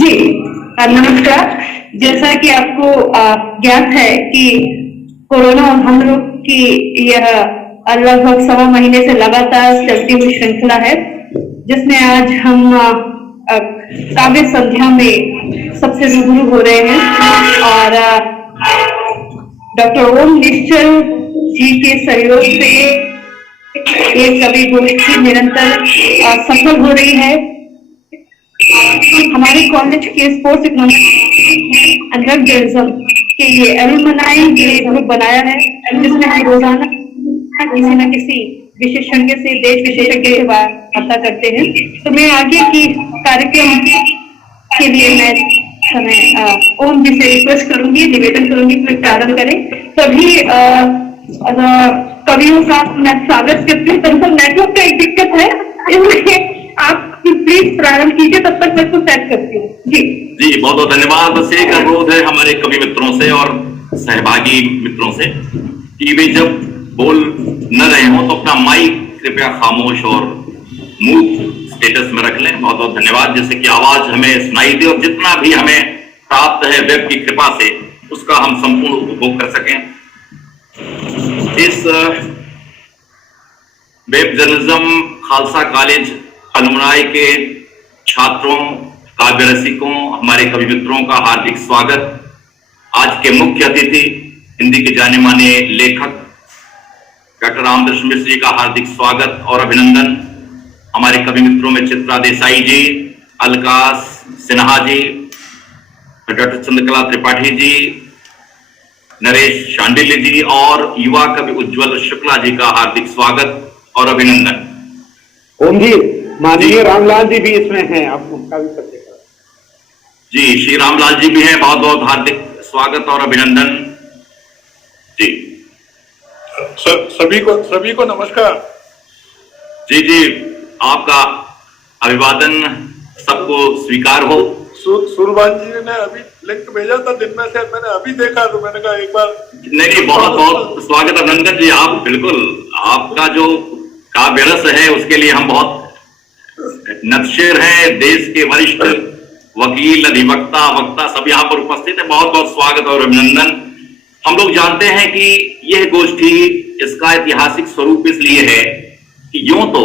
जी नमस्कार। जैसा कि आपको ज्ञात है कि कोरोना और हम लोग की यह लगभग 1.25 महीने से लगातार चलती हुई श्रृंखला है, जिसमें आज हम काव्य संध्या में सबसे रूबरू हो रहे हैं और डॉक्टर ओम निश्चल जी के सहयोग से ये कवि गोष्ठी निरंतर सफल हो रही है। हमारे कॉलेज के sports economics and drug journalism के ये एलुमनाई ये ग्रुप बनाया है, जिसमें हम रोजाना किसी न किसी विशेषज्ञ से देश विशेषज्ञ से वार्ता करते हैं। तो मैं आगे की कार्यक्रम के लिए मैं समय ओम जी से रिक्वेस्ट करूंगी, निवेदन करूंगी कि प्रारंभ करें। सभी कवियों का मैं स्वागत करती हूँ। दरअसल नेटवर्क का एक दिक्कत है, इसलिए आप प्लीज प्रारंभ कीजिए, तब तक मैं इसको सेट करती हूँ। जी बहुत बहुत धन्यवाद। बस एक अनुरोध है हमारे कवि मित्रों से और सहभागी मित्रों से कि वे जब बोल न रहे हो तो अपना माइक कृपया खामोश और मूक स्टेटस में रख लें। बहुत बहुत धन्यवाद, जिससे कि आवाज हमें सुनाई दे और जितना भी हमें प्राप्त है वेब की कृपा से उसका हम संपूर्ण उपभोग कर सकें। इस web journalism Khalsa college alumni के छात्रों, काव्य रसिकों, हमारे कवि मित्रों का हार्दिक स्वागत। आज के मुख्य अतिथि हिंदी के जाने माने लेखक डॉक्टर रामकृष्ण मिश्र जी का हार्दिक स्वागत और अभिनंदन। हमारे कवि मित्रों में चित्रा देसाई जी, अलकाश सिन्हा जी, डॉक्टर चंद्रकला त्रिपाठी जी, नरेश शांडिल्य जी और युवा कवि उज्ज्वल शुक्ला जी का हार्दिक स्वागत और अभिनंदन। ओम जी, माननीय रामलाल जी भी इसमें हैं, आपको काफी सत्य जी, श्री रामलाल जी भी हैं, बहुत बहुत हार्दिक स्वागत और अभिनंदन जी। सभी को नमस्कार। जी जी, आपका अभिवादन सबको स्वीकार हो। सूरभान जी ने अभी लिंक भेजा था दिन में से, मैंने अभी देखा तो मैंने कहा एक बार। नहीं, बहुत बहुत स्वागत अभिनंदन जी। आप बिल्कुल, आपका जो काव्य रस है उसके लिए हम बहुत नतशिर हैं। देश के वरिष्ठ वकील, अधिवक्ता, वक्ता सब यहाँ पर उपस्थित है, बहुत बहुत स्वागत और अभिनंदन। हम लोग जानते हैं कि यह गोष्ठी इसका ऐतिहासिक स्वरूप इसलिए है कि यूं तो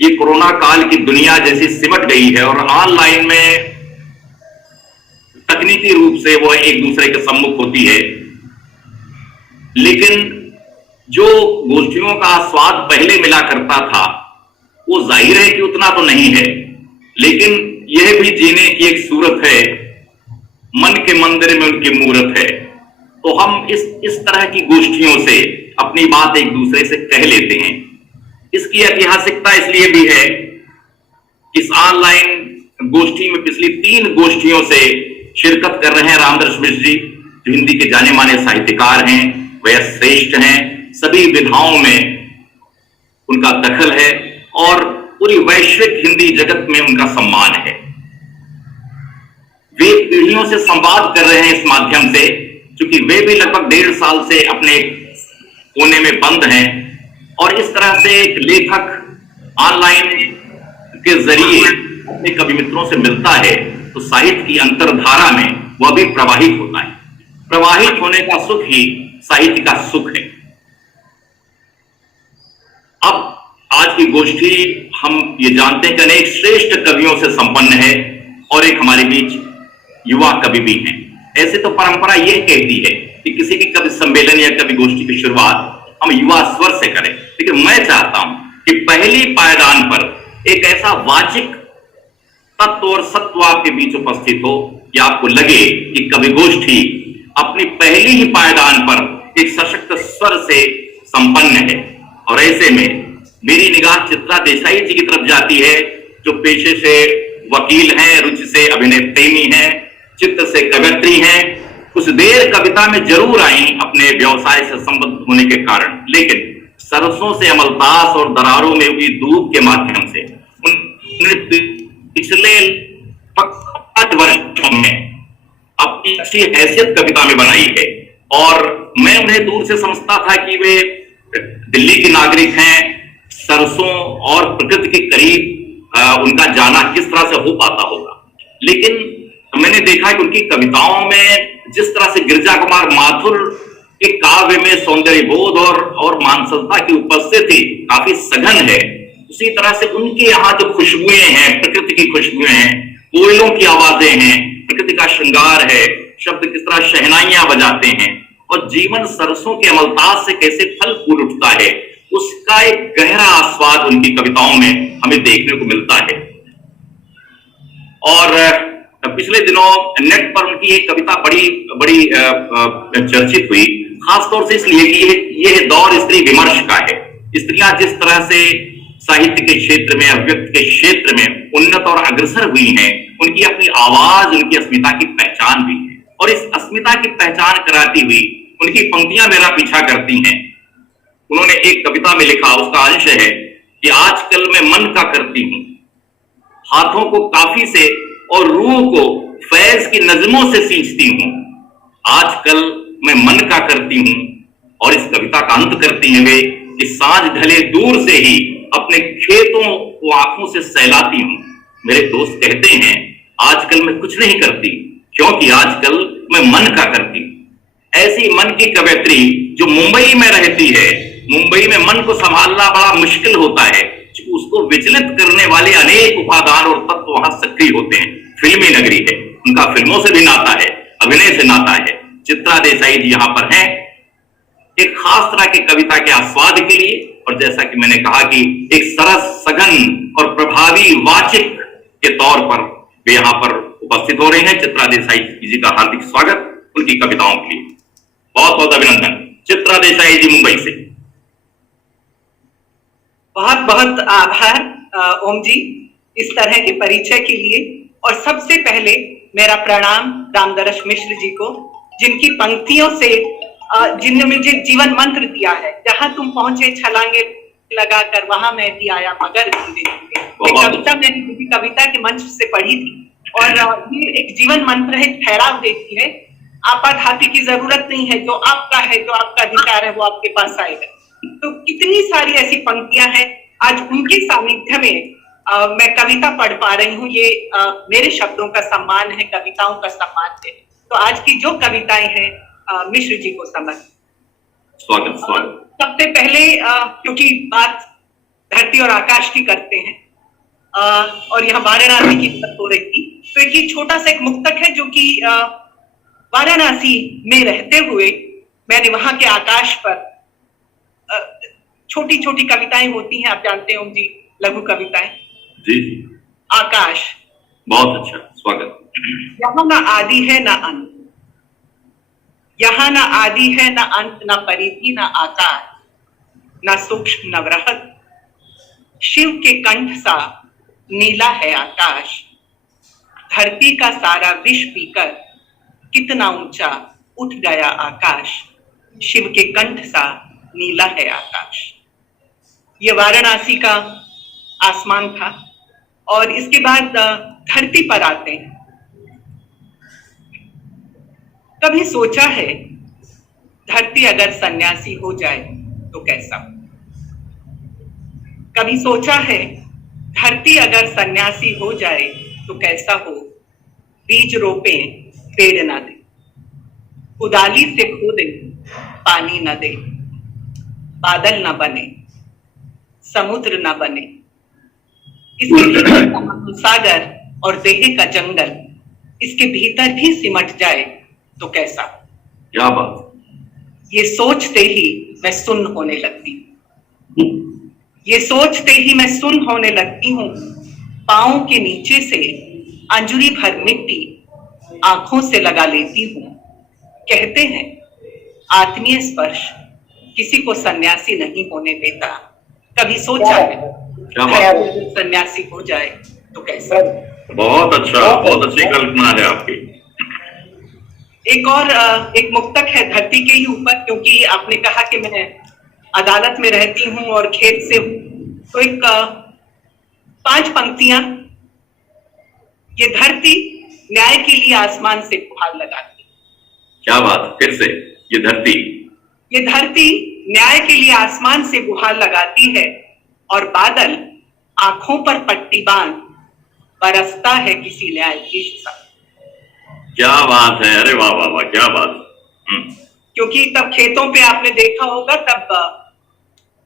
ये कोरोना काल की दुनिया जैसी सिमट गई है और ऑनलाइन में तकनीकी रूप से वो एक दूसरे के सम्मुख होती है, लेकिन जो गोष्ठियों का स्वाद पहले मिला करता था वो जाहिर है कि उतना तो नहीं है, लेकिन यह भी जीने की एक सूरत है। मन के मंदिर में उनकी मूरत है। तो हम इस तरह की गोष्ठियों से अपनी बात एक दूसरे से कह लेते हैं। इसकी ऐतिहासिकता इसलिए भी है कि इस ऑनलाइन गोष्ठी में पिछली 3 गोष्ठियों से शिरकत कर रहे हैं रामकृष्ण मिश्र जी, जो हिंदी के जाने माने साहित्यकार हैं, वह श्रेष्ठ हैं, सभी विधाओं में उनका दखल है और पूरी वैश्विक हिंदी जगत में उनका सम्मान है। वे पीढ़ियों से संवाद कर रहे हैं इस माध्यम से, क्योंकि वे भी लगभग 1.5 साल से अपने कोने में बंद हैं और इस तरह से एक लेखक ऑनलाइन के जरिए अपने कवि मित्रों से मिलता है तो साहित्य की अंतरधारा में वह भी प्रवाहित होता है। प्रवाहित होने का सुख ही साहित्य का सुख है। अब आज की गोष्ठी हम ये जानते हैं कि अनेक श्रेष्ठ कवियों से संपन्न है और एक हमारे बीच युवा कवि भी हैं। ऐसे तो परंपरा यह कहती है कि किसी भी कवि सम्मेलन या कवि गोष्ठी की शुरुआत हम युवा स्वर से करें, लेकिन मैं चाहता हूं कि पहली पायदान पर एक ऐसा वाचिक तत्व और सत्व आपके बीच उपस्थित हो कि आपको लगे कि कवि गोष्ठी अपनी पहली ही पायदान पर एक सशक्त स्वर से संपन्न है। और ऐसे में मेरी निगाह चित्रा देसाई जी की तरफ जाती है, जो पेशे से वकील हैं, रुचि से अभिनय प्रेमी हैं, चित्त से कवयित्री हैं। कुछ देर कविता में जरूर आई अपने व्यवसाय से संबद्ध होने के कारण, लेकिन सरसों से अमलतास और दरारों में हुई धूप के माध्यम से उन्होंने पिछले 5 वर्षों में अपनी अच्छी हैसियत कविता में बनाई है। और मैं उन्हें दूर से समझता था कि वे दिल्ली के नागरिक हैं, सरसों और प्रकृति के करीब उनका जाना किस तरह से हो पाता होगा, लेकिन मैंने देखा कि उनकी कविताओं में जिस तरह से गिरिजा कुमार माथुर के काव्य में सौंदर्य बोध और मानसता की उपस्थिति काफी सघन है, उसी तरह से उनके यहाँ जो खुशबुएं हैं, प्रकृति की खुशबुएं हैं, कोयलों की आवाजें हैं, प्रकृति का श्रृंगार है, शब्द किस तरह शहनाइयां बजाते हैं और जीवन सरसों के अमलतास से कैसे फल फूल उठता है, उसका एक गहरा आस्वाद उनकी कविताओं में हमें देखने को मिलता है। और पिछले दिनों नेट पर उनकी एक कविता बड़ी चर्चित हुई, खासतौर से इसलिए कि यह दौर स्त्री विमर्श का है। स्त्रियां जिस तरह से साहित्य के क्षेत्र में, अभिव्यक्ति के क्षेत्र में उन्नत और अग्रसर हुई हैं, उनकी अपनी आवाज, उनकी अस्मिता की पहचान भी है और इस अस्मिता की पहचान कराती हुई उनकी पंक्तियां मेरा पीछा करती हैं। उन्होंने एक कविता में लिखा, उसका अंश है कि आजकल मैं मन का करती हूं, हाथों को काफी से और रूह को फैज की नज़मों से सींचती हूं। आजकल मैं मन का करती हूं। और इस कविता का अंत करती हैं वे कि सांझ ढले दूर से ही अपने खेतों को आंखों से सहलाती हूं। मेरे दोस्त कहते हैं आजकल मैं कुछ नहीं करती, क्योंकि आजकल मैं मन का करती हूं। ऐसी मन की कवयित्री जो मुंबई में रहती है, मुंबई में मन को संभालना बड़ा मुश्किल होता है, उसको विचलित करने वाले अनेक उपादान और तत्व वहां सक्रिय होते हैं। फिल्मी नगरी है, उनका फिल्मों से भी नाता है, अभिनय से नाता है। चित्रा देसाई जी यहाँ पर हैं एक खास तरह की कविता के आस्वाद के लिए, और जैसा कि मैंने कहा कि एक सरस, सघन और प्रभावी वाचिक के तौर पर वे यहाँ पर उपस्थित हो रहे हैं। चित्रा देसाई जी का हार्दिक स्वागत उनकी कविताओं के लिए, बहुत बहुत अभिनंदन। चित्रा देसाई जी मुंबई से। बहुत बहुत आभार ओम जी इस तरह के परिचय के लिए। और सबसे पहले मेरा प्रणाम रामदरस मिश्र जी को, जिनकी पंक्तियों से जिन्होंने मुझे जीवन मंत्र दिया है। जहां तुम पहुंचे छलांगे लगाकर, वहां मैं भी आया मगर धीरे धीरे। ये कविता मैंने किसी कविता के मंच से पढ़ी थी और ये एक जीवन मंत्र है, ठहराव देती है। आपाधापी की जरूरत नहीं है, जो आपका है, जो आपका अधिकार है, वो आपके पास आएगा। तो कितनी सारी ऐसी पंक्तियां हैं, आज उनके सानिध्य में मैं कविता पढ़ पा रही हूँ। ये मेरे शब्दों का सम्मान है, कविताओं का सम्मान है। तो आज की जो कविताएं हैं मिश्र जी को समर्पित। स्वागत स्वागत। सबसे पहले क्योंकि बात धरती और आकाश की करते हैं और यहाँ वाराणसी की बात हो रही थी, तो एक छोटा सा एक मुक्तक है जो कि वाराणसी में रहते हुए मैंने वहां के आकाश पर छोटी छोटी कविताएं होती हैं, आप जानते हो जी, लघु कविताएं। जी। आकाश। बहुत अच्छा, स्वागत। यहाँ ना आदि है ना अंत, यहाँ ना आदि है ना अंत, ना परिधि ना आकार, ना सूक्ष्म न वृहत। शिव के कंठ सा नीला है आकाश, धरती का सारा विष पीकर कितना ऊंचा उठ गया आकाश। शिव के कंठ सा नीला है आकाश। ये वाराणसी का आसमान था। और इसके बाद धरती पर आते हैं। कभी सोचा है धरती अगर सन्यासी हो जाए तो कैसा? कभी सोचा है धरती अगर सन्यासी हो जाए तो कैसा हो? बीज रोपे पेड़ ना दे, कुदाली से खोदे पानी न दे, बादल न बने, समुद्र न बने, इसके भीतर का महासागर और देह का जंगल इसके भीतर भी सिमट जाए तो कैसा? क्या बात। ये सोचते ही मैं सुन्न होने लगती हूँ। ये सोचते ही मैं सुन्न होने लगती हूँ। पाँव के नीचे से अंजुरी भर मिट्टी आंखों से लगा लेती हूँ। कहते हैं आत्मीय स्पर्श किसी को सन्यासी नहीं होने देता। कभी सोचा है सन्यासी हो जाए तो कैसा? बहुत अच्छा, बहुत अच्छी कल्पना है आपकी। एक और एक मुक्तक है धरती के ही ऊपर, क्योंकि आपने कहा कि मैं अदालत में रहती हूँ और खेत से हूँ, तो एक 5 पंक्तियां। ये धरती न्याय के लिए आसमान से गुहार लगाती। क्या बात, फिर से ये धरती न्याय के लिए आसमान से गुहार लगाती है और बादल आंखों पर पट्टी बांध बरसता है किसी न्यायाधीश सा। क्या बात है, अरे वाह वाह वाह, क्या बात। क्योंकि तब खेतों पे आपने देखा होगा, तब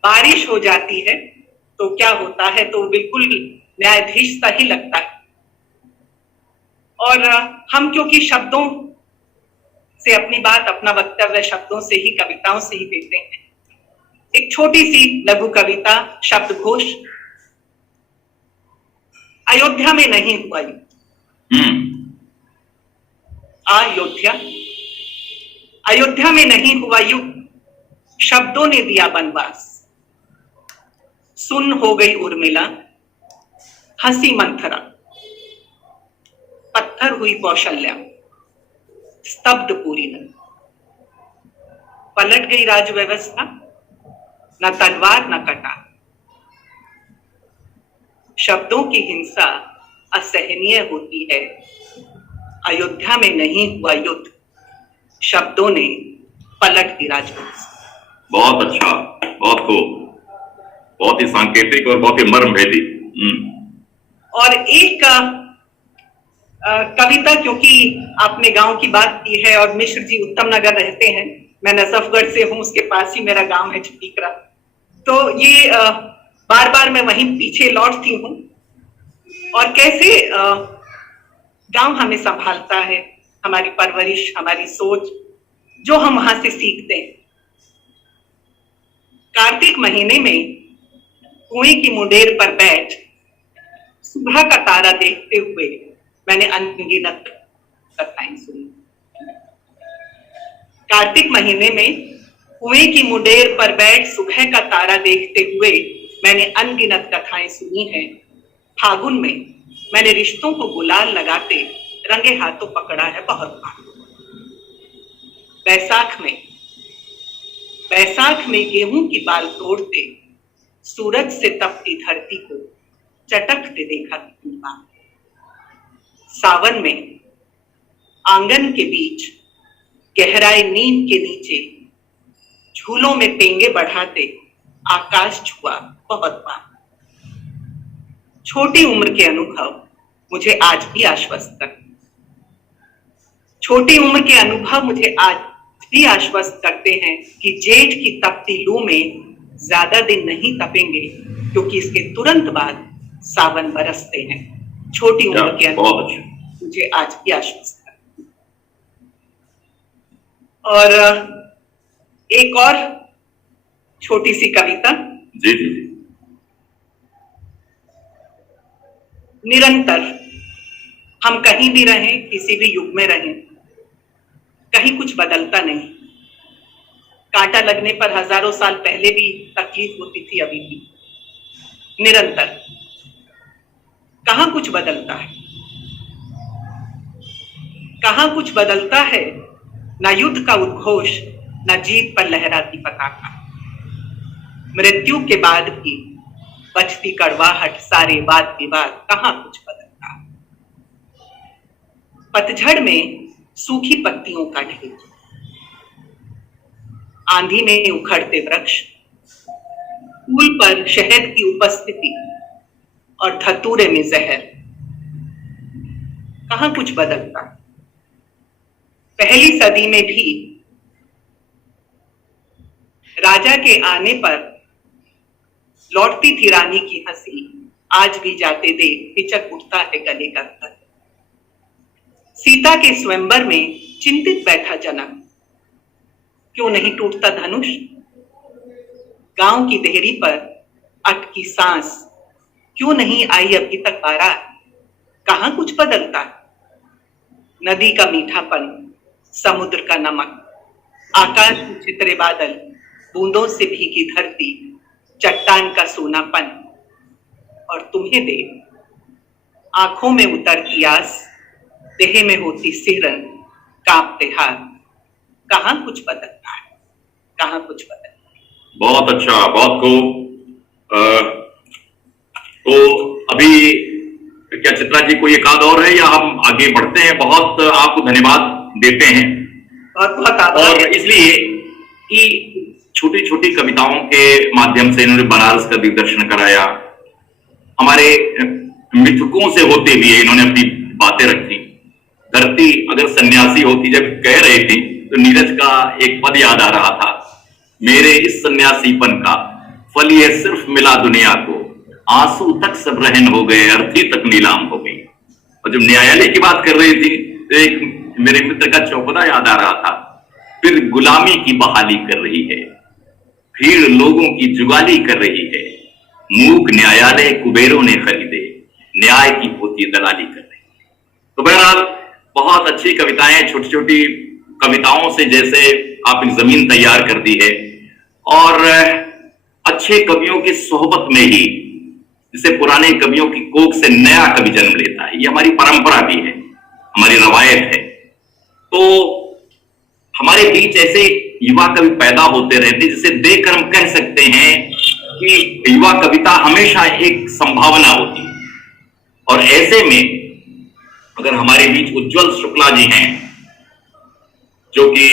बारिश हो जाती है तो क्या होता है, तो बिल्कुल न्यायाधीश सा ही लगता है। और हम क्योंकि शब्दों से अपनी बात, अपना वक्तव्य शब्दों से ही, कविताओं से ही देते हैं, एक छोटी सी लघु कविता, शब्दघोष। अयोध्या में नहीं हुआ युद्ध। अयोध्या, अयोध्या में नहीं हुआ युद्ध, शब्दों ने दिया वनवास। सुन हो गई उर्मिला, हंसी मंथरा, पत्थर हुई कौशल्या, स्तब्ध पूरी न। पलट गई राज व्यवस्था, न तलवार न कटार। शब्दों की हिंसा असहनीय होती है। अयोध्या में नहीं हुआ युद्ध, शब्दों ने पलट दी राजव्यवस्था। बहुत अच्छा, बहुत खूब, बहुत ही सांकेतिक और बहुत ही मर्मभेदी। और एक कविता, क्योंकि आपने गांव की बात की है और मिश्र जी उत्तम नगर रहते हैं, मैं नजफगढ़ से हूं, उसके पास ही मेरा गांव है छपीकरा, तो ये बार बार मैं वहीं पीछे लौटती हूँ और कैसे गांव हमें संभालता है, हमारी परवरिश, हमारी सोच, जो हम वहां से सीखते हैं। कार्तिक महीने में कुएं की मुंडेर पर बैठ सुबह का तारा देखते हुए मैंने अनगिनत कथाएं सुनी। कार्तिक महीने में कुएं की मुंडेर पर बैठ सुबह का तारा देखते हुए मैंने अनगिनत कथाएं सुनी हैं। फागुन में मैंने रिश्तों को गुलाल लगाते रंगे हाथों पकड़ा है बहुत बार। बैसाख में गेहूं की बाल तोड़ते सूरज से तपती धरती को चटकते देखा कितनी बार। सावन में आंगन के बीच गहराई नीम के नीचे झूलों में टेंगे बढ़ाते आकाश छुआ बहुत बार। छोटी उम्र के अनुभव मुझे आज भी आश्वस्त करते, छोटी उम्र के अनुभव मुझे आज भी आश्वस्त करते हैं कि जेठ की तपती लू में ज्यादा दिन नहीं तपेंगे, क्योंकि इसके तुरंत बाद सावन बरसते हैं। छोटी उम्र के अनुभव मुझे आज भी आश्वस्त करते हैं। और एक और छोटी सी कविता। जी जी जी। निरंतर हम कहीं भी रहें, किसी भी युग में रहें, कहीं कुछ बदलता नहीं। कांटा लगने पर हजारों साल पहले भी तकलीफ होती थी, अभी भी। निरंतर कहां कुछ बदलता है, कहां कुछ बदलता है। ना युद्ध का उद्घोष, ना जीत पर लहराती पताका। मृत्यु के बाद भी बचती कड़वाहट, सारे वाद विवाद, कहां कुछ बदलता। पतझड़ में सूखी पत्तियों का ढेर, आंधी में उखड़ते वृक्ष, फूल पर शहद की उपस्थिति और धतूरे में जहर, कहां कुछ बदलता। पहली सदी में भी राजा के आने पर लौटती थी रानी की हंसी, आज भी जाते देख हिचक उठता है गले का तर। सीता के स्वयंवर में चिंतित बैठा जनक, क्यों नहीं टूटता धनुष। गांव की देहरी पर अटकी सांस, क्यों नहीं आई अभी तक बारात। कहां कुछ बदलता। नदी का मीठापन, समुद्र का नमक, आकाश में छितरे बादल, बूंदों से भीगी धरती, चट्टान का सोनापन, और तुम्हें देख आंखों में उतरती आस, देह में होती सिहरन, कांपते हाथ। कहां कुछ बदलता है, कहां कुछ बदलता है। बहुत अच्छा, बहुत खूब। तो अभी क्या चित्रा जी कोई एक आध और है या हम आगे बढ़ते हैं? बहुत आपको धन्यवाद देते हैं, बहुत बहुत आभार। और इसलिए कि छोटी छोटी कविताओं के माध्यम से इन्होंने बनारस का दिग्दर्शन कराया, हमारे मिथकों से होते हुए इन्होंने अपनी बातें रखी। धरती अगर सन्यासी होती, जब कह रही थी तो नीरज का एक पद याद आ रहा था, मेरे इस सन्यासीपन का फल ये सिर्फ मिला दुनिया को, आंसू तक सब रहन हो गए, अर्थी तक नीलाम हो गई। और जब न्यायालय की बात कर रही थी तो एक मेरे मित्र का चौपदा याद आ रहा था, फिर गुलामी की बहाली कर रही है, भीड़ लोगों की जुगाली कर रही है, मूक न्यायालय कुबेरों ने खरीदे, न्याय की होती दलाली कर रही है। तो बहरहाल बहुत अच्छी कविताएं, छोटी छोटी कविताओं से जैसे आप एक जमीन तैयार कर दी है, और अच्छे कवियों की सोहबत में ही जिसे पुराने कवियों की कोख से नया कवि जन्म लेता है, ये हमारी परंपरा भी है, हमारी रवायत है। तो हमारे बीच ऐसे युवा कवि पैदा होते रहते जिसे देखकर हम कह सकते हैं कि युवा कविता हमेशा एक संभावना होती है। और ऐसे में अगर हमारे बीच उज्जवल शुक्ला जी हैं, जो कि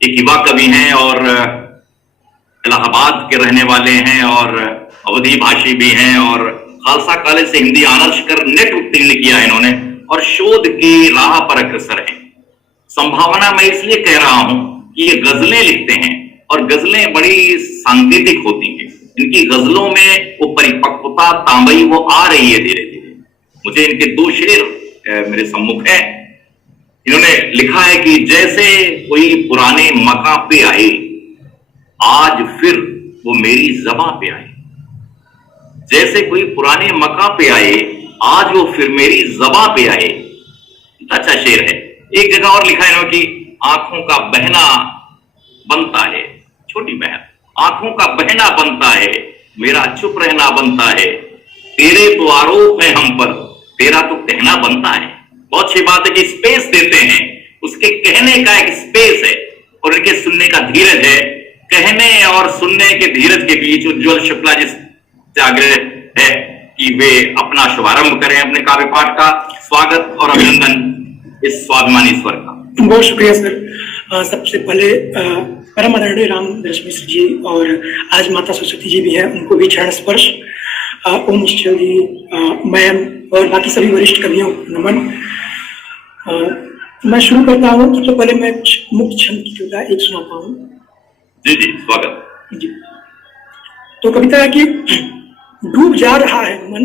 एक युवा कवि हैं और इलाहाबाद के रहने वाले हैं और अवधी भाषी भी हैं, और खालसा कॉलेज से हिंदी ऑनर्स कर नेट उत्तीर्ण किया इन्होंने और शोध की राह पर अग्रसर है। संभावना मैं इसलिए कह रहा हूं कि ये गजलें लिखते हैं और गजलें बड़ी सांकेतिक होती हैं। इनकी गजलों में वो परिपक्वता, तांबई वो आ रही है धीरे धीरे। मुझे इनके 2 शेर मेरे सम्मुख है। इन्होंने लिखा है कि जैसे कोई पुराने मकां पे आए, आज फिर वो मेरी ज़बां पे आए। जैसे कोई पुराने मकां पे आए, आज वो फिर मेरी ज़बां पे आए। अच्छा शेर है। एक जगह और लिखा है इन्होंने कि आंखों का बहना बनता है, छोटी बहन, आंखों का बहना बनता है, मेरा चुप रहना बनता है, तेरे तो आरोप है हम पर, तेरा तो कहना बनता है। बहुत अच्छी बात है कि स्पेस देते हैं, उसके कहने का एक स्पेस है और इनके सुनने का धीरज है। कहने और सुनने के धीरज के बीच उज्जवल शुक्ला जी से आग्रह है कि वे अपना शुभारंभ करें अपने काव्य पाठ का। स्वागत और अभिनंदन इस स्वाभिमानी स्वर का। बहुत शुक्रिया सर। सबसे पहले परम आदरणीय रामदरस मिश्र जी और आज माता सरस्वती जी भी हैं, उनको भी चरण स्पर्श। ओम ईश्वर जी, मैम और बाकी सभी वरिष्ठ कवियों नमन। मैं शुरू करता हूँ। सबसे पहले मैं कुछ मुक्त छंद की कविता एक सुनाता हूँ। जी जी, स्वागत जी। तो कविता है कि डूब जा रहा है मन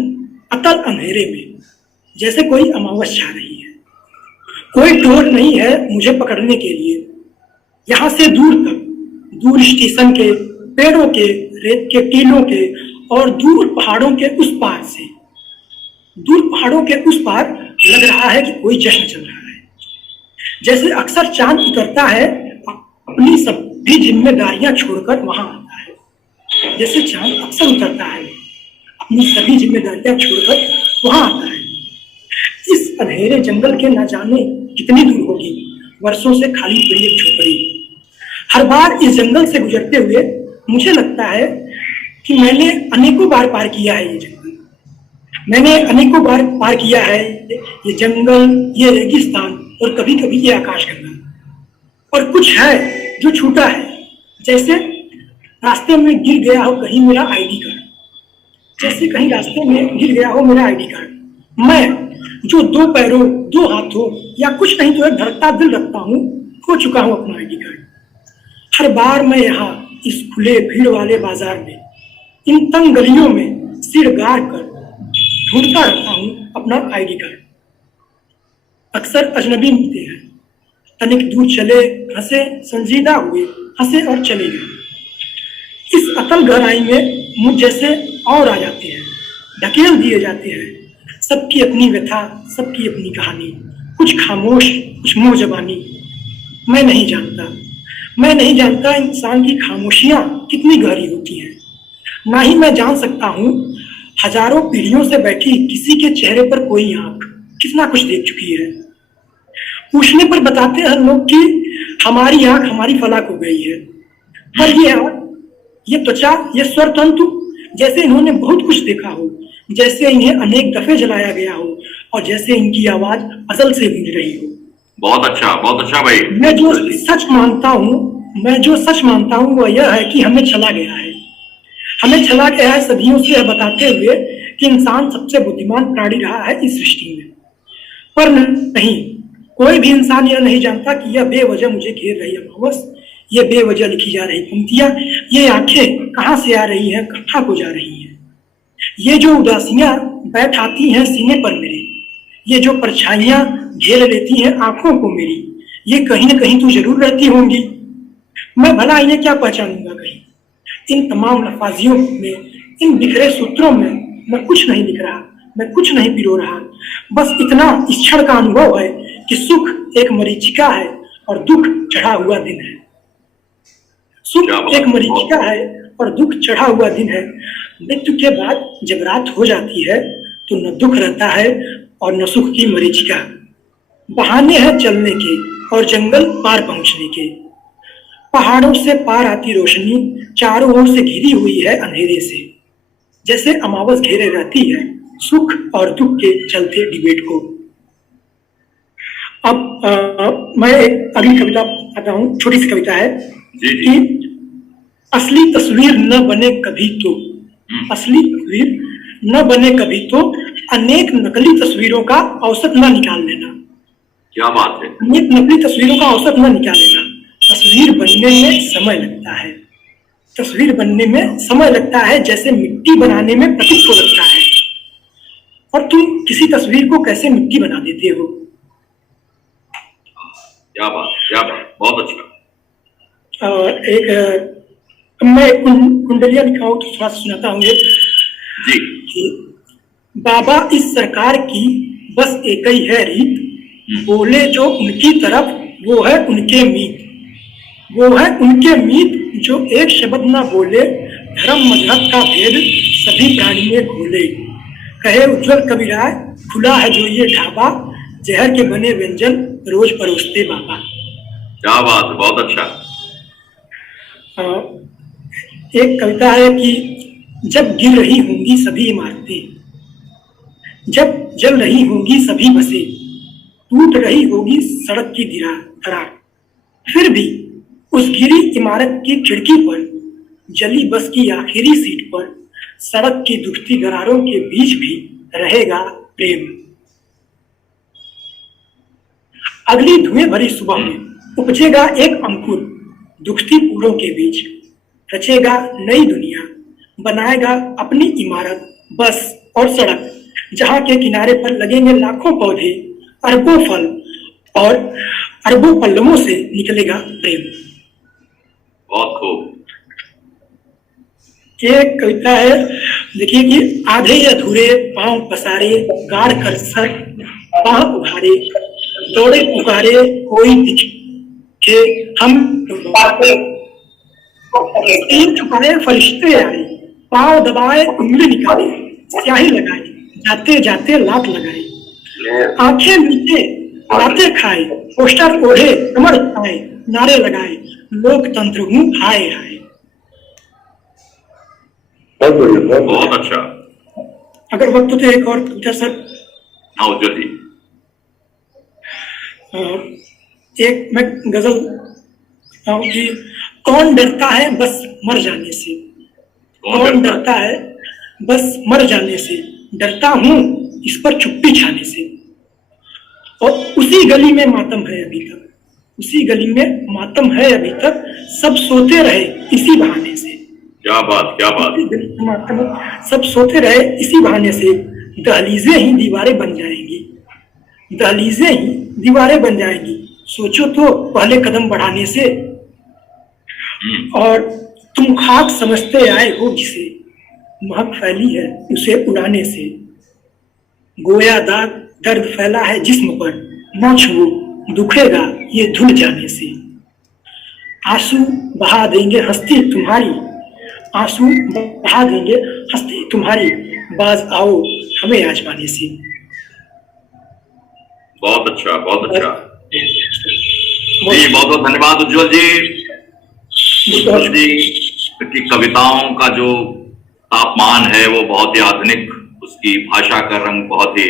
अतल अंधेरे में, जैसे कोई अमावस छा रही है। कोई डोर नहीं है मुझे पकड़ने के लिए, यहाँ से दूर तक, दूर स्टेशन के, पेड़ों के, रेत के टीलों के और दूर पहाड़ों के उस पार से, दूर पहाड़ों के उस पार लग रहा है कि कोई जश्न चल रहा है। जैसे अक्सर चांद उतरता है, अपनी सभी जिम्मेदारियां छोड़कर वहां आता है। जैसे चांद अक्सर उतरता है, अपनी सभी जिम्मेदारियां छोड़कर वहां आता है। इस अंधेरे जंगल के न जाने कितनी दूर होगी, वर्षों से खाली पड़ी एक झोपड़ी। हर बार इस जंगल से गुजरते हुए मुझे लगता है कि मैंने अनेकों बार पार किया है ये जंगल, मैंने अनेकों बार पार किया है ये जंगल, ये रेगिस्तान और कभी कभी ये आकाशगंगा। और कुछ है जो छूटा है, जैसे रास्ते में गिर गया हो कहीं मेरा आईडी कार्ड, जैसे कहीं रास्ते में गिर गया हो मेरा आईडी कार्ड। मैं जो 2 पैरों 2 हाथों या कुछ नहीं तो एक धड़कता दिल रखता हूँ, खो चुका हूँ अपना आईडी कार्ड। हर बार मैं यहाँ इस खुले भीड़ वाले बाजार में, इन तंग गलियों में सिर गाड़ कर ढूंढता रहता हूँ अपना आईडी कार्ड। अक्सर अजनबी मिलते हैं, तनिक दूर चले, हंसे, संजीदा हुए, हंसे और चले गए। इस अतल गहराई में मुझ जैसे और आ जाते हैं, ढकेल दिए जाते हैं। सबकी अपनी व्यथा, सबकी अपनी कहानी, कुछ खामोश, कुछ मुंह जबानी। मैं नहीं जानता इंसान की खामोशियां कितनी गहरी होती हैं। ना ही मैं जान सकता हूँ हजारों पीढ़ियों से बैठी किसी के चेहरे पर कोई आंख कितना कुछ देख चुकी है। पूछने पर बताते हैं लोग कि हमारी आंख हमारी फलक हो गई है, पर ये आंख, ये त्वचा, ये स्वर तंतु, जैसे इन्होंने बहुत कुछ देखा हो, जैसे इन्हें अनेक दफे जलाया गया हो और जैसे इनकी आवाज अजल से गूंज रही हो। बहुत अच्छा भाई। मैं जो सच मानता हूँ वह यह है कि हमें चला गया है सदियों से बताते हुए कि इंसान सबसे बुद्धिमान प्राणी रहा है इस सृष्टि में, पर नहीं, कोई भी इंसान यह नहीं जानता कि यह बेवजह मुझे घेर रही अमावस, ये बेवजह लिखी जा रही पंक्तियां, ये आंखें कहाँ से आ रही हैं, कहाँ को जा रही हैं, ये जो उदासियां बैठ आती हैं सीने पर मेरे, ये जो परछाइयां घेर लेती हैं आंखों को मेरी, ये कहीं न कहीं तो जरूर रहती होंगी। मैं भला इन्हें क्या पहचानूंगा कहीं। इन तमाम लफाजियों में, इन बिखरे सूत्रों में मैं कुछ नहीं लिख रहा, मैं कुछ नहीं पिरो रहा, बस इतना इस क्षण का अनुभव है कि सुख एक मरीचिका है और दुख चढ़ा हुआ दिन है। सुख एक मरीचिका है और दुख चढ़ा हुआ दिन है। मृत्यु के बाद जब रात हो जाती है तो न दुख रहता है और न सुख की मरीचिका। बहाने हैं चलने के और जंगल पार पहुंचने के। पहाड़ों से पार आती रोशनी चारों ओर से घिरी हुई है अंधेरे से, जैसे अमावस घेरे रहती है सुख और दुख के चलते डिबेट को। अब मैं एक अगली कविता आता हूँ, छोटी सी कविता है कि असली तस्वीर न बने कभी तो, असली तस्वीर न बने कभी तो अनेक नकली तस्वीरों का औसत न निकाल लेना। क्या बात है। अनेक नकली तस्वीरों का औसत न निकाल लेना। तस्वीर बनने में समय लगता है, तस्वीर बनने में समय लगता है जैसे मिट्टी बनाने में प्रतीक को लगता है। और तुम किसी तस्वीर को कैसे मिट्टी बना देते हो। क्या बात, बहुत अच्छा। और एक मैं कुंडलियां लिखा हूं तो थोड़ा सुनाता हूँ जी। कि बाबा इस सरकार की बस एक ही है रीत, बोले जो उनकी तरफ वो है उनके मीत, वो है उनके मीत जो एक शब्द ना बोले, धर्म मजहब का भेद सभी प्राणी में घोले। कहे उज्जवल कबीराय खुला है जो ये ढाबा, जहर के बने व्यंजन रोज परोसते बाबा। क्या बात, बहुत अच्छा। एक कविता है कि जब गिर रही होंगी सभी इमारतें, जब जल रही होंगी सभी बसें, टूट रही होगी सड़क की दरार, फिर भी उस गिरी इमारत की खिड़की पर, जली बस की आखिरी सीट पर, सड़क की दुखती दरारों के बीच भी रहेगा प्रेम। अगली धुएं भरी सुबह में उपजेगा एक अंकुर, दुखती फूलों के बीच रचेगा नई दुनिया, बनाएगा अपनी इमारत, बस और सड़क, जहां के किनारे पर लगेंगे लाखों पौधे, अरबों फल और अरबों पल्लवों से निकलेगा प्रेम। बहुत खूब। एक कविता है, देखिए कि आधे अधूरे पांव पसारे, गाड़ कर सर पांव उघारे, दौड़े पुकारे कोई दिखे हम तीन चुकाए फरिश्ते आए, पांव दबाए उंगली निकाले, स्याही लगाए, जाते जाते लात लगाए, आंखें मीचे रातें खाए, पोस्टर ओढ़े कमर खाए, नारे लगाए, लोकतंत्र हूँ हाय हाय। बहुत अच्छा। अगर वक्त हो तो एक और कविता सर। हाँ उज्जवल जी। एक मैं गजल कि कौन डरता है बस मर जाने से, कौन डरता है बस मर जाने से, डरता हूं इस पर चुप्पी छाने से। और उसी गली में मातम है अभी तक, उसी गली में मातम है अभी तक, सब सोते रहे इसी बहाने से। क्या बात, क्या बात। मातम सब सोते रहे इसी बहाने से, दहलीजें ही दीवारें बन जाएंगी, दहलीजें ही दीवारें बन जाएंगी, सोचो तो पहले कदम बढ़ाने से। और तुम खाक समझते आए हो जिसे, महक फैली है उसे उड़ाने से, गोया दाग दर्द फैला है जिस्म पर, ना छुओ दुखेगा ये धुल जाने से। आंसू बहा देंगे हस्ती तुम्हारी, आंसू बहा देंगे हस्ती तुम्हारी, बाज आओ हमें आजमाने से। बहुत अच्छा, बहुत अच्छा जी। बहुत बहुत धन्यवाद उज्जवल जी। उज्जवल जी की कविताओं का जो तापमान है वो बहुत ही आधुनिक, उसकी भाषा का रंग बहुत ही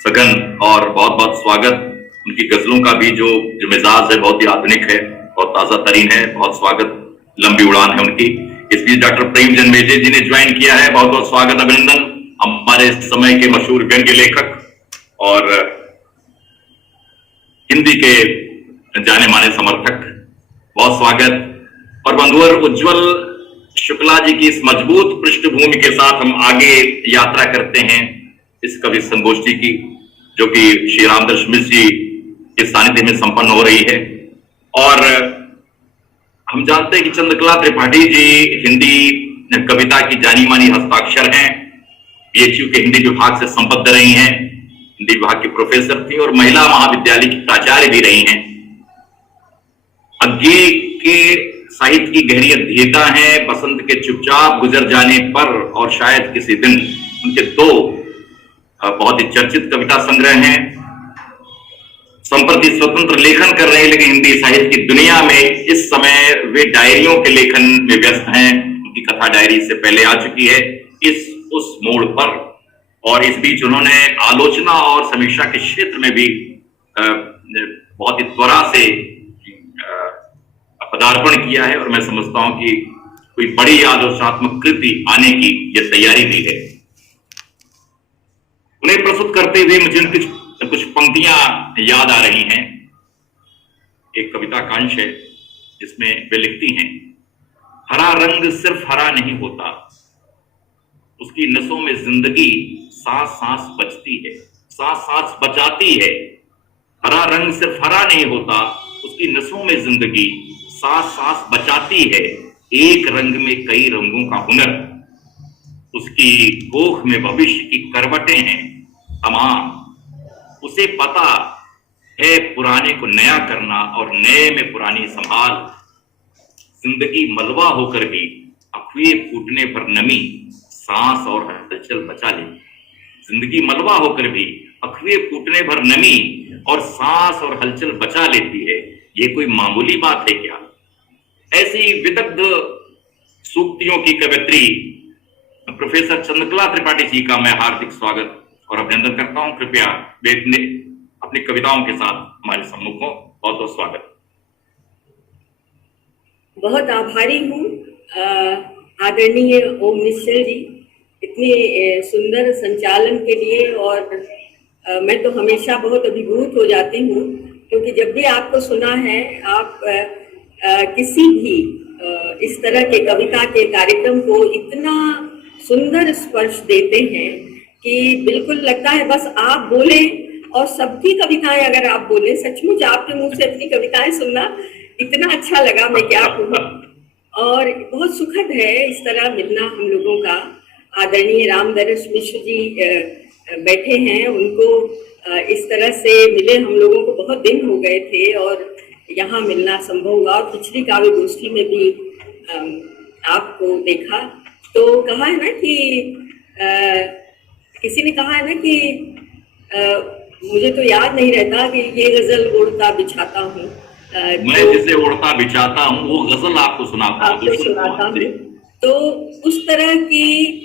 सघन, और बहुत बहुत स्वागत। उनकी गजलों का भी जो मिजाज है बहुत ही आधुनिक है, बहुत ताजा तरीन है, बहुत स्वागत। लंबी उड़ान है उनकी। इस बीच डॉक्टर प्रेमचंद मेजे जी ने ज्वाइन किया है, बहुत बहुत स्वागत, अभिनंदन। हमारे समय के मशहूर व्यंग्य लेखक और हिंदी के जाने माने समर्थक, बहुत स्वागत। और बंधुवर उज्जवल शुक्ला जी की इस मजबूत पृष्ठभूमि के साथ हम आगे यात्रा करते हैं इस कवि संगोष्ठी की, जो कि श्री रामदर्श मिश्र जी के सानिध्य में संपन्न हो रही है। और हम जानते हैं कि चंद्रकला त्रिपाठी जी हिंदी कविता की जानी मानी हस्ताक्षर हैं, बीएचयू के हिंदी विभाग से संबद्ध रही हैं, हिंदी विभाग की प्रोफेसर थी और महिला महाविद्यालय की प्राचार्य भी रही हैं। अज्ञे के साहित्य की गहरी अध्येता है, बसंत के चुपचाप गुजर जाने पर और शायद किसी दिन, उनके दो बहुत ही चर्चित कविता संग्रह हैं। संप्रति स्वतंत्र लेखन कर रहे हैं, लेकिन हिंदी साहित्य की दुनिया में इस समय वे डायरियों के लेखन में व्यस्त हैं। उनकी कथा डायरी इससे पहले आ चुकी है उस मोड़ पर, और इस बीच उन्होंने आलोचना और समीक्षा के क्षेत्र में भी बहुत ही त्वरा से पदार्पण किया है, और मैं समझता हूं कि कोई बड़ी आलोचनात्मक कृति आने की यह तैयारी भी है। उन्हें प्रस्तुत करते हुए मुझे कुछ पंक्तियां याद आ रही हैं। एक कविता का अंश है जिसमें वे लिखती हैं, हरा रंग सिर्फ हरा नहीं होता, उसकी नसों में जिंदगी सांस सांस बचती है, सांस सांस बचाती है। हरा रंग सिर्फ हरा नहीं होता, उसकी नसों में जिंदगी सांस सांस बचाती है। एक रंग में कई रंगों का हुनर, उसकी कोख में भविष्य की करवटें हैं तमाम। उसे पता है पुराने को नया करना और नए में पुरानी संभाल। जिंदगी मलबा होकर भी अफवाह फूटने पर नमी, सांस और हलचल बचा ले। जिंदगी मलबा होकर भी अफवाह फूटने पर नमी और सांस और हलचल बचा लेती है। ये कोई मामूली बात है क्या? ऐसी विदग्ध सूक्तियों की कवयित्री प्रोफेसर चंद्रकला त्रिपाठी जी का मैं हार्दिक स्वागत और अभिनंदन करता हूं। कृपया वे अपनी कविताओं के साथ हमारे सम्मुख हो। बहुत बहुत स्वागत। बहुत आभारी हूँ आदरणीय ओम निश्चल जी, इतने सुंदर संचालन के लिए। और मैं तो हमेशा बहुत अभिभूत हो जाती हूँ, क्योंकि जब भी आपको सुना है, आप किसी भी इस तरह के कविता के कार्यक्रम को इतना सुंदर स्पर्श देते हैं कि बिल्कुल लगता है बस आप बोले और सबकी कविताएं अगर आप बोले। सचमुच आपके मुंह से अपनी कविताएं सुनना इतना अच्छा लगा, मैं क्या कहूँ। और बहुत सुखद है इस तरह मिलना हम लोगों का। आदरणीय रामदरस मिश्र जी बैठे हैं, उनको इस तरह से मिले हम लोगों को बहुत दिन हो गए थे और यहाँ मिलना संभव हुआ। और पिछली काव्य गोष्ठी में भी आपको देखा तो कहा है ना कि किसी ने कहा है ना कि मुझे तो याद नहीं रहता कि ये गजल उड़ता बिछाता हूँ, मैं जिसे उड़ता बिछाता हूँ वो गजल आपको सुनाता हूँ। तो उस तरह की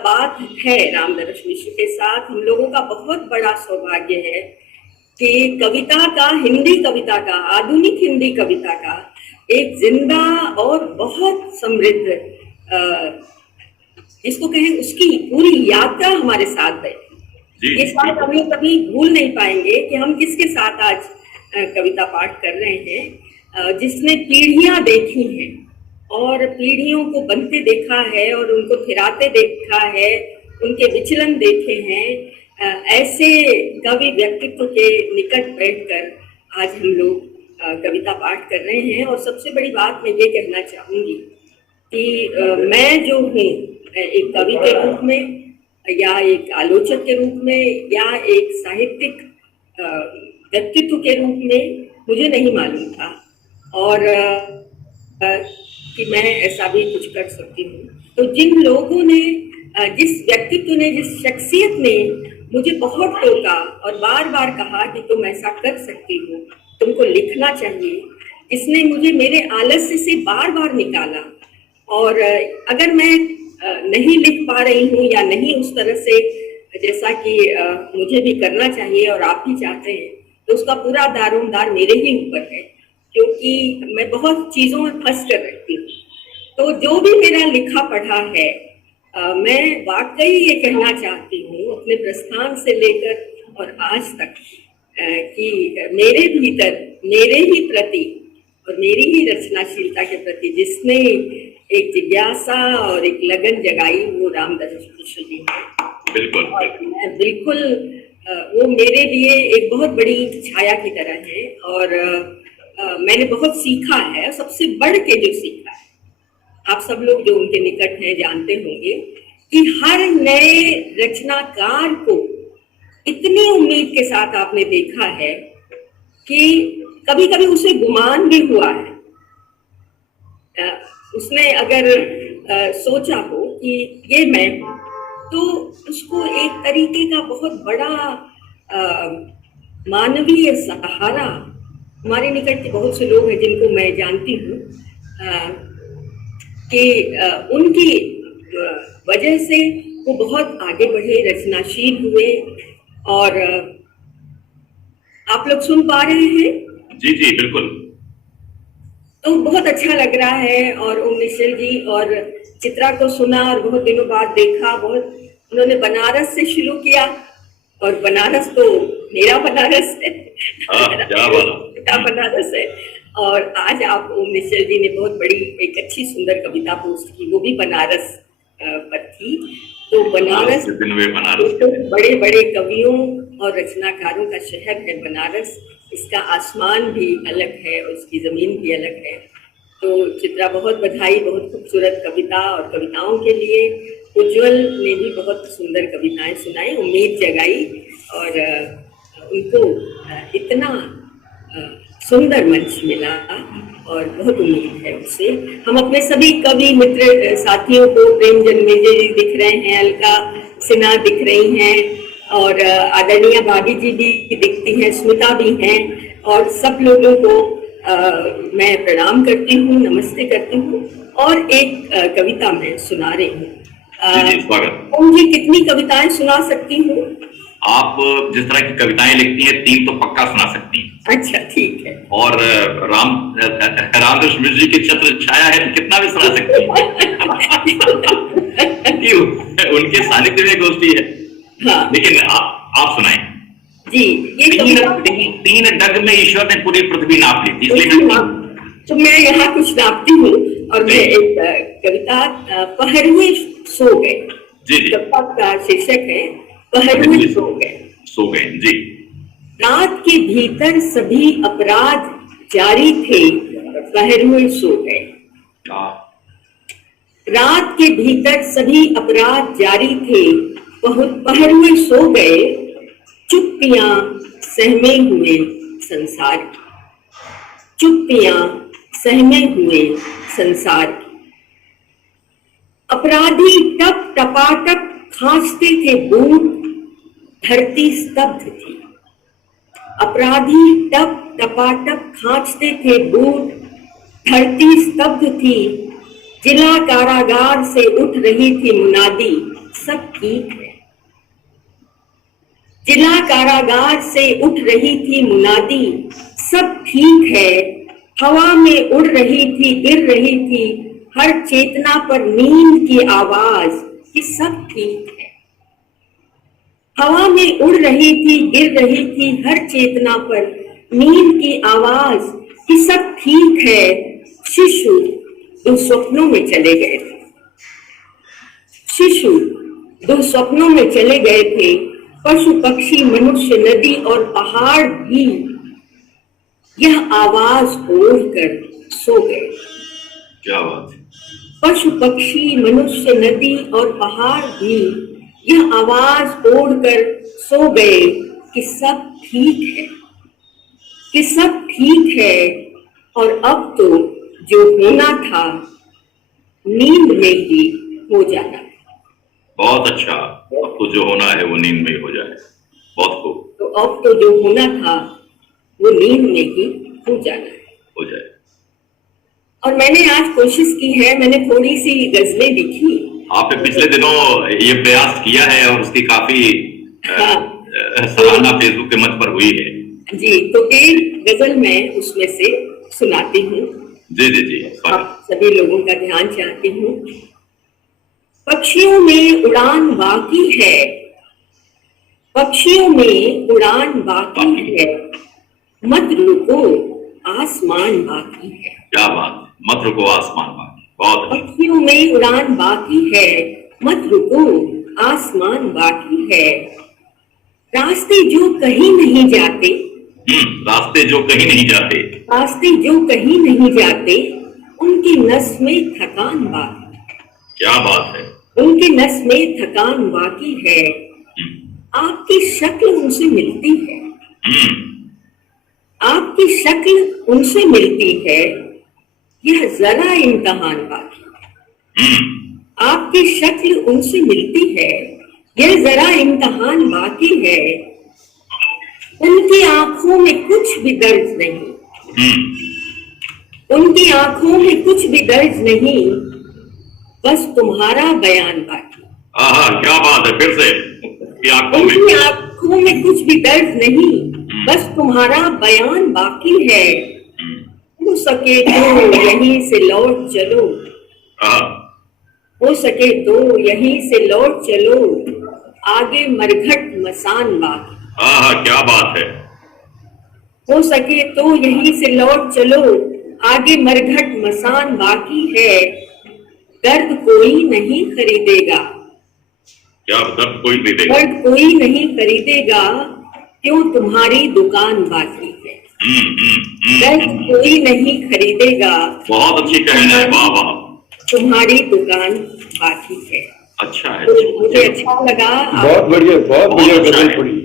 बात है रामदरस मिश्र के साथ। हम लोगों का बहुत बड़ा सौभाग्य है कि कविता का, हिंदी कविता का, आधुनिक हिंदी कविता का एक जिंदा और बहुत समृद्ध इसको कहें उसकी पूरी यात्रा हमारे साथ है। ये साथ हम लोग कभी भूल नहीं पाएंगे कि हम किसके साथ आज कविता पाठ कर रहे हैं, जिसने पीढ़ियां देखी हैं और पीढ़ियों को बनते देखा है और उनको फिराते देखा है, उनके विचलन देखे हैं। ऐसे कवि व्यक्तित्व के निकट बैठकर आज हम लोग कविता पाठ कर रहे हैं। और सबसे बड़ी बात मैं ये कहना चाहूंगी कि मैं जो हूँ एक कवि के रूप में या एक आलोचक के रूप में या एक साहित्यिक व्यक्तित्व के रूप में मुझे नहीं मालूम था और कि मैं ऐसा भी कुछ कर सकती हूँ। तो जिन लोगों ने, जिस व्यक्तित्व ने, जिस शख्सियत ने मुझे बहुत टोका और बार बार कहा कि तुम ऐसा कर सकती हो, तुमको लिखना चाहिए, इसने मुझे मेरे आलस्य से बार बार निकाला। और अगर मैं नहीं लिख पा रही हूँ या नहीं उस तरह से जैसा कि मुझे भी करना चाहिए और आप भी चाहते हैं, तो उसका पूरा दारोमदार मेरे ही ऊपर है, क्योंकि मैं बहुत चीज़ों में फंस कर रहती हूँ। तो जो भी मेरा लिखा पढ़ा है मैं वाकई ये कहना चाहती हूँ अपने प्रस्थान से लेकर और आज तक कि मेरे भीतर मेरे ही प्रति और मेरी ही रचनाशीलता के प्रति जिसने एक जिज्ञासा और एक लगन जगाई वो रामदरस मिश्र जी है। बिल्कुल मैं बिल्कुल वो मेरे लिए एक बहुत बड़ी छाया की तरह है और मैंने बहुत सीखा है। सबसे बढ़ के जो सीखा है, आप सब लोग जो उनके निकट हैं जानते होंगे कि हर नए रचनाकार को इतनी उम्मीद के साथ आपने देखा है कि कभी कभी उसे गुमान भी हुआ है। उसने अगर सोचा हो कि ये मैं हूं, तो उसको एक तरीके का बहुत बड़ा मानवीय सहारा, हमारे निकट के बहुत से लोग हैं जिनको मैं जानती हूँ कि उनकी वजह से वो बहुत आगे बढ़े, रचनाशील हुए। और आप लोग सुन पा रहे हैं? जी जी बिल्कुल। तो बहुत अच्छा लग रहा है। और ओम निश्चल जी और चित्रा को सुना और बहुत दिनों बाद देखा। बहुत उन्होंने बनारस से शुरू किया और बनारस तो मेरा बनारस है, मेरा बनारस है। और आज आप ओम निश्चल जी ने बहुत बड़ी एक अच्छी सुंदर कविता पोस्ट की, वो भी बनारस पर थी। तो बनारस तो बड़े बड़े कवियों और रचनाकारों का शहर है बनारस। इसका आसमान भी अलग है और इसकी जमीन भी अलग है। तो चित्रा बहुत बधाई, बहुत खूबसूरत कविता और कविताओं के लिए। उज्जवल ने भी बहुत सुंदर कविताएं सुनाई, उम्मीद जगाई और उनको इतना सुंदर मंच मिला और बहुत उम्मीद है उससे। हम अपने सभी कवि मित्र साथियों को, प्रेम जन्मेजय जी दिख रहे हैं, अलका सिन्हा दिख रही हैं और आदरणीय भाभी जी भी दिखती हैं, स्मिता भी हैं और सब लोगों को मैं प्रणाम करती हूँ, नमस्ते करती हूँ। और एक कविता मैं सुना रही हूँ। ओम जी, कितनी कविताएं सुना सकती हूँ? आप जिस तरह की कविताएं लिखती हैं 3 तो पक्का सुना सकती हैं। अच्छा ठीक है। और रामदरस मिश्र जी की छत्र छाया है तो कितना भी सुना सकती हैं। उनके सानिध्य में गोष्ठी है। हाँ। लेकिन आप सुनाएं जी। ये तीन डग में ईश्वर ने पूरी पृथ्वी नाप ली थी, इसलिए तो मैं यहाँ कुछ नापती हूँ और मैं एक कविता पहरुए सो गए, का शीर्षक है पहरुए सो गए जी। रात के भीतर सभी अपराध जारी थे, पहरुए सो गए। रात के भीतर सभी अपराध जारी थे, पहरुए सो गए। चुप्पियां सहमे हुए संसार की, चुप्पियां सहमे हुए संसार की। अपराधी टप टपाटप खांचते थे बूट, धरती स्तब्ध थी। अपराधी टप टपाटप खांचते थे बूट, धरती स्तब्ध थी। जिला कारागार से उठ रही थी मुनादी, सब ठीक है। जिला कारागार से उठ रही थी मुनादी, सब ठीक है। हवा में उड़ रही थी, गिर रही थी हर चेतना पर नींद की आवाज कि सब ठीक है। हवा में उड़ रही थी, गिर रही थी हर चेतना पर नींद की आवाज कि सब ठीक है। शिशु दुस्वप्नों में चले गए थे, शिशु दुस्वप्नों में चले गए थे। पशु पक्षी मनुष्य नदी और पहाड़ भी यह आवाज ओढ़कर सो गए। क्या बात है। पशु पक्षी मनुष्य नदी और पहाड़ भी यह आवाज ओढ़कर सो गए कि सब ठीक है, कि सब ठीक है। और अब तो जो होना था नींद में ही हो जाना। बहुत अच्छा। अब तो जो होना है वो नींद में हो जाए। बहुत खूब। तो अब तो जो होना था वो नींद में ही हो जाना है, हो जाए। और मैंने आज कोशिश की है, मैंने थोड़ी सी गजलें लिखी। आपने पिछले दिनों ये प्रयास किया है और उसकी काफी सराहना फेसबुक के मंच पर हुई है जी। तो एक गजल मैं उसमें से सुनाती हूँ। जी जी जी। आप सभी लोगों का ध्यान चाहती हूँ। पक्षियों में उड़ान बाकी है, पक्षियों में उड़ान बाकी है, मत रुको आसमान बाकी है। क्या बात, मत रुको आसमान बाकी, बहुत अच्छा। पक्षियों में उड़ान बाकी है, मत रुको आसमान बाकी है। रास्ते जो कहीं नहीं जाते, रास्ते जो कहीं नहीं जाते, रास्ते जो कहीं नहीं जाते, उनकी नस में थकान बाकी। क्या बात है, उनकी नस में थकान बाकी है। आपकी शक्ल उनसे मिलती है, आपकी शक्ल उनसे मिलती है, यह जरा इम्तहान बाकी। आपकी शक्ल उनसे मिलती है, यह जरा इम्तहान बाकी है। उनकी आंखों में कुछ भी दर्द नहीं, उनकी आंखों में कुछ भी दर्द नहीं, बस तुम्हारा बयान बाकी। क्या बात है, फिर से उनकी आंखों में कुछ भी दर्द नहीं, बस तुम्हारा बयान बाकी है। हो सके तो यहीं से लौट चलो, हो सके तो यहीं से लौट चलो, आगे मरघट मसान बाकी। क्या बात है, हो सके तो यहीं से लौट चलो, आगे मरघट मसान बाकी है। दर्द कोई नहीं खरीदेगा, क्या दर्द कोई खरीदेगा, दर्द कोई नहीं खरीदेगा, क्यों तुम्हारी दुकान बाकी है। दर्द कोई नहीं खरीदेगा, बहुत अच्छी कहना है, वाह वाह, तुम्हारी दुकान बाकी है। अच्छा है, तो मुझे अच्छा लगा। बहुत बढ़िया गजल पढ़ी,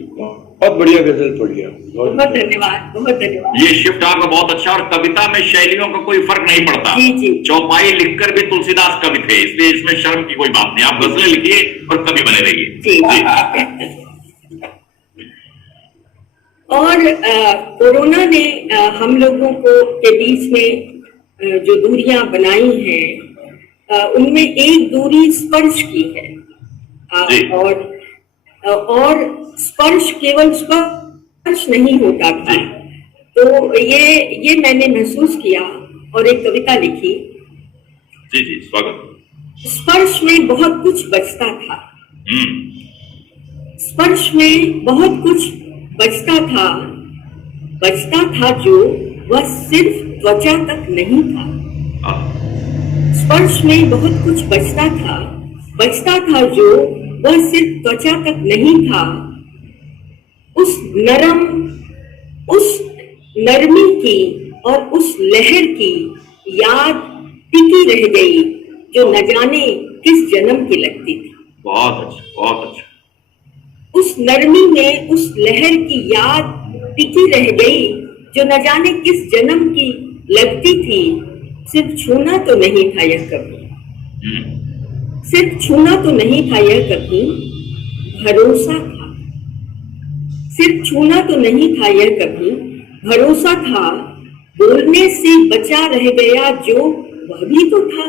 बहुत बढ़िया गजल पढ़ी। बहुत धन्यवाद, बहुत धन्यवाद। ये शिफ्ट आपका बहुत अच्छा, और कविता में शैलियों का कोई फर्क नहीं पड़ता। जी जी। चौपाई लिखकर भी तुलसीदास कवि थे, इसलिए इसमें शर्म की कोई बात नहीं। आप गजलें लिखिए और कवि बने रहिए। जी। और कोरोना ने हम लोगों को के बीच में जो दूरियां बनाई हैं, उनमें एक दूरी स्पर्श की है। और स्पर्श केवल स्पर्श नहीं होता था। तो ये मैंने महसूस किया और एक कविता लिखी। जी जी, स्वागत। स्पर्श में बहुत कुछ बचता था, स्पर्श में बहुत कुछ बचता था जो वह सिर्फ त्वचा तक नहीं था। स्पर्श में बहुत कुछ बचता था जो वह सिर्फ त्वचा तक नहीं था। उस नरमी की और उस लहर की याद टिकी रह गई जो न जाने किस जन्म की लगती थी। बहुत अच्छा, बहुत अच्छा। उस नरमी में उस लहर की याद टिकी रह गई जो न जाने किस जन्म की लगती थी। सिर्फ छूना तो नहीं था यह कभी, सिर्फ छूना तो नहीं था यह कभी, भरोसा था। सिर्फ छूना तो नहीं था यह कभी, भरोसा था। बोलने से बचा रह गया जो वह भी तो था,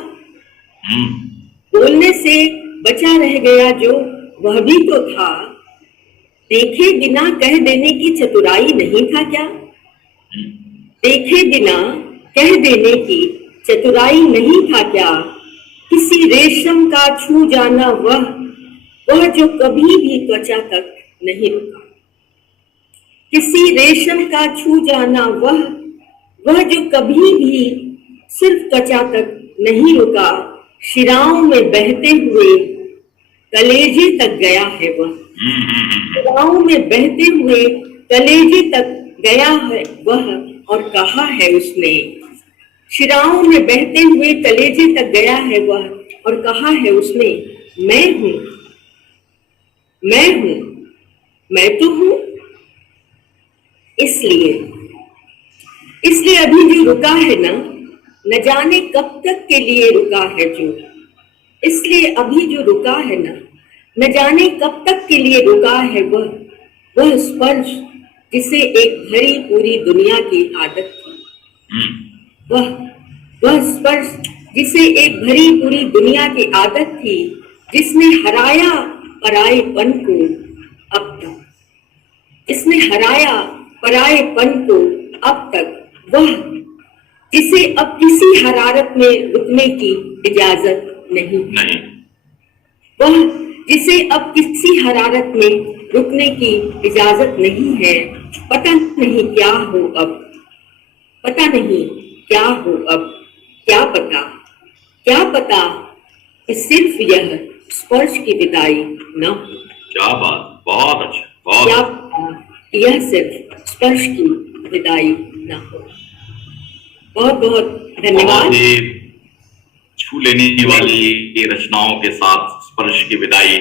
बोलने से बचा रह गया जो वह भी तो था। देखे बिना कह देने की चतुराई नहीं था क्या, देखे बिना कह देने की चतुराई नहीं था क्या। किसी रेशम का छू जाना वह जो कभी भी त्वचा तक नहीं रुका। किसी रेशम का छू जाना वह जो कभी भी सिर्फ त्वचा तक नहीं रुका। शिराओं में बहते हुए कलेजे तक गया है वह, शिराओं में बहते हुए कलेजे तक गया है वह, और कहा है उसने। शिराओं में बहते हुए कलेजे तक गया है वह, और कहा है उसने, मैं हूं, मैं तो हूं। इसलिए अभी जो रुका है ना, न जाने कब तक के लिए रुका है जो। इसलिए अभी जो रुका है ना, न जाने कब तक के लिए रुका है वह स्पर्श जिसे एक भरी पूरी दुनिया की आदत थी। वह स्पर्श जिसे एक भरी पूरी दुनिया की आदत थी, जिसने हराया परायेपन को अब तक, जिसने हराया परायेपन को अब तक। वह जिसे अब किसी हरारत में रुकने की इजाजत नहीं। वह जिसे अब किसी हरारत में रुकने की इजाजत नहीं है। पता नहीं क्या हो अब, पता नहीं क्या हो अब, क्या पता कि सिर्फ यह स्पर्श की विदाई न हो। क्या बात, बहुत अच्छा, बहुत क्या अच्छा। पता कि यह सिर्फ स्पर्श की विदाई न हो। बहुत बहुत धन्यवाद। बहुत ही छू लेने वाली ये रचनाओं के साथ स्पर्श की विदाई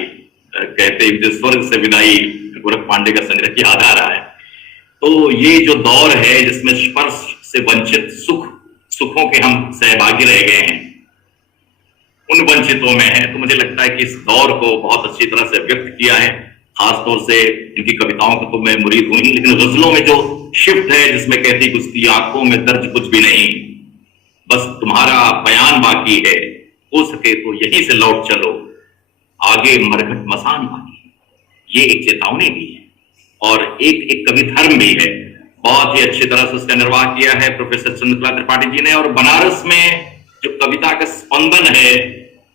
कहते ही मुझे स्वर्ग से विदाई गोरख पांडे का संग्रह याद आ रहा है। तो ये जो दौर है जिसमें स्पर्श से वंचित सुखों के हम सहभागी रह गए हैं, उन वंचितों में है, तो मुझे लगता है कि इस दौर को बहुत अच्छी तरह से व्यक्त किया है। खासतौर से इनकी कविताओं को तो मैं मुरीद हुई, लेकिन गजलों में जो शिफ्ट है जिसमें कहती कि उसकी आंखों में दर्द कुछ भी नहीं, बस तुम्हारा बयान बाकी है, हो सके तो यहीं से लौट चलो, आगे मरघट मसान बाकी। ये एक चेतावनी भी है और एक कवि धर्म भी है। बहुत ही अच्छी तरह से उसका निर्वाह किया है प्रोफेसर चंद्रकला त्रिपाठी जी ने। और बनारस में जो कविता का स्पंदन है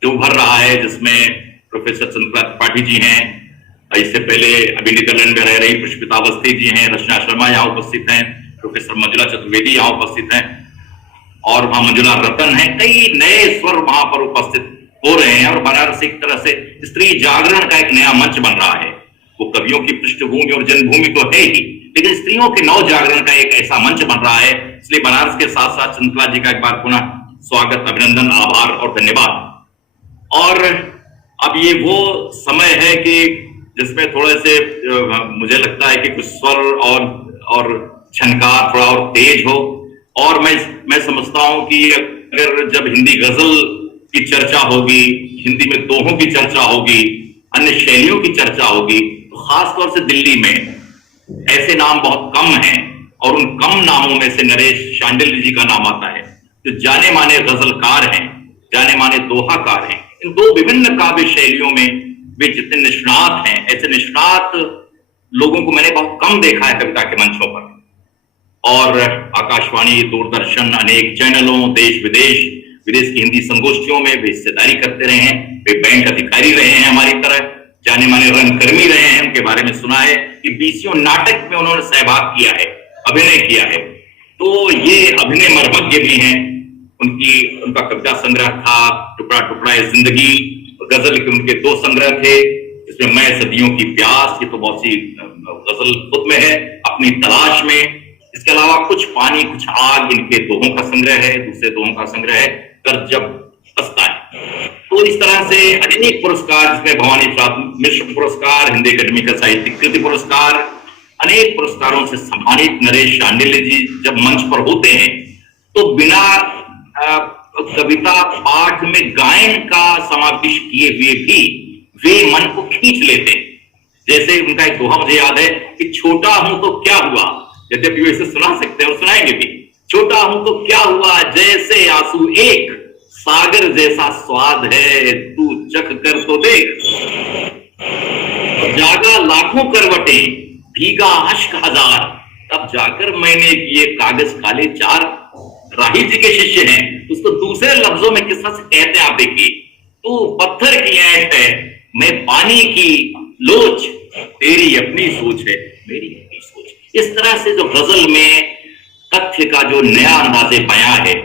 जो उभर रहा है, जिसमें प्रोफेसर चंद्रकला त्रिपाठी जी हैं, इससे पहले अभी नीदरलैंड में रह रही पुष्पिता अवस्थी जी हैं, रचना शर्मा यहाँ उपस्थित हैं, प्रोफेसर मंजुला चतुर्वेदी यहाँ उपस्थित हैं और वहां मंजुला रतन है। कई नए स्वर वहां पर उपस्थित हो रहे हैं और बनारस एक तरह से स्त्री जागरण का एक नया मंच बन रहा है। वो कवियों की पृष्ठभूमि और जन्मभूमि तो है ही, लेकिन स्त्रियों के नव जागरण का एक ऐसा मंच बन रहा है। इसलिए बनारस के साथ साथ चंद्रकला जी का एक बार पुनः स्वागत, अभिनंदन, आभार और धन्यवाद। और अब ये वो समय है कि जिसमें थोड़े से मुझे लगता है कि कुछ स्वर और झनकार थोड़ा और तेज हो। और मैं समझता हूं कि अगर जब हिंदी गजल की चर्चा होगी, हिंदी में दोहों की चर्चा होगी, अन्य शैलियों की चर्चा होगी, तो खासतौर से दिल्ली में ऐसे नाम बहुत कम हैं और उन कम नामों में से नरेश शांडिल्य जी का नाम आता है, जो जाने माने गजलकार हैं, जाने माने दोहाकार हैं। इन दो विभिन्न काव्य शैलियों में वे जितने निष्णात हैं, ऐसे निष्णात लोगों को मैंने बहुत कम देखा है कविता के मंचों पर। और आकाशवाणी, दूरदर्शन, अनेक चैनलों, देश विदेश की हिंदी संगोष्ठियों में वे हिस्सेदारी करते रहे हैं। वे बैंक अधिकारी रहे हैं, हमारी तरह जाने माने रंगकर्मी रहे हैं। उनके बारे में सुना है कि 20 नाटक में उन्होंने सहभाग किया है, अभिनय किया है। तो ये अभिनय मर्मज्ञ भी हैं। उनका कविता संग्रह था टुकड़ा टुकड़ा जिंदगी, गजल के उनके 2 संग्रह थे, इसमें मैं सदियों की प्यास, ये तो बहुत सी गजल खुद में है, अपनी तलाश में। इसके अलावा कुछ पानी कुछ आग, इनके दोहों का संग्रह है, दूसरे दोहों का संग्रह है, कर जब हंसता है। तो इस तरह से अनेक पुरस्कार, जिसमें भवानी मिश्र पुरस्कार, हिंदी अकेडमी का साहित्यिक कृति पुरस्कार, अनेक पुरस्कारों से सम्मानित नरेश शांडिल्य जी जब मंच पर होते हैं तो बिना कविता पाठ में गायन का समावेश किए हुए भी वे मन को खींच लेते हैं। जैसे उनका एक दोहा मुझे याद है कि छोटा हूं तो क्या हुआ, यद्यपि वे इसे सुना सकते हैं और सुनाएंगे भी। छोटा हूं तो क्या हुआ, जैसे आंसू एक, सागर जैसा स्वाद है, तू चख कर तो देख। जागा लाखों करवटे, भीगा अश्क हजार, तब जाकर मैंने किए कागज काले चार। राही जी के शिष्य हैं, उसको दूसरे लफ्जों में किस तरह से कहते हैं आप देखिए, तू पत्थर की ऐंठ है, मैं पानी की लोच, तेरी अपनी सोच है, मेरी अपनी सोच। इस तरह से जो गजल में तथ्य का जो नया अंदाजे बयां है,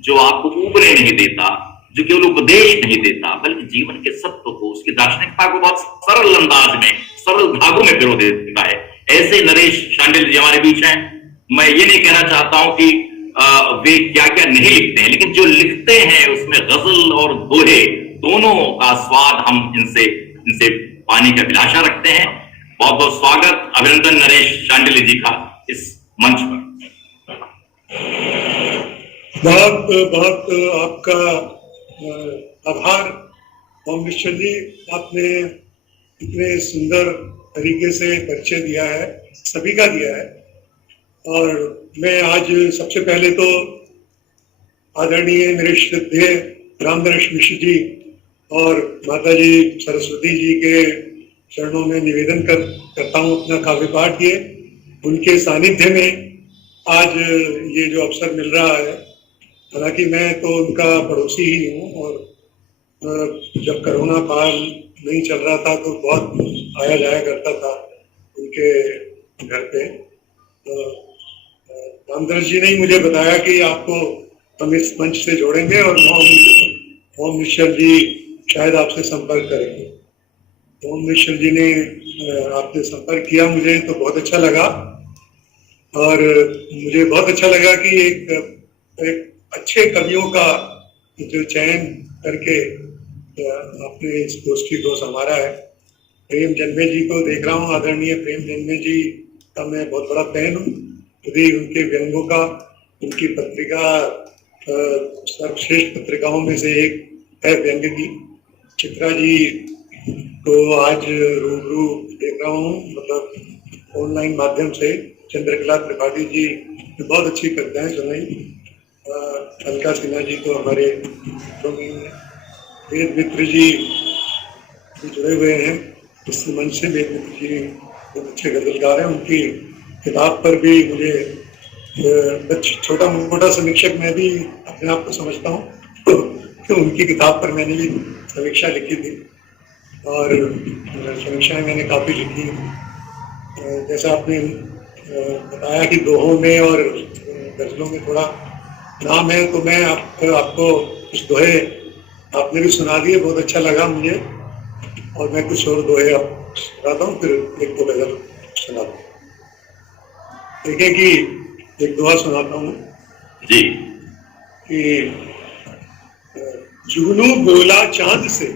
जो आपको उबरे नहीं देता, जो केवल उपदेश नहीं देता, बल्कि जीवन के सत्य को, उसकी दार्शनिकता को बहुत सरल अंदाज में, सरल धागों में पिरो देता है। ऐसे नरेश शांडिल्य जी हमारे बीच हैं। मैं ये नहीं कहना चाहता हूं कि वे क्या क्या नहीं लिखते हैं, लेकिन जो लिखते हैं उसमें गजल और दोहे दोनों का स्वाद हम इनसे पाने की अभिलाषा रखते हैं। बहुत बहुत स्वागत, अभिनंदन नरेश शांडिल्य जी का इस मंच पर। बहुत बहुत आपका आभार ओम मिश्र जी, आपने इतने सुंदर तरीके से परिचय दिया है, सभी का दिया है। और मैं आज सबसे पहले तो आदरणीय नरेश श्रद्धेय रामदरश मिश्र जी और माताजी सरस्वती जी के चरणों में निवेदन करता हूँ अपना काव्य पाठ किए। उनके सानिध्य में आज ये जो अवसर मिल रहा है, हालांकि मैं तो उनका पड़ोसी ही हूँ और जब कोरोना काल नहीं चल रहा था तो बहुत आया जाया करता था उनके घर पे। रामदरस जी ने मुझे बताया कि आपको हम इस मंच से जोड़ेंगे और ओम मिश्र जी शायद आपसे संपर्क करेंगे। ओम मिश्र जी ने आपसे संपर्क किया, मुझे तो बहुत अच्छा लगा और मुझे बहुत अच्छा लगा कि एक अच्छे कवियों का जो चयन करके आपने इस गोष्ठी को संभाला है। प्रेम जन्मे जी को देख रहा हूँ, आदरणीय प्रेम जन्मे जी का मैं बहुत बड़ा फैन हूँ। यदि उनके व्यंगों का, उनकी पत्रिका सर्वश्रेष्ठ पत्रिकाओं में से एक है व्यंग की। चित्रा जी को आज रूबरू देख रहा हूँ, मतलब ऑनलाइन माध्यम से। चंद्रकला त्रिपाठी जी बहुत अच्छी करते हैं सुनाई। अलका सिन्हा जी तो हमारे मित्रों में हैं। वेद मित्र जी जुड़े हुए हैं इस मंच से। वेद मित्र जी बहुत अच्छे गजलकार हैं। उनकी किताब पर भी मुझे छोटा मोटा समीक्षक मैं भी अपने आप को समझता हूँ तो उनकी किताब पर मैंने भी समीक्षा लिखी थी और समीक्षाएं मैंने काफ़ी लिखी। जैसा आपने बताया कि दोहों में और गजलों में थोड़ा नाम है, तो मैं आपको कुछ दोहे आपने भी सुना दिए, बहुत अच्छा लगा मुझे। और मैं कुछ और दोहे आप सुनाता हूँ, फिर एक दो गजल सुनाता हूँ। देखिए कि एक दोहा सुनाता हूँ जी कि जुगनू बोला चांद से।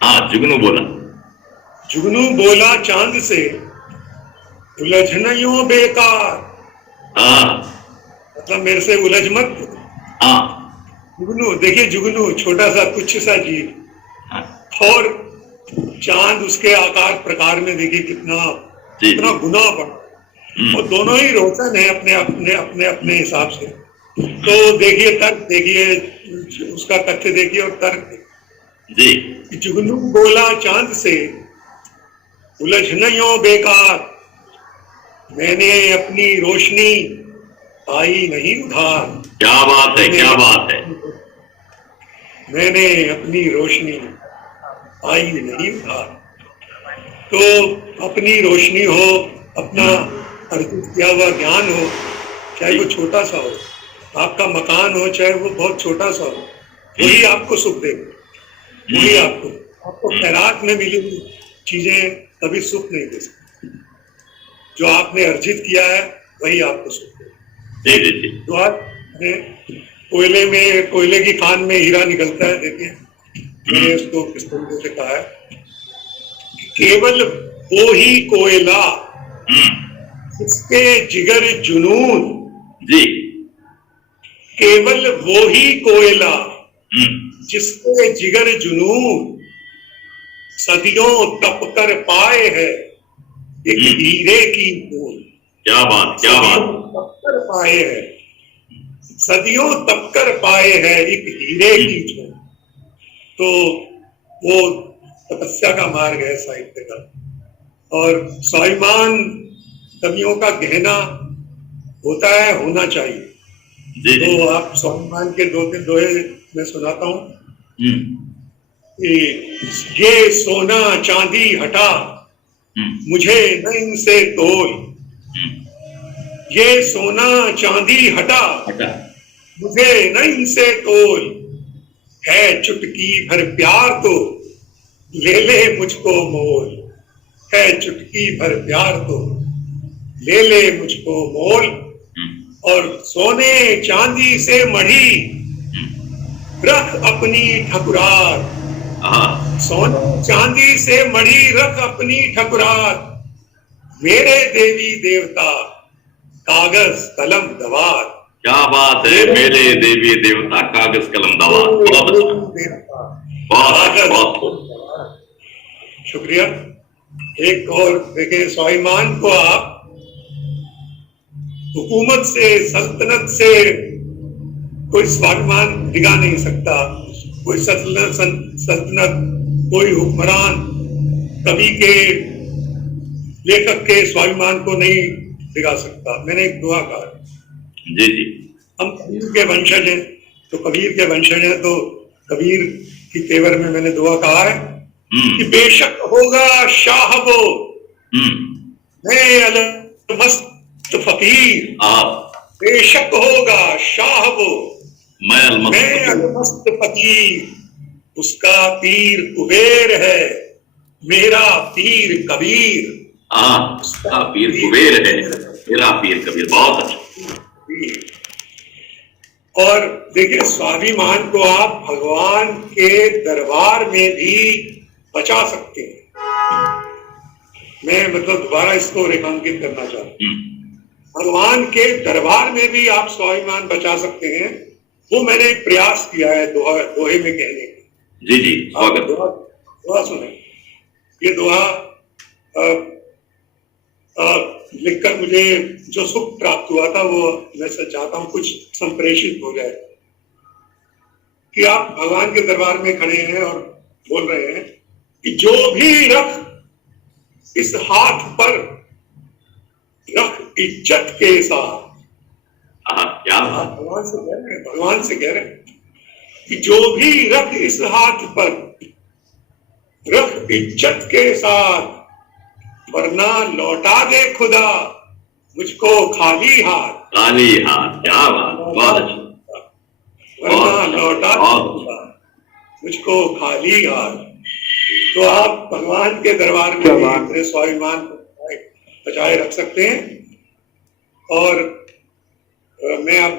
हाँ, जुगनू बोला। जुगनू बोला चांद से, उलझनों बेकार। हाँ, मतलब मेरे से उलझ मत। हाँ, जुगनू, देखिए जुगनू छोटा सा तुच्छ सा जीव, हाँ, और चांद उसके आकार प्रकार में देखिए कितना गुना बढ़ा। और दोनों ही रोशन है अपने अपने अपने अपने हिसाब से। तो देखिए तर्क, देखिए उसका तथ्य देखिए और तर्क जी। जुगनू बोला चांद से, उलझनों बेकार। मैंने अपनी रोशनी आई नहीं उधार। क्या बात है, क्या बात है। मैंने अपनी रोशनी आई नहीं उधार। तो अपनी रोशनी हो, अपना अर्जित किया हुआ ज्ञान हो, चाहे वो छोटा सा हो, आपका मकान हो चाहे वो बहुत छोटा सा हो, वही आपको सुख देगा। वही आपको खैरात में मिली हुई चीजें कभी सुख नहीं दे सकती। जो आपने अर्जित किया है वही आपको सुख देगा। तो आप कोयले की खान में हीरा निकलता है। देखिए मैंने उसको किस तरीके से कहा है, केवल वो ही कोयला जिसके जिगर जुनून। जी। केवल वो ही कोयला जिसके जिगर जुनून, सदियों तप कर पाए है एक हीरे की बूंद। क्या बात, क्या बात। तप कर पाए है, सदियों तप कर पाए है एक हीरे की बूंद। तो वो तपस्या का मार्ग है साहित्य का। और स्वाभिमान कवियों का गहना होता है, होना चाहिए। जी, तो आप स्वाभिमान के दो तीन दोहे मैं सुनाता हूँ कि ये सोना चांदी हटा मुझे न इनसे तोल। ये सोना चांदी हटा मुझे न इनसे तोल। है चुटकी भर प्यार तो ले ले मुझको मोल। है चुटकी भर प्यार तो ले ले मुझको मोल। और सोने चांदी से मढ़ी रख अपनी ठकुरार। सोने चांदी से मढ़ी रख अपनी ठकुरार। मेरे देवी देवता कागज कलम दवार। क्या बात है, मेरे देवी देवता कागज कलम दवार। बहुत अच्छा, बहुत शुक्रिया। एक और देखिए, स्वाभिमान को आप हुकूमत से, सल्तनत से कोई स्वाभिमान दिखा नहीं सकता। कोई सल्तनत, कोई हुक्मरान कवि के, लेखक के स्वाभिमान को नहीं दिखा सकता। मैंने एक दुआ कहा, जी जी, हम कबीर के वंशज हैं, तो कबीर के वंशज हैं तो कबीर की तेवर में मैंने दुआ कहा है कि बेशक होगा शाह वो, मैं अलमस्त फकीर, बेशक होगा शाह वो, मैं अलमस्त फकीर, उसका पीर कुबेर है, मेरा पीर कबीर। उसका पीर कुबेर है, मेरा पीर कबीर। बहुत अच्छा। और देखिए, स्वाभिमान को आप भगवान के दरबार में भी बचा सकते हैं। मैं मतलब दोबारा इसको रेखांकित करना चाहता हूँ। भगवान के दरबार में भी आप स्वाभिमान बचा सकते हैं। वो मैंने एक प्रयास किया है दोहे में कहने का। जी स्वागत। दोहा सुने। ये दोहा लिखकर मुझे जो सुख प्राप्त हुआ था वो मैं चाहता हूं कुछ संप्रेषित हो जाए। कि आप भगवान के दरबार में खड़े हैं और बोल रहे हैं कि जो भी रख इस हाथ पर, रख इज्जत के साथ। क्या भगवान से कह रहे हैं कि जो भी रख इस हाथ पर, रख इज्जत के साथ, वरना लौटा दे खुदा मुझको खाली हाथ। खाली हाथ, क्या बात, बहुत अच्छा। वरना लौटा दे खुदा मुझको खाली हाथ। तो आप भगवान के दरबार में अपने स्वाभिमान को बचाए रख सकते हैं। और मैं अब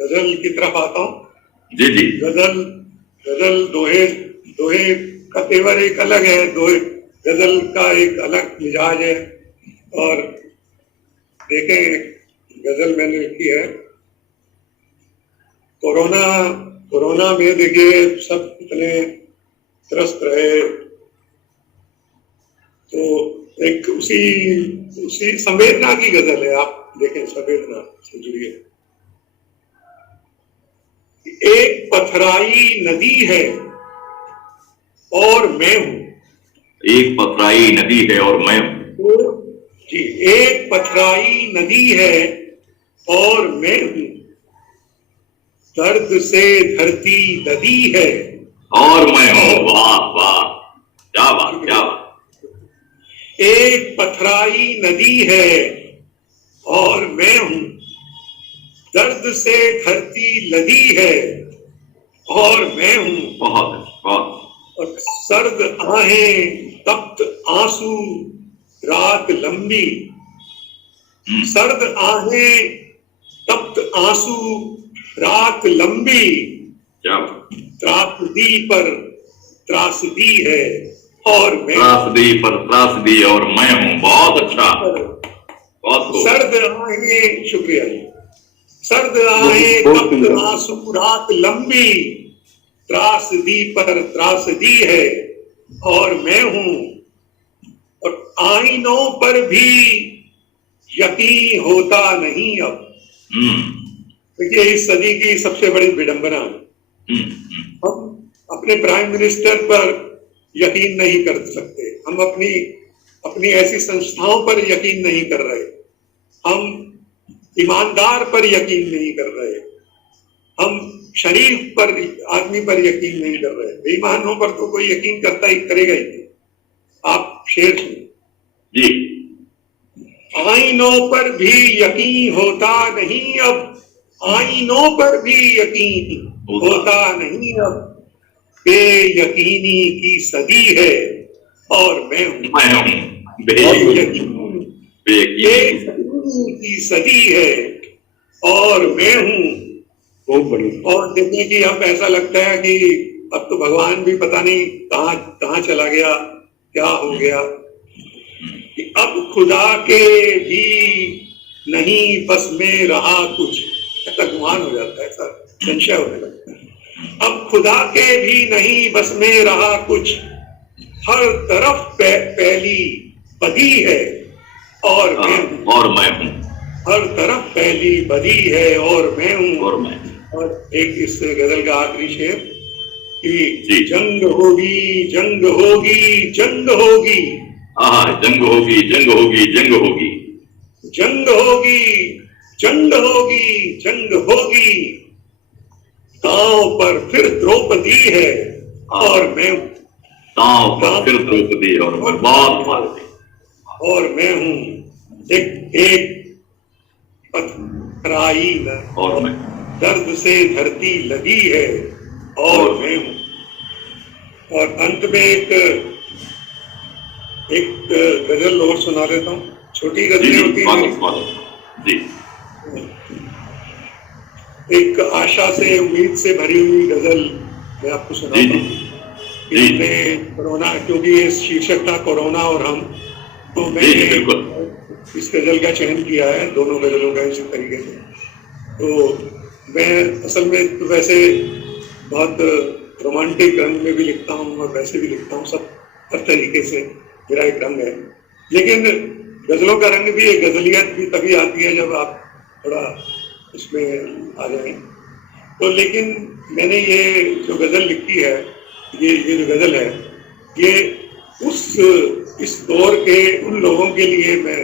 गजल की तरफ आता हूँ। जी। गजल दोहे का तेवर एक अलग है, गजल का एक अलग मिजाज है। और देखें, गजल मैंने लिखी है। कोरोना में देखिए सब इतने त्रस्त रहे, तो एक उसी संवेदना की गजल है। आप देखें, संवेदना से जुड़िए। एक पथराई नदी है और मैं हूं। एक पथराई नदी है और मैं हूं। जी, एक पथराई नदी है और मैं हूं। दर्द से धरती लदी है और मैं हूं। वाह वाह, क्या बात, क्या बात। एक पथराई नदी है और मैं हूं। दर्द से धरती लदी है और मैं हूं। बहुत। और सर्द आहें तप्त आंसू रात लंबी, सर्द आहें तप्त आंसू रात लंबी, त्रासदी पर त्रासदी है और मैं, त्रासदी पर त्रासदी और मैं हूं। बहुत अच्छा, बहुत। सर्द आहें, शुक्रिया जी। सर्द आहें तप्त आंसू रात लंबी, त्रासदी पर त्रासदी है और मैं हूं। और आईनों पर भी यकीन होता नहीं अब। देखिए, इस सदी की सबसे बड़ी विडंबना, हम अपने प्राइम मिनिस्टर पर यकीन नहीं कर सकते। हम अपनी ऐसी संस्थाओं पर यकीन नहीं कर रहे। हम ईमानदार पर यकीन नहीं कर रहे। हम शरीफ पर, आदमी पर यकीन नहीं कर रहे। बेईमानों पर तो कोई यकीन करेगा ही नहीं। आप शेर सुनिए जी। आईनों पर भी यकीन होता नहीं अब, आईनों पर भी यकीन होता नहीं अब। बेयकीनी की सदी है और मैं हूं। बेयकीनी की सदी है और मैं हूं। और देखने की अब ऐसा लगता है कि अब तो भगवान भी पता नहीं कहां चला गया, क्या हो गया। कि अब खुदा के भी नहीं बस में रहा कुछ, ऐसा गुमान हो जाता है, ऐसा संशय होने लगता है। अब खुदा के भी नहीं बस में रहा कुछ, हर तरफ पहली बदी है और मैं हूं। हर तरफ पहली बदी है और मैं हूं। और एक इस गजल का आखिरी शेर कि जंग होगी जंग होगी जंग होगी, जंग होगी जंग होगी जंग होगी, जंग होगी जंग होगी जंग होगी, दांव पर फिर द्रौपदी है और मैं हूं, दांव पर फिर द्रौपदी और मैं, बहुत भारती, और मैं हूं एक पथराई न, और मैं, दर्द से धरती लगी है और मैं हूं। और अंत में एक गजल और सुना देता हूँ। छोटी गजलें होती हैं जी, एक आशा से उम्मीद से भरी हुई गजल मैं आपको सुनाता हूँ। कोरोना, क्योंकि ये शीर्षक था कोरोना और हम, तो मैंने इस गजल का चयन किया है, दोनों गजलों का इसी तरीके से। तो मैं असल में तो वैसे बहुत रोमांटिक रंग में भी लिखता हूँ और वैसे भी लिखता हूँ, सब हर तरीके से मेरा एक रंग है। लेकिन गजलों का रंग भी, एक गजलियत भी तभी आती है जब आप थोड़ा उसमें आ जाए। तो लेकिन मैंने ये जो गजल लिखी है, ये जो गजल है, ये इस दौर के उन लोगों के लिए मैं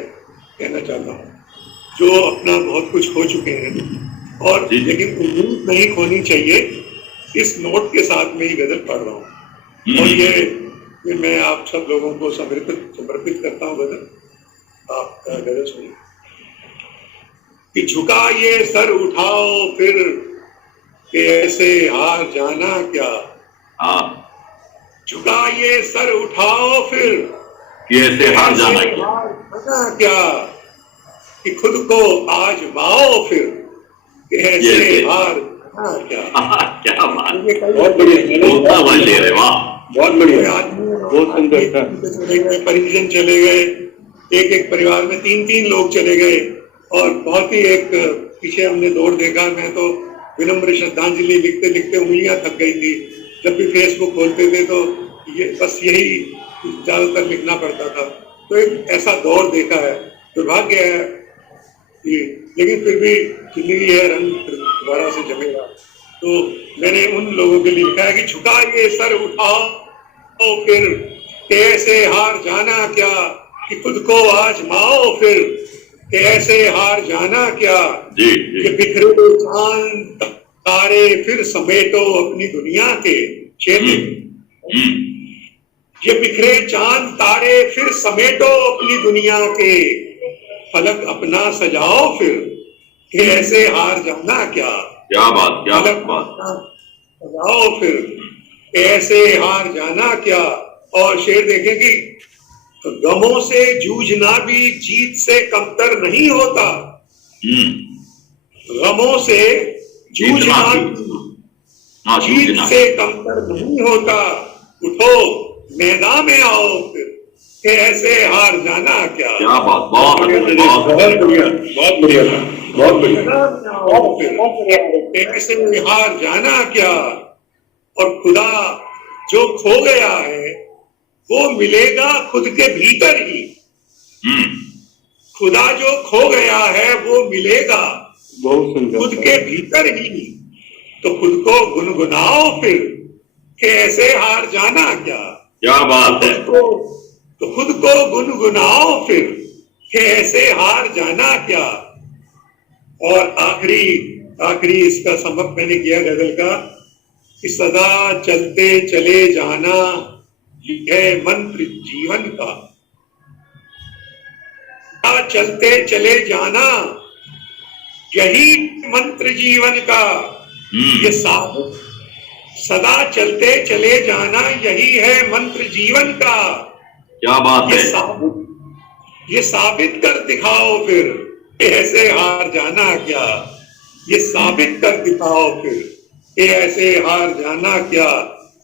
कहना चाहता हूँ जो अपना बहुत कुछ खो चुके हैं, और लेकिन उम्मीद नहीं खोनी चाहिए। इस नोट के साथ में ही गजल पढ़ रहा हूँ और ये मैं आप सब लोगों को समर्पित करता हूँ गजल। आप गजल सुनिए कि झुका ये सर उठाओ फिर कि ऐसे हार जाना क्या, झुका ये सर उठाओ फिर कि ऐसे हार जाना क्या, कि खुद को आजमाओ फिर कि ऐसे हार जाना क्या। क्या बात, बहुत बढ़िया, वाह, बहुत बढ़िया, बहुत सुंदर था। चले गए, परिजन चले गए, एक परिवार में 3-3 लोग चले गए, और बहुत ही एक पीछे हमने दौर देखा। मैं तो विनम्र श्रद्धांजलि लिखते लिखते उंगलियां थक गई थी। जब भी फेसबुक खोलते थे तो ये बस यही ज्यादातर लिखना पड़ता था। तो एक ऐसा दौर देखा है, दुर्भाग्य है ये, लेकिन फिर भी जिंदगी है, रंग दोबारा से जमेगा। तो मैंने उन लोगों के लिए लिखा है कि झुका ये सर उठाओ तो फिर कैसे हार जाना क्या, कि खुद को आजमाओ फिर कैसे हार जाना क्या। ये बिखरे चांद तारे फिर समेटो अपनी दुनिया के क्षेत्र, ये बिखरे चांद तारे फिर समेटो अपनी दुनिया के, फलक अपना सजाओ फिर कि ऐसे हार जाना क्या। क्या बात, क्या बात, सजाओ फिर ऐसे हार जाना क्या। और शेर देखें कि गमों से जूझना भी जीत से कमतर नहीं होता, गमों से जूझना जीत से कमतर नहीं होता। उठो मैदान में आओ फिर कि ऐसे हार जाना क्या। क्या बात, बहुत बढ़िया, बहुत बढ़िया, बहुत बढ़िया, ऐसे हार जाना क्या। और खुदा जो खो गया है वो मिलेगा खुद के भीतर ही, खुदा जो खो गया है वो मिलेगा खुद के भीतर ही। तो खुद को गुनगुनाओ फिर कि ऐसे हार जाना क्या। क्या बात है। तो खुद को गुनगुनाओ फिर कि ऐसे हार जाना क्या। और आखिरी इसका सबक मैंने किया गजल का कि सदा चलते चले जाना है मंत्र जीवन का, चलते चले जाना यही मंत्र जीवन का। ये सदा चलते चले जाना यही है मंत्र जीवन का। क्या बात है। ये साबित कर दिखाओ फिर ऐसे हार जाना क्या। ये साबित कर दिखाओ फिर ऐसे हार जाना क्या।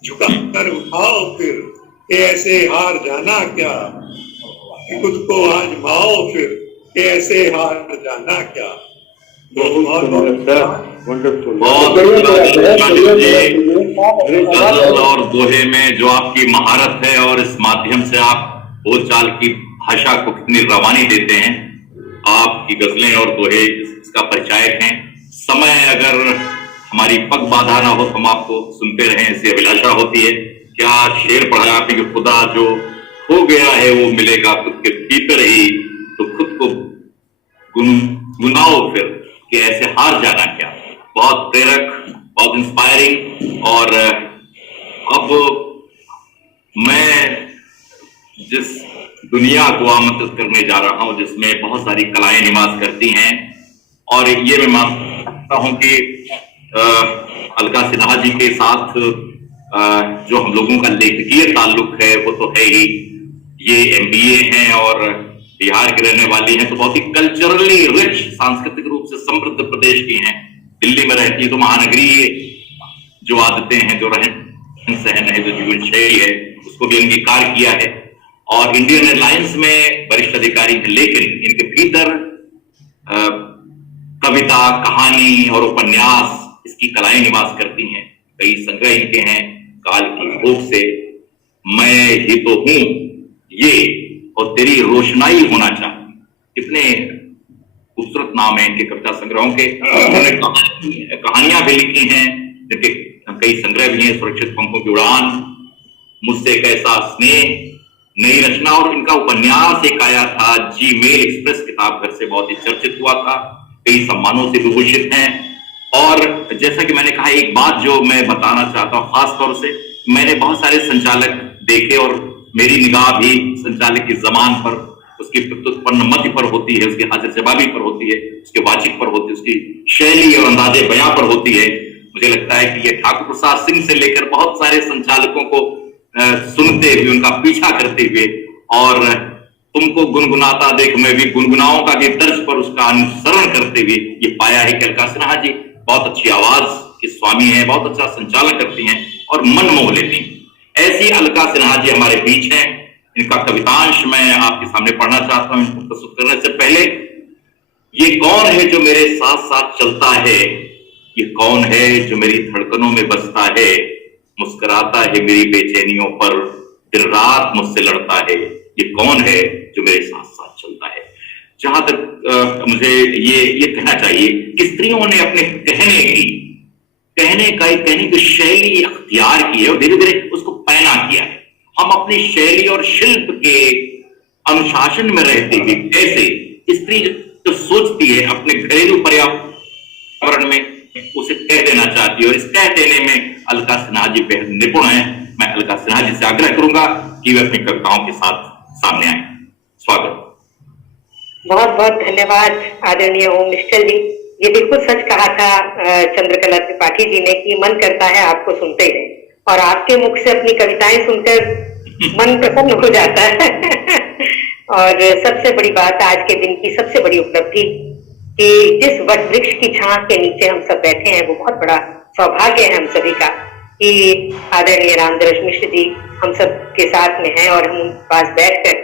झुका कर उठाओ फिर ऐसे हार जाना क्या। खुद को आजमाओ फिर ऐसे हार जाना क्या। गजल और दोहे में जो आपकी महारत है और इस माध्यम से आप बोलचाल की भाषा को कितनी रवानी देते हैं, आपकी गजलें और दोहे इसका परिचायक हैं। समय अगर हमारी पग बाधा ना हो तो हम आपको सुनते रहें, ऐसी अभिलाषा होती है। क्या शेर पढ़ा आपने कि खुदा जो खो गया है वो मिलेगा खुद के भीतर ही। तो खुद को गुनगुनाओ फिर कि ऐसे हार जाना क्या। बहुत प्रेरक, बहुत इंस्पायरिंग। और अब मैं जिस दुनिया को आमंत्रित करने जा रहा हूं जिसमें बहुत सारी कलाएं निवास करती हैं, और ये मैं मानता हूं कि अलका सिन्हा जी के साथ जो हम लोगों का लेखकीय ताल्लुक है वो तो है ही। ये MBA हैं और बिहार की रहने वाली हैं, तो बहुत ही कल्चरली रिच, सांस्कृतिक रूप से समृद्ध प्रदेश की हैं। दिल्ली में रहती है तो महानगरीय जो आदतें हैं, जो रहन सहन है, जो जीवन शैली है, उसको भी अंगीकार किया है। और इंडियन एयरलाइंस में वरिष्ठ अधिकारी हैं, लेकिन इनके भीतर कविता, कहानी और उपन्यास, इसकी कलाएं निवास करती हैं। कई संग्रह इनके हैं। काल की भूख से, मैं ही तो हूं ये, और तेरी रोशनाई होना चाहिए, कितने खूबसूरत नाम है इनके कविता संग्रहों के। उन्होंने कहानियां भी लिखी हैं, जिनके कई संग्रह भी हैं। सुरक्षित पंखों की उड़ान, मुझसे कैसा स्नेह, नई रचना, और इनका उपन्यास एक आया था जी-मेल एक्सप्रेस किताब घर से, बहुत ही चर्चित हुआ था। कई सम्मानों से विभूषित हैं। और जैसा कि मैंने कहा, एक बात जो मैं बताना चाहता हूं, खास तौर से मैंने बहुत सारे संचालक देखे और मेरी निगाह भी संचालक की जबान पर, उसकी प्रत्युत्पन्न मति पर होती है, उसकी हाजिर जवाबी पर होती है, उसके वाचिक पर होती है, उसकी शैली और अंदाजे बयां पर होती है। मुझे लगता है कि ये ठाकुर प्रसाद सिंह से लेकर बहुत सारे संचालकों को सुनते हुए, उनका पीछा करते हुए, और तुमको गुनगुनाता देख मैं भी गुनगुनाऊं का भी तर्ज पर उसका अनुसरण करते हुए ये पाया है कि अलका सिन्हा जी बहुत अच्छी आवाज के स्वामी हैं, बहुत अच्छा संचालन करती हैं और मन मोह लेती हैं। ऐसी अलका सिन्हा जी हमारे बीच हैं। इनका कवितांश मैं आपके सामने पढ़ना चाहता हूं। इनको प्रस्तुत करने से पहले, ये कौन है जो मेरे साथ साथ चलता है, ये कौन है जो मेरी धड़कनों में बसता है, मुस्कुराता है मेरी बेचैनियों पर, दिन रात मुझसे लड़ता है, ये कौन है जो मेरे साथ साथ चलता है। जहां तक मुझे ये कहना चाहिए कि स्त्रियों ने अपने कहने की शैली अख्तियार की है और धीरे धीरे उसको पैना किया है। हम अपनी शैली और शिल्प के अनुशासन में रहते हुए कैसे स्त्री जो सोचती है अपने घरेलू पर्यावरण में, उसे कह देना चाहती है, और इस कह देने में अलका सिन्हा जी बेहद निपुण है। मैं अलका सिन्हा जी से आग्रह करूंगा कि वे अपनी कविताओं के साथ सामने आए। स्वागत। बहुत बहुत धन्यवाद आदरणीय ओम निश्चल जी। ये बिल्कुल सच कहा था चंद्रकला त्रिपाठी जी ने कि मन करता है आपको सुनते ही रहे, और आपके मुख से अपनी कविताएं सुनकर मन प्रसन्न हो जाता है। और सबसे बड़ी बात, आज के दिन की सबसे बड़ी उपलब्धि कि जिस वट वृक्ष की छां के नीचे हम सब बैठे हैं, वो बहुत बड़ा सौभाग्य है हम सभी का कि आदरणीय रामदरस मिश्र जी हम सब के साथ में हैं और हम पास बैठकर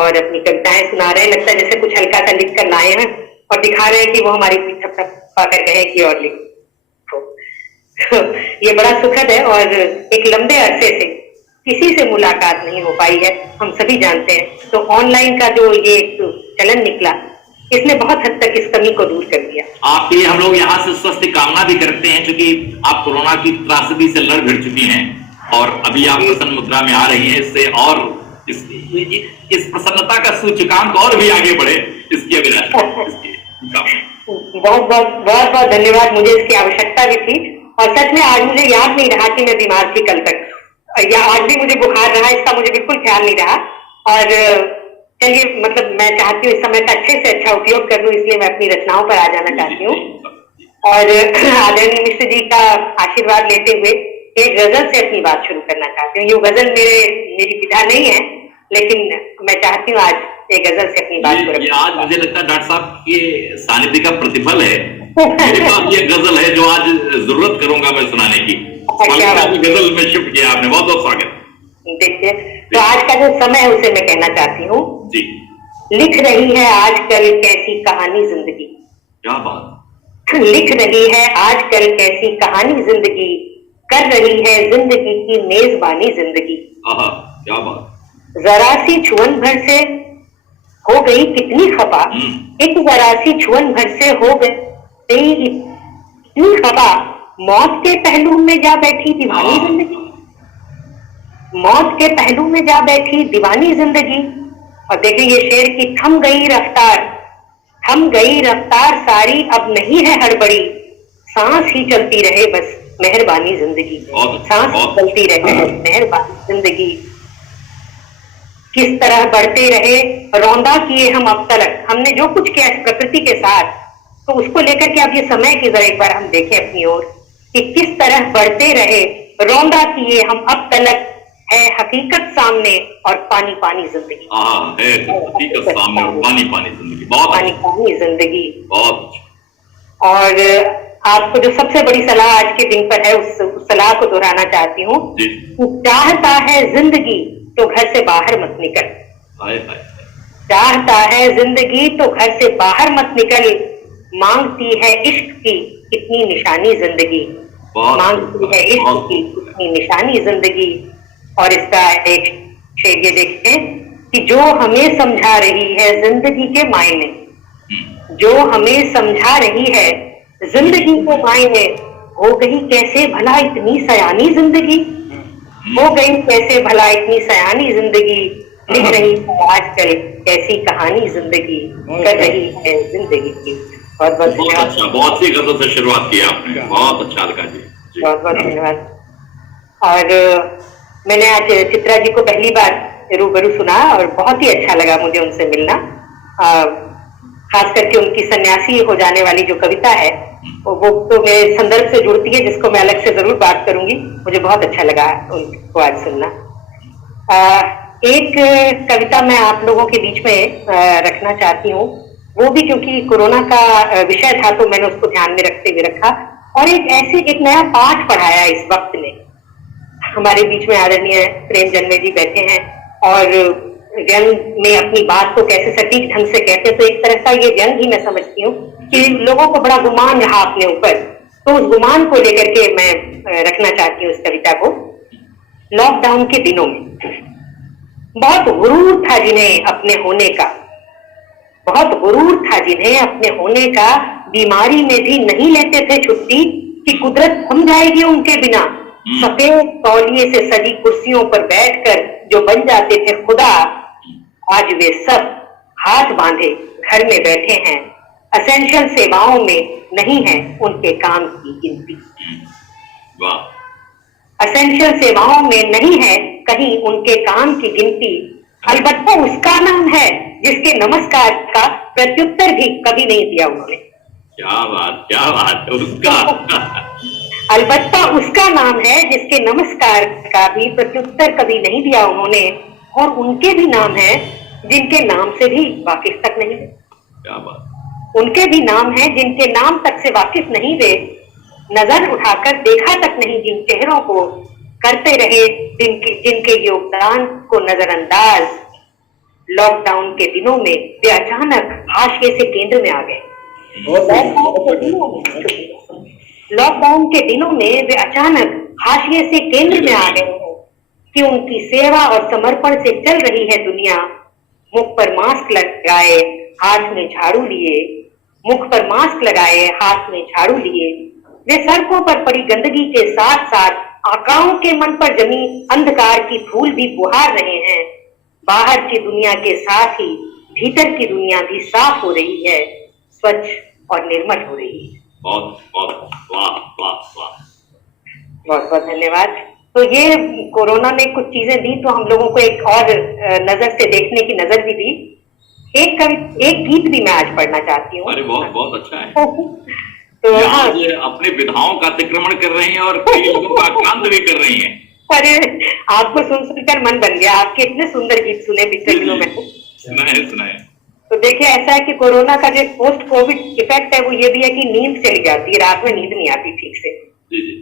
और अपनी कविताएं सुना रहे हैं। लगता है जैसे कुछ हल्का सा लिख कर लाए हैं और दिखा रहे हैं कि वो हमारी पीठ थपथपा कर कहे कि और लिखो। ये बड़ा सुखद है, और एक लंबे अरसे से किसी से मुलाकात नहीं हो पाई है, हम सभी जानते हैं। तो ऑनलाइन का जो ये चलन निकला, इसने बहुत हद तक इस कमी को दूर कर दिया। आपके लिए हम लोग यहाँ से स्वस्थ कामना भी करते हैं, क्योंकि आप कोरोना की त्रासदी से लड़ भिड़ चुकी हैं और अभी आप प्रसन्न मुद्रा में आ रही हैं। इससे और इस प्रसन्नता का सूचकांक और भी आगे बढ़े, इसकी अभिलाषा। बहुत धन्यवाद। मुझे इसकी आवश्यकता भी थी, और सच में आज मुझे याद नहीं रहा कि मैं बीमार थी कल तक, या आज भी मुझे बुखार रहा, इसका मुझे बिल्कुल ख्याल नहीं रहा। और चलिए, मतलब मैं चाहती हूँ इस समय का अच्छे से अच्छा उपयोग कर लूं, इसलिए मैं अपनी रचनाओं पर आ जाना चाहती हूँ। और आदरणीय मिश्र जी का आशीर्वाद लेते हुए एक गजल से अपनी बात शुरू करना चाहती हूँ। ये गजल मेरी विधा नहीं है, लेकिन मैं चाहती हूँ आज एक गजल से अपनी बात करूँ। आज मुझे लगता है डॉक्टर साहब ये सानिध्य का प्रतिफल है। मेरे पास ये गजल है जो आज जरूरत करूंगा मैं सुनाने की। गजल में शिफ्ट किया आपने, बहुत बहुत स्वागत। देखिए, तो आज का जो समय है उसे मैं कहना चाहती हूँ जी। लिख रही है आजकल कैसी कहानी जिंदगी। क्या बात। लिख रही है आजकल कैसी कहानी जिंदगी, कर रही है जिंदगी की मेजबानी जिंदगी। क्या बात। जरा सी छुअन भर से हो गई कितनी खफा, एक जरा सी छुअन भर से हो गई इतनी खफा, मौत के पहलू में जा बैठी दीवानी जिंदगी, मौत के पहलू में जा बैठी दीवानी जिंदगी। और देखिए ये शेर की थम गई रफ्तार सारी, अब नहीं है हड़बड़ी, सांस ही चलती रहे बस मेहरबानी जिंदगी, सांस चलती रहे मेहरबानी जिंदगी, किस तरह बढ़ते रहे रौंदा किए हम अब तलक। हमने जो कुछ किया इस प्रकृति के साथ, तो उसको लेकर के अब ये समय की जरा एक बार हम देखें अपनी ओर कि किस तरह बढ़ते रहे रौंदा किए हम अब तलक, है हकीकत सामने और पानी पानी जिंदगी। है हकीकत सामने और पानी पानी जिंदगी, बहुत पानी पानी जिंदगी। बहुत। और आपको जो सबसे बड़ी सलाह आज के दिन पर है, उस सलाह को दोहराना चाहती हूँ। चाहता है जिंदगी तो घर से बाहर मत निकल, चाहता है जिंदगी तो घर से बाहर मत निकल, मांगती है इश्क की कितनी निशानी जिंदगी, मांगती है इश्क की कितनी निशानी जिंदगी। और इसका एक शेर ये देखें कि जो हमें समझा रही है जिंदगी के मायने, जो हमें समझा रही है जिंदगी के मायने, हो गई कैसे भला इतनी सयानी जिंदगी, हो गई कैसे भला इतनी सयानी जिंदगी, लिख रही है आजकल कैसी कहानी जिंदगी, कर रही है जिंदगी की। बहुत बहुत धन्यवाद। अच्छा, बहुत सी गजल से शुरुआत की आपने, बहुत अच्छा लगा जी। बहुत बहुत धन्यवाद। और मैंने आज चित्रा जी को पहली बार रूबरू सुना और बहुत ही अच्छा लगा मुझे उनसे मिलना, खास करके उनकी सन्यासी हो जाने वाली जो कविता है वो तो मेरे संदर्भ से जुड़ती है, जिसको मैं अलग से जरूर बात करूंगी। मुझे बहुत अच्छा लगा उनको आज सुनना। एक कविता मैं आप लोगों के बीच में रखना चाहती हूँ, वो भी क्योंकि कोरोना का विषय था तो मैंने उसको ध्यान में रखते हुए रखा, और एक नया पाठ पढ़ाया इस वक्त में। हमारे बीच में आदरणीय प्रेम जन्मे जी बैठे हैं और व्यंग में अपनी बात को कैसे सटीक ढंग से कहते हैं, तो एक तरह का ये व्यंग ही मैं समझती हूँ कि लोगों को बड़ा गुमान रहा अपने ऊपर, तो उस गुमान को लेकर के मैं रखना चाहती हूँ इस कविता को। लॉकडाउन के दिनों में बहुत गुरूर था जिन्हें अपने होने का, बहुत गुरूर था जिन्हें अपने होने का, बीमारी में भी नहीं लेते थे छुट्टी कि कुदरत थम जाएगी उनके बिना। सफेद तौलिए से सजी कुर्सियों पर बैठकर जो बन जाते थे खुदा, आज वे सब हाथ बांधे घर में बैठे हैं, असेंशियल सेवाओं में नहीं है उनके काम की गिनती। असेंशियल सेवाओं में नहीं है कहीं उनके काम की गिनती, अलबत्ता उसका नाम है जिसके नमस्कार का प्रत्युत्तर भी कभी नहीं दिया उन्होंने। क्या बात उसका अलबत्ता उसका नाम है जिसके नमस्कार का भी प्रत्युत्तर कभी नहीं दिया उन्होंने, और उनके भी नाम है जिनके नाम से भी वाकिफ तक नहीं। क्या बात। उनके भी नाम है जिनके नाम तक से वाकिफ नहीं वे, नजर उठाकर देखा तक नहीं जिन चेहरों को, करते रहे जिनके योगदान को नजरअंदाज। लॉकडाउन के दिनों में वे अचानक हाशिए से केंद्र में आ गए। लॉकडाउन के दिनों में वे अचानक हाशिए से केंद्र में आ गए हैं कि उनकी सेवा और समर्पण से चल रही है दुनिया। मुख पर मास्क लगाए हाथ में झाड़ू लिए, मुख पर मास्क लगाए हाथ में झाड़ू लिए, वे सड़कों पर पड़ी गंदगी के साथ साथ आकाओं के मन पर जमी अंधकार की धूल भी बुहार रहे हैं। बाहर की दुनिया के साथ ही भीतर की दुनिया भी साफ हो रही है, स्वच्छ और निर्मल हो रही है। बहुत बहुत वाह वाह वाह, बहुत बहुत धन्यवाद। तो ये कोरोना ने कुछ चीजें दी तो हम लोगों को एक और नजर से देखने की नजर भी दी। एक गीत भी मैं आज पढ़ना चाहती हूँ। अरे बहुत बहुत अच्छा है। तो आज अपने विधाओं का अतिक्रमण कर रही हैं और कई लोगों का आक्रांत भी कर रही हैं। अरे आपको सुनकर मन बन गया, आपके इतने सुंदर गीत सुने पिछले दिनों में। सुनाए। तो देखिए ऐसा है कि कोरोना का जो पोस्ट कोविड इफेक्ट है वो ये भी है कि नींद चली जाती है, रात में नींद नहीं आती ठीक से।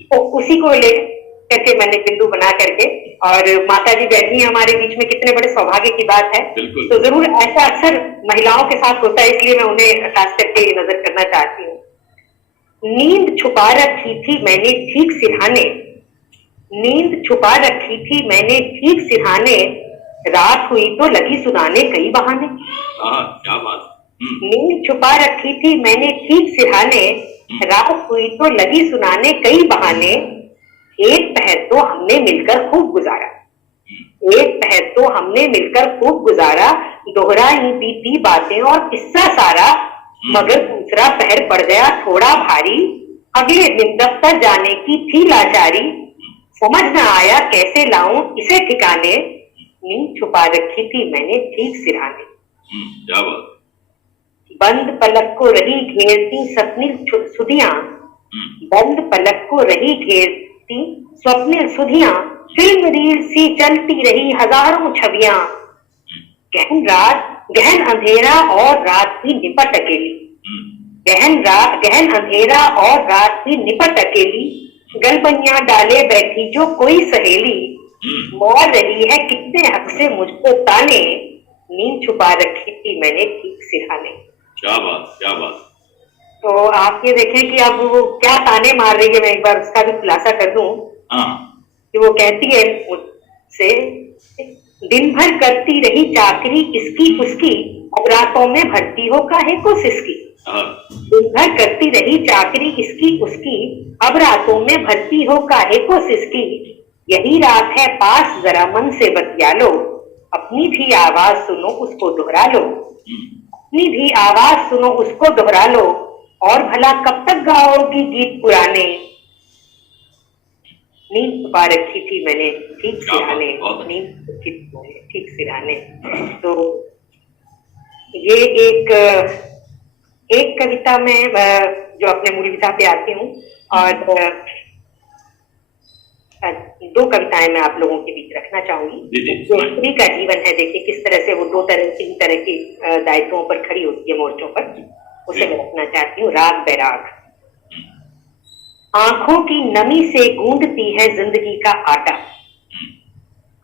तो उसी को लेकर के मैंने बिंदु बना करके, और माता जी बैठी है हमारे बीच में, कितने बड़े सौभाग्य की बात है। तो जरूर ऐसा अक्सर महिलाओं के साथ होता है, इसलिए मैं उन्हें खास करके नजर करना चाहती हूँ। नींद छुपा रखी थी मैंने ठीक सिरहाने, नींद छुपा रखी थी मैंने ठीक सिरहाने, रात हुई तो लगी सुनाने कई बहाने। क्या बात। नींद छुपा रखी थी मैंने ठीक सिरहाने, रात हुई तो लगी सुनाने कई बहाने, एक पहर तो हमने मिलकर खूब गुजारा, एक पहर तो हमने मिलकर खूब गुजारा, दोहराई बीती बातें और किस्सा सारा, मगर दूसरा पहर पड़ गया थोड़ा भारी, अगले दिन दफ्तर जाने की थी लाचारी, समझ न आया कैसे लाऊं इसे ठिकाने, नींद छुपा रखी थी मैंने ठीक सिरहाने। क्या बात। बंद पलक को रही घेरती स्वप्निल सुधियां, बंद पलक को रही घेरती स्वप्निल सुधियां, फिल्म रील सी चलती रही हजारों छवियां, गहन अंधेरा और रात भी निपट अकेली, गहन अंधेरा और रात भी निपट अकेली, गलबनियां डाले बैठी जो कोई सहेली, मौर रही है कितने हक से मुझको ताने, नींद छुपा रखी थी मैंने ठीक सिरहाने। क्या बात, क्या बात। तो आप ये देखें कि अब वो क्या ताने मार रही है, मैं एक बार उसका भी खुलासा कर दूं। कि वो कहती है मुझसे, दिन भर करती रही चाकरी इसकी उसकी, अब रातों में भर्ती हो काहे को सिसकी। दिन भर करती रही चाकरी इसकी उसकी, अब रातों में भर्ती हो काहे को सिसकी, यही रात है पास जरा मन से बतिया लो, अपनी भी आवाज सुनो उसको दोहरा लो, अपनी भी आवाज सुनो उसको दोहरा लो, और भला कब तक गाओगी गीत पुराने, नींद छुपा रखी थी मैंने ठीक सिरहाने, नींद ठीक सिरहाने। तो ये एक कविता में जो अपने मूल विधा पे आती हूँ, और दो कविताएं मैं आप लोगों के बीच रखना चाहूंगी। जो स्त्री का जीवन है, देखिए किस तरह से वो दो तरह तीन तरह की दायित्वों पर खड़ी होती है, मोर्चों पर, उसे मैं रखना चाहती हूँ। राग बैराग। आंखों की नमी से गूंदती है जिंदगी का आटा,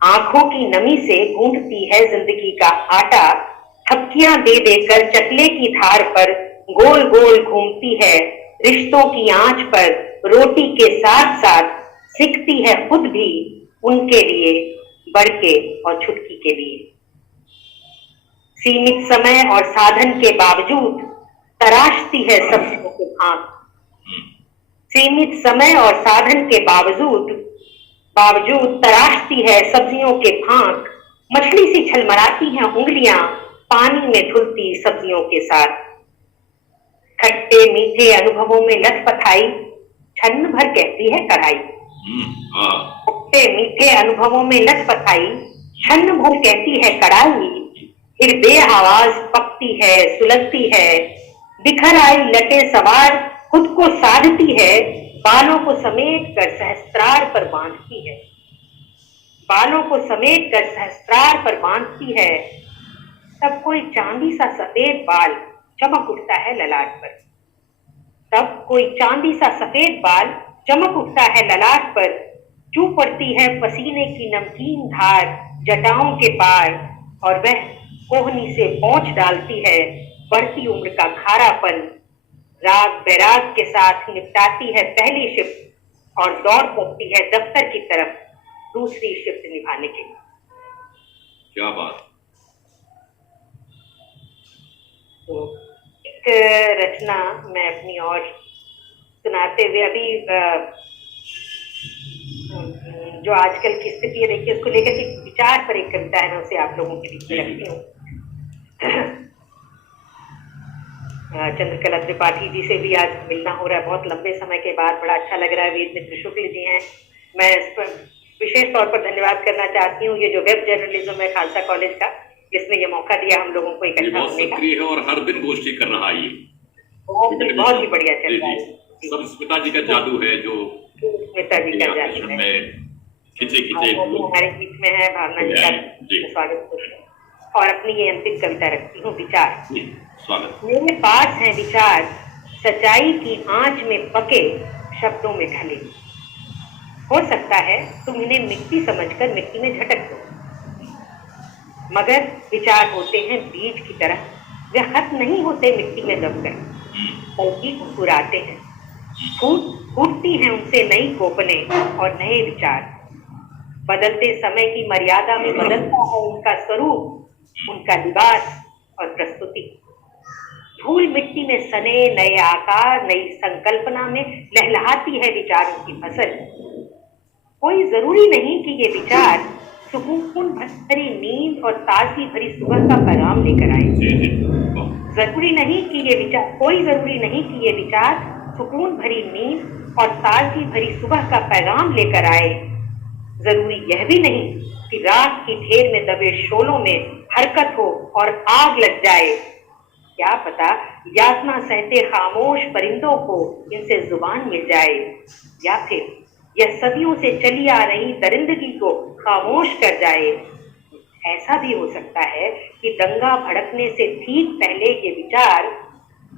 आंखों की नमी से गूंदती है जिंदगी का आटा, थपकियां दे देकर चकले की धार पर गोल गोल घूमती है, रिश्तों की आंच पर रोटी के साथ साथ सिकती है खुद भी, उनके लिए बड़के और छुटकी के लिए। सीमित समय और साधन के बावजूद तराशती है सब्जियों के फांक, सीमित समय और साधन के बावजूद तराशती है सब्जियों के फांक, मछली सी छलमलाती हैं उंगलियां पानी में धुलती सब्जियों के साथ, खट्टे मीठे अनुभवों में लथपथाई छन्न भर कहती है कढ़ाई, खट्टे मीठे अनुभवों में लथपथाई छन्न भर कहती है कढ़ाई, फिर बेआवाज पकती है सुलगती है, बिखर आई लटे सवार खुद को साधती है, बालों को समेट कर सहस्त्रार पर बांधती है, बालों को समेट कर सहस्त्रार पर बांधती है, तब कोई चांदी सा सफेद बाल चमक उठता है ललाट पर, तब कोई चांदी सा सफेद बाल चमक उठता है ललाट पर, चू पड़ती है पसीने की नमकीन धार जटाओं के पार, और वह कोहनी से पहुंच डालती है बढ़ती उम्र का खारापन, राग बैराग के साथ निपटाती है पहली शिफ्ट और दौड़ पड़ती है दफ्तर की तरफ दूसरी शिफ्ट निभाने के लिए। क्या बात। तो एक रचना मैं अपनी और सुनाते हुए, अभी जो आजकल की स्थिति है देखिए, उसको लेकर के विचार पर एक कविता है, मैं उसे आप लोगों के बीच में रखती हूँ। चंद्रकला त्रिपाठी जी से भी आज मिलना हो रहा है बहुत लंबे समय के बाद, बड़ा अच्छा लग रहा है। वेद मित्र शुक्ल जी हैं, मैं इस पर विशेष तौर पर धन्यवाद करना चाहती हूँ। ये जो वेब जर्नलिज्म है खालसा कॉलेज का, जिसने ये मौका दिया हम लोगों को इकट्ठा होने का, सक्रिय है और हर दिन गोष्ठी कर रहा है, ये बहुत ही बढ़िया चल रहा है। सब स्मिता जी का जादू है, जो स्मिता जी का जादू है, खिंचे हमारे बीच में है। भावना जी का स्वागत है, और अपनी ये अंतिम कविता रखती हूँ, विचार। स्वागत। मेरे पास है विचार, सच्चाई की आंच में पके शब्दों में ढले, हो सकता है तुम इन्हें मिट्टी समझकर मिट्टी में झटक दो, मगर विचार होते हैं बीज की तरह, वे खत्म नहीं होते मिट्टी में दबकर, बल्कि मुस्कुराते हैं, फूटती हैं उनसे नई कोपने और नए विचार। बदलते समय की मर्यादा में बदलता है उनका स्वरूप, उनका लिबास और प्रस्तुति। धूल मिट्टी में सने नए आकार, नई संकल्पना में लहलहाती है विचारों की फसल। कोई जरूरी नहीं कि ये विचार सुकून भरी नींद और ताजगी भरी सुबह का पैगाम लेकर आए। जरूरी नहीं कि ये विचार, कोई जरूरी नहीं कि ये विचार सुकून भरी नींद और ताजगी भरी सुबह का पैगाम लेकर आए। जरूरी यह भी नहीं कि रात की ढेर में दबे शोलों में हरकत हो और आग लग जाए। क्या पता यातना सहते खामोश परिंदों को इनसे जुबान मिल जाए, या फिर यह सदियों से चली आ रही दरिंदगी को खामोश कर जाए। ऐसा भी हो सकता है कि दंगा भड़कने से ठीक पहले ये विचार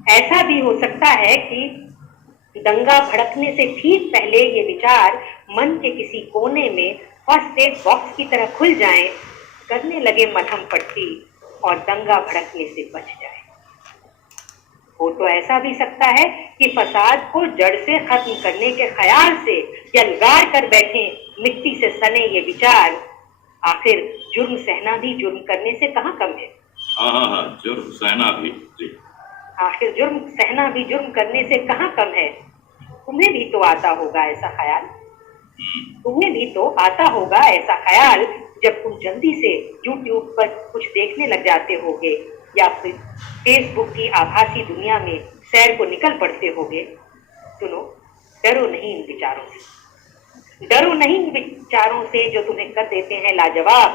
ऐसा भी हो सकता है कि दंगा भड़कने से ठीक पहले ये विचार मन के किसी कोने में फर्स्ट एड बॉक्स की तरह खुल जाएं, करने लगे मलहम पट्टी और दंगा भड़कने से बच जाए। हो तो ऐसा भी सकता है कि फसाद को जड़ से खत्म करने के ख्याल से यलगार कर बैठे मिट्टी से सने ये विचार। आखिर जुर्म सहना भी जुर्म करने से कहाँ कम है। हाँ, जुर्म सहना भी जी। आखिर जुर्म सहना भी जुर्म करने से कहाँ कम है। तुम्हें भी तो आता होगा ऐसा ख्याल, तुम्हें भी तो आता होगा ऐसा ख्याल जब तुम जल्दी से YouTube पर कुछ देखने लग जाते होगे या फिर फेसबुक की आभासी दुनिया में सैर को निकल पड़ते होगे। सुनो, डरो नहीं इन विचारों से, डरो नहीं इन विचारों से जो तुम्हें कर देते हैं लाजवाब,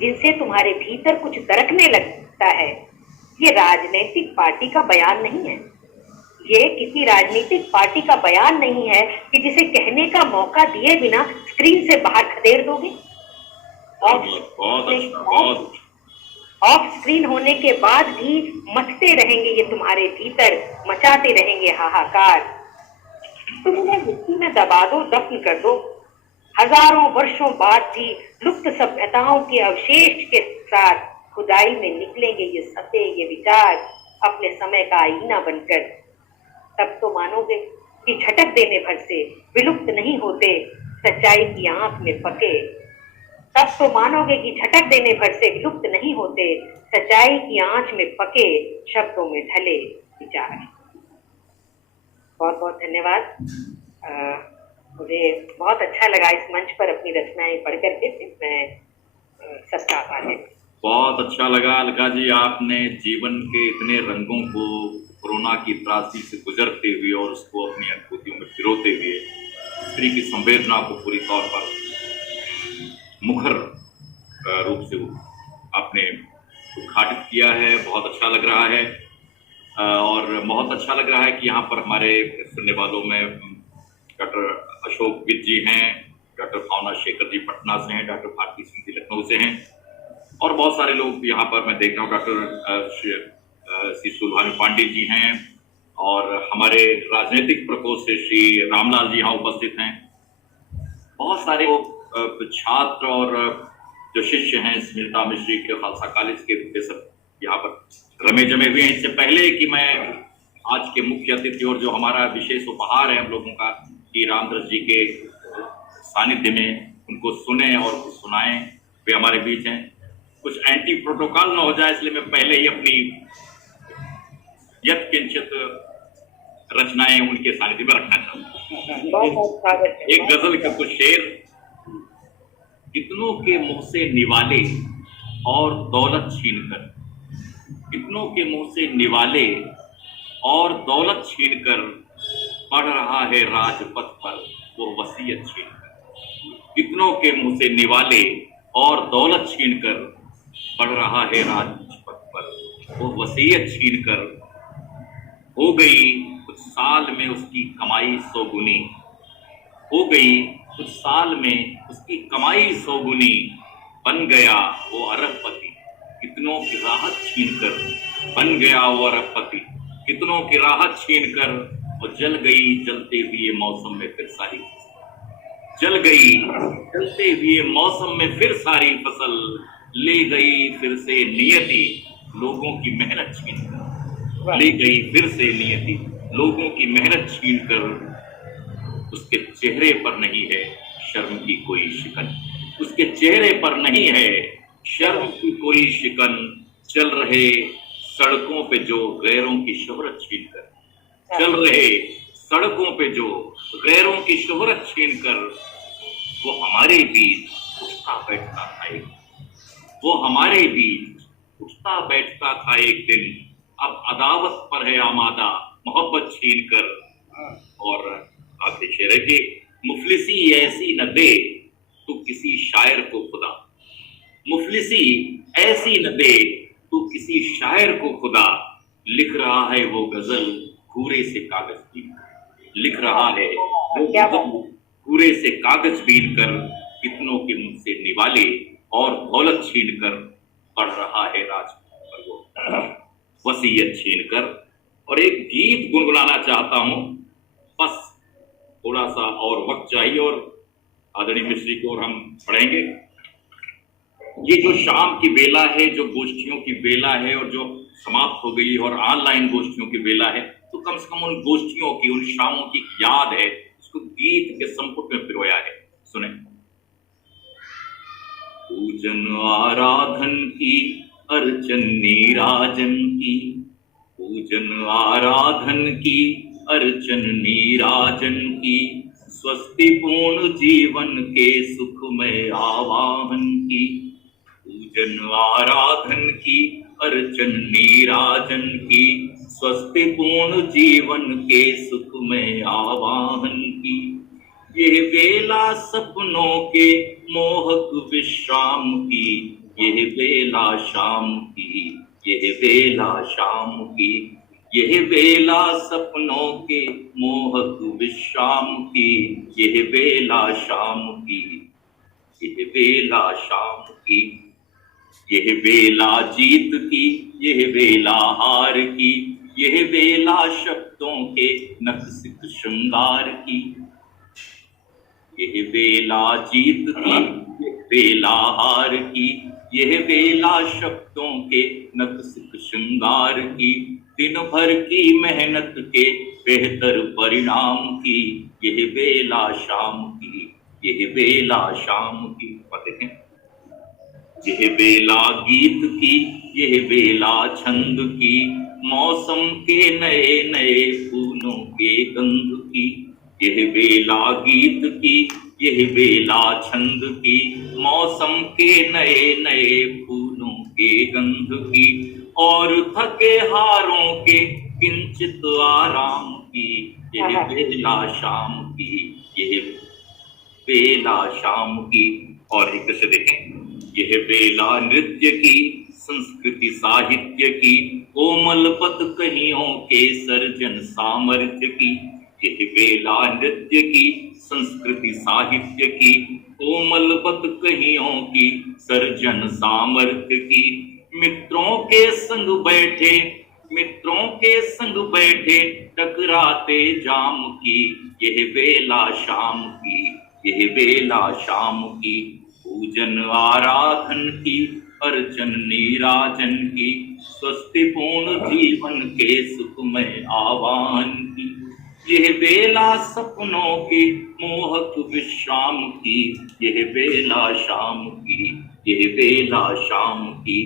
जिनसे तुम्हारे भीतर कुछ दरकने लगता है। ये राजनीतिक पार्टी का बयान नहीं है, ये किसी राजनीतिक पार्टी का बयान नहीं है कि जिसे कहने का मौका दिए बिना स्क्रीन से बाहर खदेड़ दोगे। ऑफ स्क्रीन होने के बाद भी मचते रहेंगे ये तुम्हारे भीतर, मचाते रहेंगे हाहाकार। तुम इन्हें मिट्टी में दबा दो, दफन कर दो। हजारों वर्षों बाद भी लुप्त सभ्यताओं के अवशेष के साथ खुदाई में निकलेंगे ये सत्य, ये विचार अपने समय का आईना बनकर। तब तो मानोगे कि झटक देने भर से विलुप्त नहीं होते सच्चाई की आंख में पके। तब तो मानोगे कि झटक देने भर से विलुप्त नहीं होते सच्चाई की आंच में पके शब्दों में ढले विचार। बहुत बहुत धन्यवाद। मुझे बहुत अच्छा लगा इस मंच पर अपनी रचनाएं पढ़ करके। मैं सबका आभार है। बहुत अच्छा लगा अलका जी, आपने जीवन के इतने रंगों को कोरोना की त्रासदी से गुजरते हुए और उसको अपनी अनुभूतियों में पिरोते हुए स्त्री की संवेदना को पूरी तौर पर मुखर रूप से आपने उद्घाटित किया है। बहुत अच्छा लग रहा है और बहुत अच्छा लग रहा है कि यहाँ पर हमारे सुनने वालों में डॉक्टर अशोक विद जी हैं, डॉक्टर भावना शेखर जी पटना से हैं, डॉक्टर भारती सिंह जी लखनऊ से हैं और बहुत सारे लोग यहाँ पर मैं देख रहा हूँ। डॉक्टर श्री सुभानु पांडे जी हैं और हमारे राजनीतिक प्रकोष्ठ से श्री रामलाल जी यहाँ उपस्थित हैं। बहुत सारे छात्र और जो शिष्य हैं स्मिता मिश्री के खालसा कॉलेज के प्रोफेसर यहाँ पर रमे जमे हुए हैं। इससे पहले कि मैं आज के मुख्य अतिथि और जो हमारा विशेष उपहार है हम लोगों का कि रामदस जी के सानिध्य में उनको सुने और सुनाएं, वे हमारे बीच हैं। कुछ एंटी प्रोटोकॉल न हो जाए इसलिए मैं पहले ही अपनी यत्किंचित रचनाएं उनके सानिध्य में रखना चाहूंगा। एक गजल का कुछ शेर। कितनों के मुंह से निवाले और दौलत छीनकर, कितनों के मुंह से निवाले और दौलत छीनकर पढ़ रहा है राजपथ पर वो वसीयत छीनकर। कितनों के मुंह से निवाले और दौलत छीनकर पढ़ रहा है राजपथ पर वो वसीयत छीनकर। हो गई कुछ साल में उसकी कमाई 100 गुनी, हो गई कुछ साल में उसकी कमाई 100 गुनी, बन गया वो अरबपति कितनों की राहत छीनकर, बन गया वो अरबपति कितनों की राहत छीनकर। और जल गई जलते हुए मौसम में फिर सारी, जल गई जलते हुए मौसम में फिर सारी फसल, ले गई फिर से नियति लोगों की मेहनत छीनकर, ले गई फिर से नियति लोगों की मेहनत छीनकर। उसके चेहरे पर नहीं है शर्म की कोई शिकन, उसके चेहरे पर नहीं है शर्म की कोई शिकन। चल रहे सड़कों पे जो गैरों की शोहरत छीनकर, चल रहे सड़कों पे जो गैरों की शोहरत छीनकर। वो हमारे बीच उठता बैठता था एक, वो हमारे बीच उठता बैठता था एक दिन। अब अदावत पर है आमादा मोहब्बत छीन कर। और आखिरी शेर है कि मुफलिसी ऐसी न दे तू किसी शायर को खुदा, मुफलिसी ऐसी न दे तू किसी शायर को खुदा, लिख रहा है वो गजल कूरे से कागज बीन, लिख रहा है वो गजल कूरे से कागज बीन कर, कितनों के मुझसे निवाले और दौलत छीन कर, पढ़ रहा है राज पर वो वसीयत छीन कर। और एक गीत गुनगुनाना चाहता हूं, बस थोड़ा सा और वक्त चाहिए और आदरणीय मिश्री को और हम पढ़ेंगे। ये जो शाम की बेला है, जो गोष्ठियों की बेला है और जो समाप्त हो गई और ऑनलाइन गोष्ठियों की बेला है, तो कम से कम उन गोष्ठियों की, उन शामों की याद है, उसको गीत के संपुट में पिरोया है। सुने। पूजन आराधन की अर्चन नीराजन की, पूजन आराधन की अर्चन नीराजन की, स्वस्ति पूर्ण जीवन के सुखमय आवाहन की, पूजन आराधन की अर्चन नीराजन की, स्वस्ति पूर्ण जीवन के सुखमय आवाहन की। यह बेला सपनों के मोहक विश्राम की, यह बेला शाम की, यह बेला शाम की, यह बेला सपनों के मोहक विश्राम की, यह बेला शाम की, यह बेला शाम की, यह बेला जीत की, यह बेला हार की, यह बेला शब्दों के नक्सिक श्रृंगार की, यह बेला जीत की, यह बेला हार की, यह बेला शब्दों के नक्सिक श्रृंगार की, दिन भर की मेहनत के बेहतर परिणाम की, यह बेला शाम की, यह बेला शाम की। देखें, यह बेला गीत की, यह बेला छंद की, मौसम के नए नए फूलों के गंध की, यह बेला गीत की, यह बेला छंद की, मौसम के नए नए फूलों के गंध की, और थके हारों के किंचित आराम की, यह बेला शाम की, यह बेला शाम की। और एक से देखें, यह बेला नृत्य की, संस्कृति साहित्य की, कोमल पद कहियों के सर्जन सामर्थ्य की, यह बेला नृत्य की, संस्कृति साहित्य की, कोमल पद कहियों की सर्जन सामर्थ्य की। मित्रों के संग बैठे, मित्रों के संग बैठे टकराते जाम की, यह बेला शाम की, यह बेला शाम की। पूजन आराधन की अर्चन नीराजन की, स्वस्ति पूर्ण जीवन के सुखमय आह्वान की, यह बेला सपनों के मोहक विश्राम की, यह बेला शाम की, यह बेला शाम की,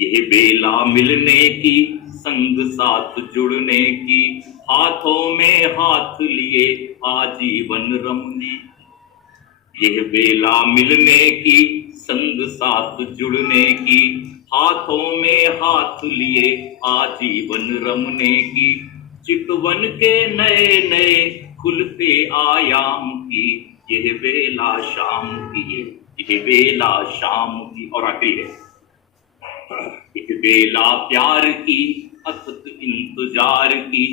यह बेला मिलने की, संग साथ जुड़ने की, हाथों में हाथ लिए आजीवन रमने, यह बेला मिलने की, संग साथ जुड़ने की, हाथों में हाथ लिए आजीवन रमने की, चितवन के नए नए खुलते आयाम की, यह बेला शाम की, यह बेला शाम की। और आखिरी है, यह बेला प्यार की अथक इंतजार की,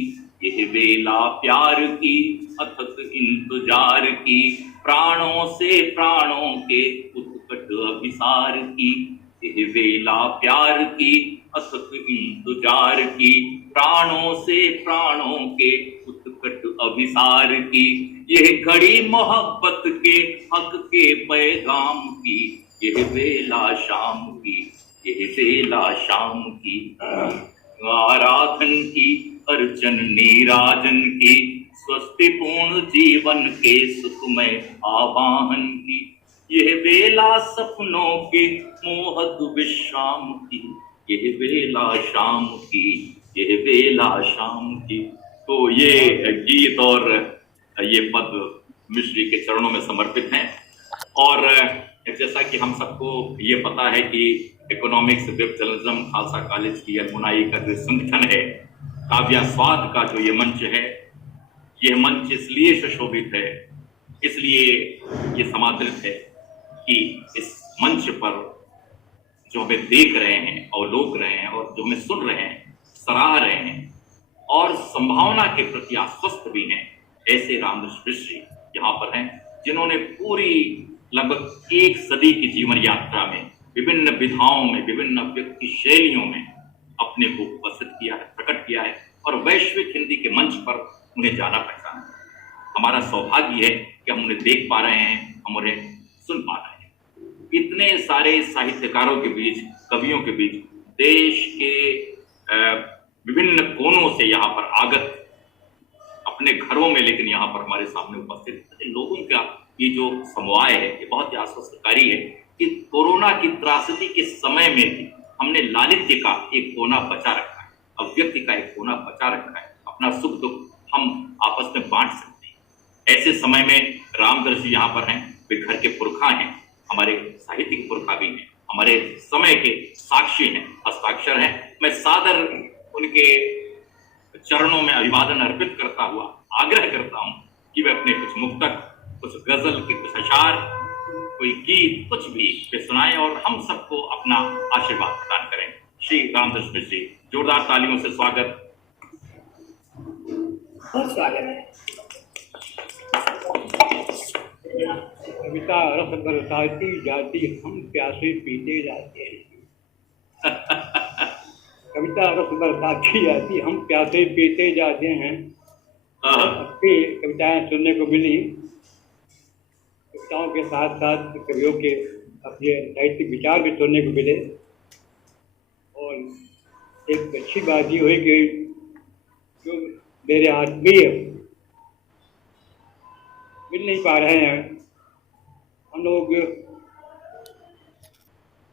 यह बेला प्यार की अथक इंतजार की, प्राणों से प्राणों के उत्कट अभिसार की, यह बेला प्यार की अथक इंतजार की, प्राणों से प्राणों के उत्कट अभिसार की, यह घड़ी मोहब्बत के हक के पैगाम की, यह बेला शाम की, यह बेला शाम की। आराधन की अर्चन नीराजन की, स्वस्ति पूर्ण जीवन के सुखमय आवाहन की, यह बेला सपनों के मोहक विश्राम की, यह बेला शाम की, यह बेला शाम की। तो ये गीत और ये पद मिश्री के चरणों में समर्पित हैं। और जैसा कि हम सबको ये पता है कि economics with journalism Khalsa college की अलमुनाई का जो संगठन है, काव्यास्वाद का जो ये मंच है, यह मंच इसलिए सुशोभित है, इसलिए ये समादृत है कि इस मंच पर जो हमें देख रहे हैं, अवलोक रहे हैं और जो हमें सुन रहे हैं, सराह रहे हैं और संभावना के प्रति आश्वस्त भी हैं, ऐसे रामदर्श मिश्र यहाँ पर हैं, जिन्होंने पूरी लगभग 1 सदी की जीवन यात्रा में विभिन्न विधाओं में, विभिन्न व्यक्ति शैलियों में अपने को उपस्थित किया है, प्रकट किया है और वैश्विक हिंदी के मंच पर उन्हें जाना पहचाना है। हमारा सौभाग्य है कि हम उन्हें देख पा रहे हैं, हम उन्हें सुन पा रहे हैं। इतने सारे साहित्यकारों के बीच, कवियों के बीच, देश के विभिन्न कोनों से यहाँ पर आगत, अपने घरों में लेकिन यहाँ पर हमारे सामने उपस्थित लोगों का ये जो समवाय है, ये बहुत ही आश्वस्तकारी है कि कोरोना की त्रासदी के समय में भी हमने लालित्य का एक कोना बचा रखा है, अव्यक्ति का एक कोना बचा रखा है, अपना सुख दुख हम आपस में बांट सकते हैं। ऐसे समय में रामदर्श यहाँ पर हैं, वे घर के पुरखा हैं, हमारे साहित्यिक पुरखा भी हैं, हमारे समय के साक्षी हैं, हस्ताक्षर हैं। मैं सादर उनके चरणों में अभिवादन अर्पित करता हुआ आग्रह करता हूं कि वे अपने कुछ मुक्तक, कुछ गजल के कुछ अशार, कोई गीत, कुछ भी वे सुनाएं और हम सबको अपना आशीर्वाद प्रदान करें। श्री रामदर्श मिश्र जी, जोरदार तालियों से स्वागत। बहुत स्वागत है। कविता रस बरसाती जाती, हम प्यासे पीते जाते हैं। कविता रस बरसाती जाती, हम प्यासे पीते जाते हैं। अच्छी कविताएं सुनने को मिली, कविताओं के साथ साथ कवियों के अपने साहित्यिक विचार भी सुनने को मिले। और एक अच्छी बात ये हुई कि जो मेरे आत्मीय मिल नहीं पा रहे हैं, हम लोग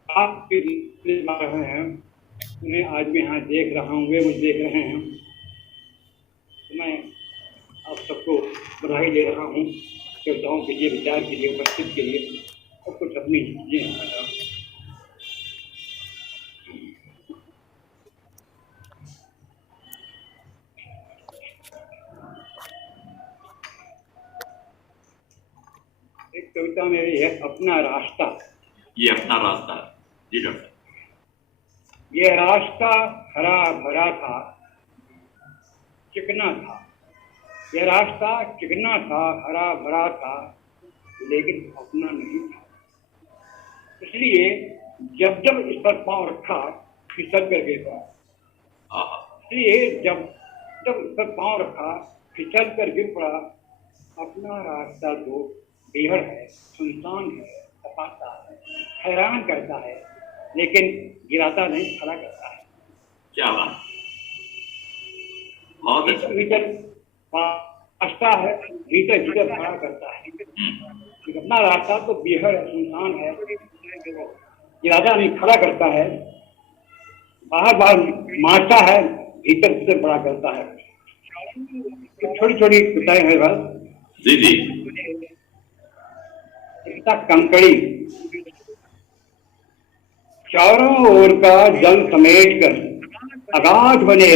आपके मिल पा रहे हैं, उन्हें आज भी यहाँ देख रहा हूँ, वे मुझे देख रहे हैं, तो मैं आप सबको बधाई दे रहा हूँ कविताओं के लिए, विचार के लिए, उपस्थित के लिए और कुछ अपनी चीजें बताओ। एक कविता मेरी है, अपना रास्ता। ये अपना रास्ता है जी डॉक्टर। ये रास्ता हरा भरा था, चिकना था। यह रास्ता चिकना था, हरा भरा था, लेकिन अपना नहीं था। इसलिए जब जब इस पर पांव रखा, फिसल कर गिरा। इसलिए जब जब इस पर पांव रखा, फिसल कर गिर पड़ा। अपना रास्ता तो बेहद है, सुनसान है, तपाता है, हैरान करता है, लेकिन गिराता नहीं, खड़ा करता है। क्या बात, बहुत अच्छा। भीतर रास्ता है, भीतर भीतर खड़ा करता है। अपना रास्ता तो बेहद सुनसान है, गिराता नहीं, खड़ा करता है, बाहर बाहर मारता है, भीतर भीतर बड़ा करता है। छोटी छोटी कविताएं हैं बस। जी जी। कंकड़ी, चारों ओर का जल समेट कर अगाध बने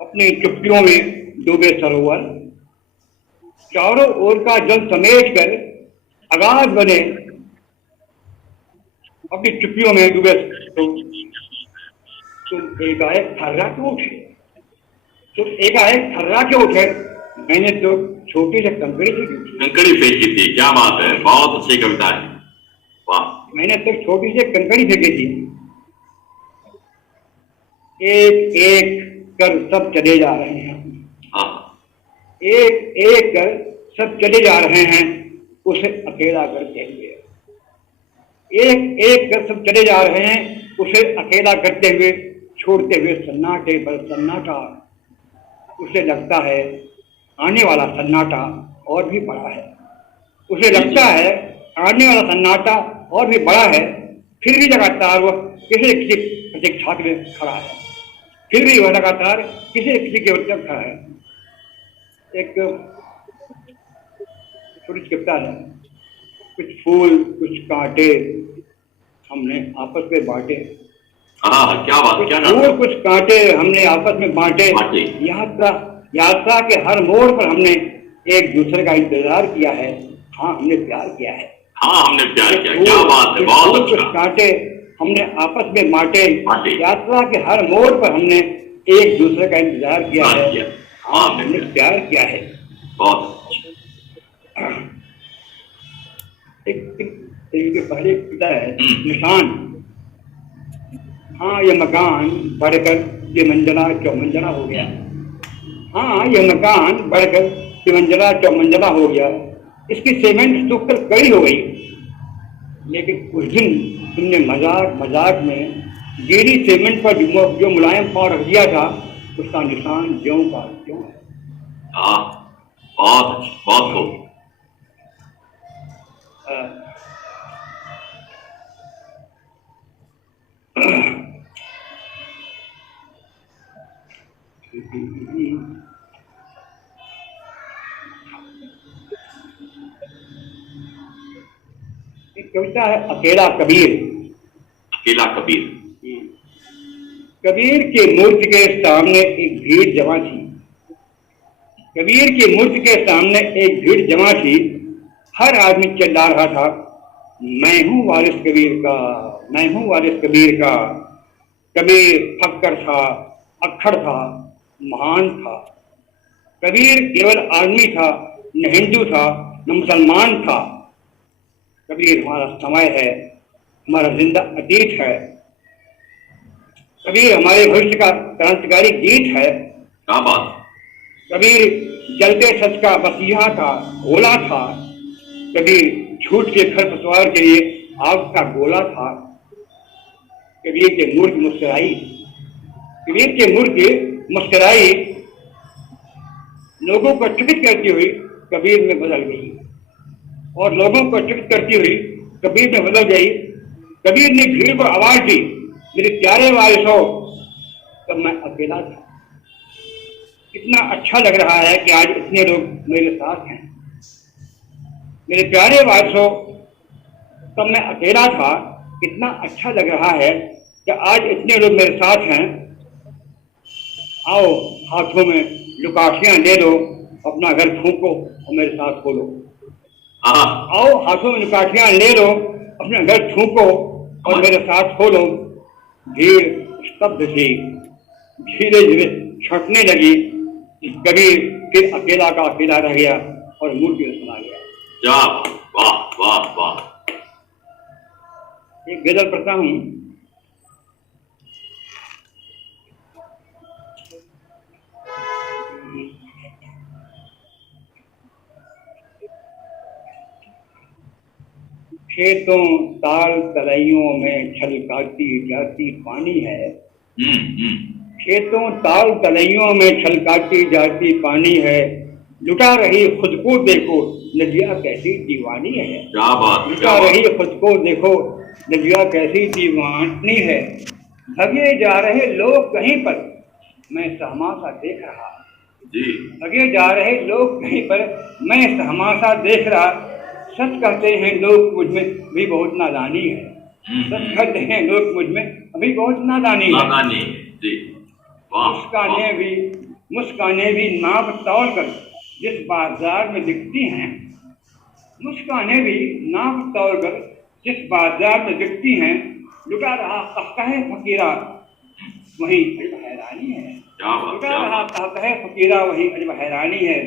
अपनी चुप्पियों में डूबे सरोवर। चारों ओर का जल समेट कर अगाध बने अपनी चुप्पियों में डूबे। तुम एकाएक थर्रा के उठे, तुम एकाएक थर्रा के उठे, मैंने तो छोटी से कंकड़ी फेंकी थी। क्या बात है, बहुत अच्छी कविता है, वाह। मैंने तो छोटी से कंकड़ी फेंकी थी। एक एक कर सब चले जा रहे हैं, एक एक कर सब चले जा रहे हैं, उसे अकेला करते हुए। एक एक कर सब चले जा रहे हैं, उसे अकेला करते हुए, छोड़ते हुए सन्नाटे पर सन्नाटा। उसे लगता है आने वाला सन्नाटा और भी बड़ा है। उसे लगता है आने वाला सन्नाटा और भी बड़ा है, फिर भी लगातार वह किसी किसी प्रतीक्षा के लिए खड़ा है। फिर भी वह लगातार किसी किसी के उत्तर खड़ा है। एक छोटी कविता है, कुछ फूल कुछ कांटे हमने आपस में बांटे। हाँ, क्या बात, क्या नाम? और कुछ कांटे हमने आपस में बांटे। यात्रा के हर मोड़ पर हमने एक दूसरे का इंतजार किया है। हाँ, हमने प्यार किया है। हाँ, हमने प्यार किया। क्या बात है, बहुत अच्छा। कुछ कांटे हमने आपस में बांटे। यात्रा के हर मोड़ पर हमने एक दूसरे का इंतजार किया है। हाँ, हमने प्यार किया है। बहुत एक पहले पिता है निशान। हाँ, ये मकान बढ़कर तिमंजिला चौमंजिला हो गया। हाँ, ये मकान बढ़कर तिमंजिला चौमंजिला हो गया। इसकी सीमेंट सूखकर कड़ी हो गई। लेकिन उस दिन तुमने मजाक मजाक में गीली सीमेंट पर जो मुलायम पाँव रख दिया था, उसका निशान ज्यों का त्यों है। हाँ, बहुत बहुत खूब। एक कविता है अकेला कबीर। अकेला कबीर। कबीर के मूर्ति के सामने एक भीड़ जमा थी। कबीर की मूर्ति के सामने एक भीड़ जमा थी। हर आदमी चिल्ला रहा था, मैं हूँ वारिस कबीर का, मैं हूँ वारिस कबीर का। कबीर फक्कर था, अक्खड़ था, महान था। कबीर केवल आदमी था, न हिंदू था, न मुसलमान था। कबीर हमारा समय है, हमारा जिंदा अतीत है। कबीर हमारे भविष्य का क्रांतिकारी गीत है। क्या बात। कबीर जलते सच का मसीहा था, गोला था। कबीर झूठ के खरपतवार के लिए आग का गोला था। कबीर के मूर्ति मुस्कुराई। कबीर के मूर्ति मुस्कुराई, लोगों को चकित करती हुई कबीर में बदल गई, और लोगों को चकित करती हुई कबीर में बदल गई। कबीर ने भीड़ को आवाज दी, मेरे प्यारे वारिसों, तब मैं अकेला था। कितना अच्छा लग रहा है कि आज इतने लोग मेरे साथ हैं। मेरे प्यारे वारिसों, तब मैं अकेला था। कितना अच्छा लग रहा है कि आज इतने लोग मेरे साथ हैं। आओ, हाथों में लुकाशियां ले लो, अपना घर फूंको और मेरे साथ खोलो। आओ, हाथों में लुकाशियां ले लो, अपना घर फूंको और मेरे साथ खोलो। भीड़ स्तब्ध थी, धीरे धीरे छटने लगी। कबीर फिर अकेला का अकेला रह गया और मूर्ति में समा गया। वाह वाह वाह। एक गजल पढ़ता हूँ। खेतों ताल तलैयों में छलकाती जाती पानी है। खेतों ताल तलैयों में छलकाती जाती पानी है। लुटा रही खुद को देखो, नदिया कैसी दीवानी है। क्या बात। लुटा रही खुद को देखो, नदिया कैसी दीवानी है। भगे जा रहे लोग कहीं पर, मैं सहमा सा देख रहा। जी। भगे जा रहे लोग कहीं पर, मैं सहमा सा देख रहा। सच कहते हैं लोग मुझ में भी बहुत नादानी है। सच कहते हैं लोग मुझ में अभी बहुत नादानी है। जी। मुस्काने भी नाप तौल कर जिस बाजार में दिखती हैं। मुस्काने भी नाप तौल कर जिस बाजार में दिखती हैं। लुटा रहा कहकहे फकीरा, वही अजब हैरानी है। लुटा रहा कहकहे फकीरा, वही अजब हैरानी है।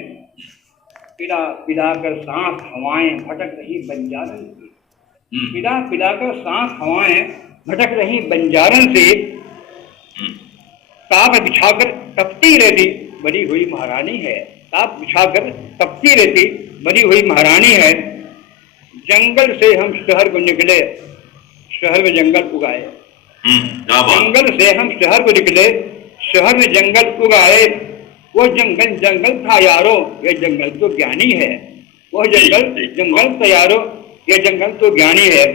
पिला पिला कर सांस हवाएं भटक रही बंजारन से। पिला पिला कर सांस हवाएं भटक रही बंजारन से। ताप बिछाकर तपती रहती बनी हुई महारानी है। ताप बिछाकर तपती रहती बनी हुई महारानी है। जंगल से हम शहर को निकले, शहर में जंगल उगाए। जंगल से हम शहर को निकले, शहर में जंगल उगाए। वो जंगल जंगल था यारो, ये जंगल तो ज्ञानी है। वो जंगल जंगल था यारो, ये जंगल तो ज्ञानी है।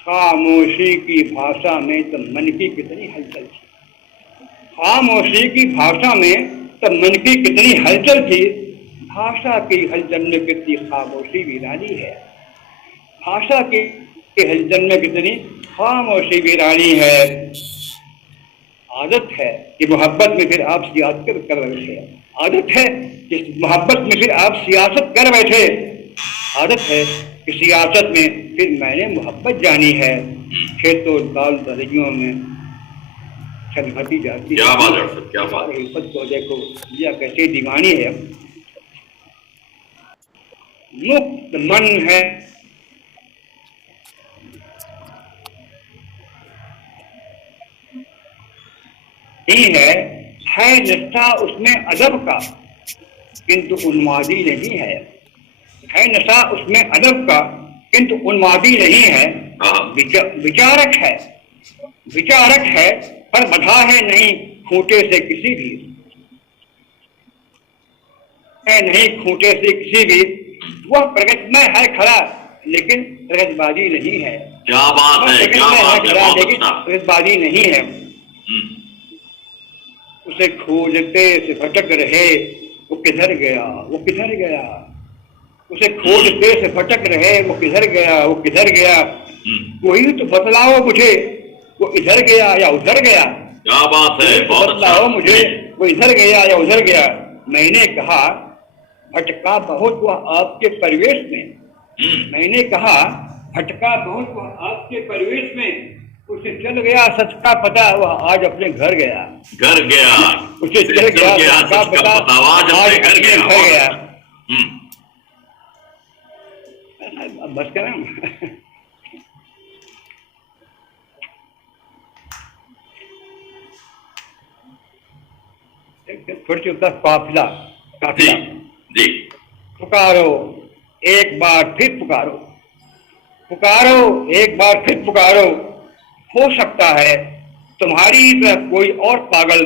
खामोशी की भाषा में तो मन की कितनी हलचल थी। खामोशी की भाषा में तो मन की कितनी हलचल थी। भाषा की हलचल में कितनी खामोशी वीरानी है। भाषा की कि हलचल में कितनी खामोशी वीरानी है। आदत है कि मोहब्बत में फिर आप सियासत कर बैठे, आदत है कि मोहब्बत में फिर आप सियासत कर बैठे, आदत है कि सियासत में फिर मैंने मोहब्बत जानी है। खेतों दाल दरियों में छलकती जाती क्या बात है सर, क्या बात है। को देखो या कैसे दीवानी है, मुक्त मन है। ही है नशा उसमें अदब का, किंतु उन्मादी नहीं है नशा उसमें अदब का, किंतु उन्मादी नहीं है। विचारक है, विचारक है, पर बधा है नहीं खूंटे से किसी भी, है नहीं खूंटे से किसी भी। वह प्रगतिमय है खड़ा, लेकिन प्रगतिबाजी नहीं है। क्या बात है, क्या बात है, बहुत लेकिन अच्छा। प्रगतिबाजी नहीं है। उसे खोजते से भटक रहे, वो किधर गया, वो किधर गया। उसे खोजते से भटक रहे, वो किधर गया, वो किधर गया। वही तो बतलाओ मुझे, वो इधर गया या उधर गया। क्या बात है, तो बहुत बतलाओ अच्छा। मुझे, वो इधर गया या उधर गया। मैंने कहा भटका बहुत हुआ आपके परिवेश में। मैंने कहा भटका बहुत हुआ आपके परिवेश में। उसे चल गया सच का पता, वह आज अपने घर गया। घर गया, उसे चल गया सच का पता, आज आज अपने घर अपने गया। घर गया। अब बस करें। छोटे छोटा काफिला, काफिला जी पुकारो एक बार फिर पुकारो, पुकारो एक बार फिर पुकारो। हो सकता है तुम्हारी तरह कोई और पागल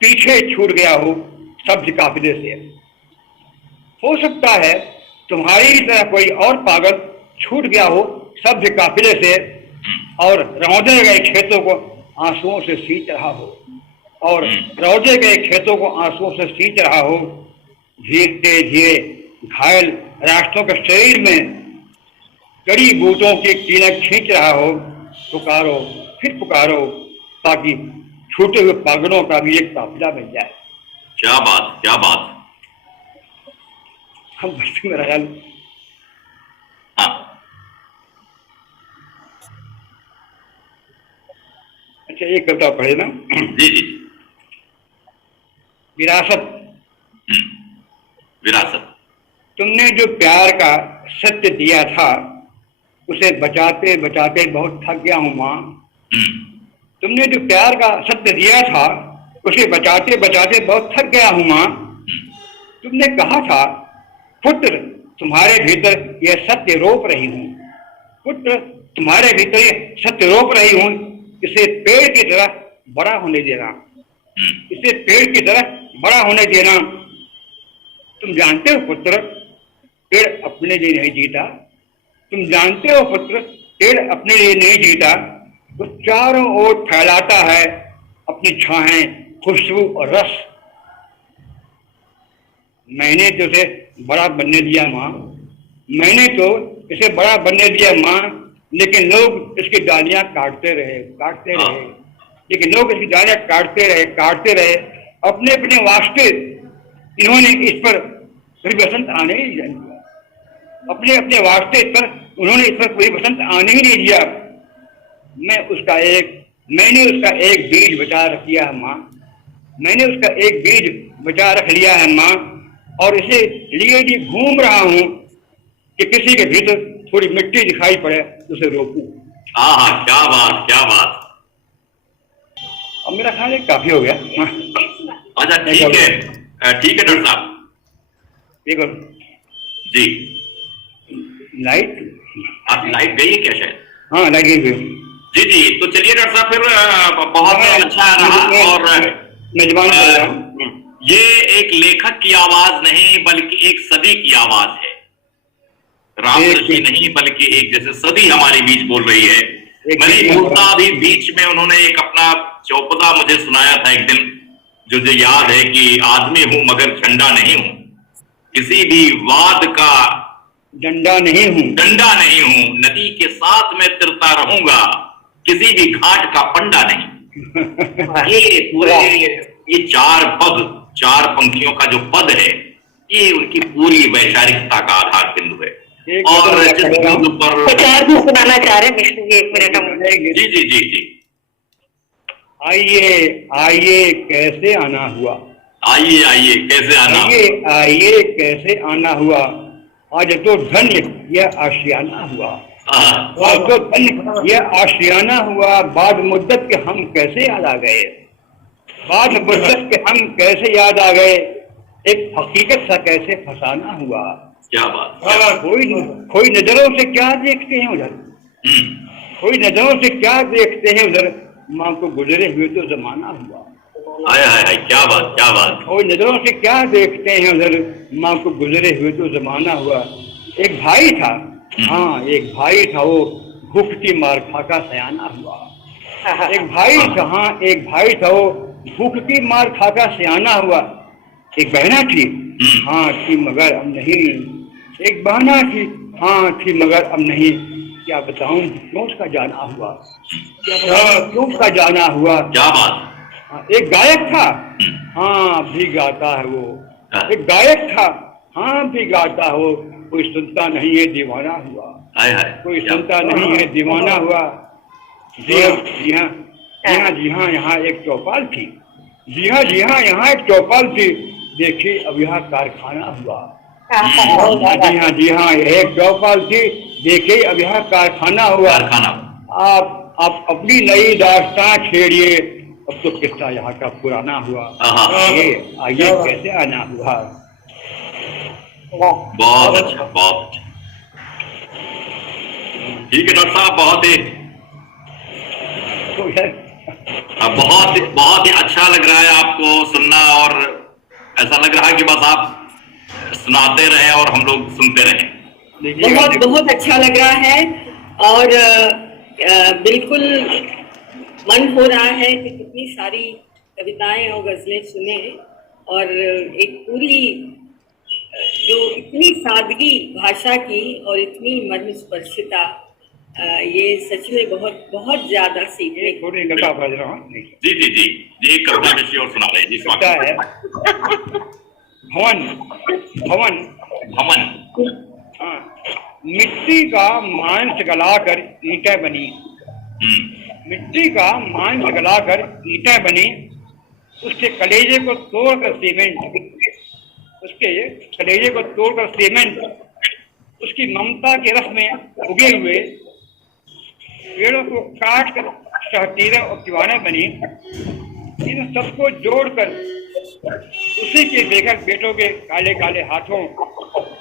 पीछे छूट गया हो सब्ज काफिले से। हो सकता है तुम्हारी तरह कोई और पागल छूट गया हो सब्ज काफिले से, और रौंदे गए खेतों को आंसुओं से सींच रहा हो, और रौंदे गए खेतों को आंसुओं से सींच रहा हो। धीरे धीरे घायल राष्ट्रों के शरीर में कड़ी बूटों की कीनक खींच रहा हो। पुकारो फिर पुकारो, ताकि छूटे हुए पागलों का भी एक काफिला बन जाए। क्या बात, क्या बात। हम बस्ती में रहा। हाँ अच्छा एक कविता पढ़े ना। जी जी। विरासत। विरासत। तुमने जो प्यार का सत्य दिया था, उसे बचाते बचाते बहुत थक गया हूँ माँ। तुमने जो प्यार का सत्य दिया था, उसे बचाते बचाते बहुत थक गया हूँ माँ। तुमने कहा था पुत्र तुम्हारे भीतर यह सत्य रोप रही हूँ, पुत्र तुम्हारे भीतर यह सत्य रोप रही हूँ। इसे पेड़ की तरह बड़ा होने देना, इसे पेड़ की तरह बड़ा होने देना। तुम जानते हो पुत्र, पेड़ अपने लिए नहीं जीता। तुम जानते हो पुत्र, पेड़ अपने लिए नहीं जीता। वो चारों ओर फैलाता है अपनी छाएं, खुशबू और रस। मैंने तो इसे बड़ा बनने दिया माँ, मैंने तो इसे बड़ा बनने दिया माँ, लेकिन लोग इसकी डालियां काटते रहे, काटते रहे। लेकिन लोग इसकी डालियां काटते रहे, काटते रहे। अपने अपने वास्ते इन्होंने इस पर कोई बसंत आने ही नहीं दिया। अपने अपने वास्ते इस पर उन्होंने इस पर कोई बसंत आने ही नहीं दिया। मैंने उसका एक बीज बचा रख दिया है माँ, मैंने उसका एक बीज बचा रख लिया है माँ। और इसे लिए भी घूम रहा हूँ कि किसी के भीतर थोड़ी मिट्टी दिखाई पड़े तो उसे रोकूं। हाँ, क्या बात, क्या बात। अब मेरा ख्याल है काफी हो गया। अच्छा ठीक है, ठीक है डॉक्टर साहब। देखो जी, लाइट, आप लाइट गई है क्या शायद? हाँ लाइट गई। जी जी, तो चलिए डॉक्टर साहब, फिर बहुत अच्छा रहा। और मेजबान कर रहा हूँ। ये एक लेखक की आवाज नहीं बल्कि एक सदी की आवाज है। रामदृष्टि नहीं बल्कि एक जैसे सदी हमारे बीच बोल रही है। मैंने भूलता अभी बीच में उन्होंने एक अपना चौपदा मुझे सुनाया था एक दिन, जो मुझे याद है कि आदमी हूं मगर झंडा नहीं हूं, किसी भी वाद का डंडा नहीं हूँ, डंडा नहीं हूँ, नदी के साथ मैं तिरता रहूंगा, किसी भी घाट का पंडा नहीं। ये पूरे ये चार पंक्तियों का जो पद है, ये उनकी पूरी वैचारिकता का आधार बिंदु है। और जिस बिंदु पर विचार भी सुनाना चाह रहे हैं मिश्र जी, 1 मिनट हम। जी जी जी जी। आइए आइए कैसे आना हुआ, आइए आइए कैसे आना, आइए आइए कैसे आना हुआ, आज तो धन्य यह आशियाना हुआ, आज तो धन्य यह आशियाना हुआ, बाद मुद्दत के हम कैसे याद आ गए, बाद मुद्दत के हम कैसे याद आ गए, एक हकीकत सा कैसे फसाना हुआ। क्या बात। कोई नजरों से क्या देखते हैं उधर, कोई नजरों से क्या देखते हैं उधर, माँ को गुजरे हुए तो जमाना हुआ। हाय हाय हाय, क्या बात क्या बात। कोई नजरों से क्या देखते हैं उधर, माँ को गुजरे हुए तो जमाना हुआ। एक भाई था, हाँ एक भाई था, वो भूखती मार खाका सयाना हुआ। एक भाई था, हाँ एक भाई था, वो भूखती मार खाका सयाना हुआ। एक बहना थी, हाँ थी मगर अब नहीं, एक बहना थी, हाँ थी मगर अब नहीं, क्या बताऊं क्यों उसका जाना हुआ, क्या बताऊं क्यों उसका जाना हुआ। क्या बात। एक गायक था, हाँ भी गाता है वो, एक गायक था, हाँ भी गाता हो, कोई सुनता नहीं है दीवाना हुआ, हाय हाय, कोई सुनता नहीं है दीवाना हुआ। जी हाँ जी हाँ जी हाँ जी हाँ, यहाँ एक चौपाल थी, जी हाँ जी हाँ यहाँ एक चौपाल थी, देखिए अब यहाँ कारखाना हुआ। जी हाँ एक चौपाल थी, देखिए अब यहाँ कारखाना हुआ। आप अपनी नई दास्तां छेड़िए, अब तो किस्सा यहाँ का पुराना हुआ। आइए कैसे आना हुआ। बहुत अच्छा बहुत अच्छा। ठीक है डॉक्टर साहब, बहुत ही अच्छा लग रहा है आपको सुनना, और ऐसा लग रहा है कि बस आप सुनाते रहे और हम लोग सुनते रहे। बहुत अच्छा लग रहा है, और बिल्कुल मन हो रहा है कि कितनी सारी कविताएं और गजलें सुने, और एक पूरी जो इतनी सादगी भाषा की और इतनी मर्मस्पर्शिता, ये सच में बहुत बहुत ज्यादा सीखने को। थोड़ी कविता पढ़ रहा हूँ। जी जी जी जी, एक कविता विषय और सुना रहे जी। कविता है भवन भवन भवन। हाँ, मिट्टी का मांस गलाकर ईंटें बनी, मिट्टी का मांस गलाकर ईंटें बनी, उसके कलेजे को तोड़कर सीमेंट, उसके कलेजे को तोड़कर सीमेंट, उसकी ममता के रस में उगे हुए पेड़ों को काट कर शहतीरें और दीवारें बनी। इन सबको जोड़कर उसी के बेघर बेटों के काले काले हाथों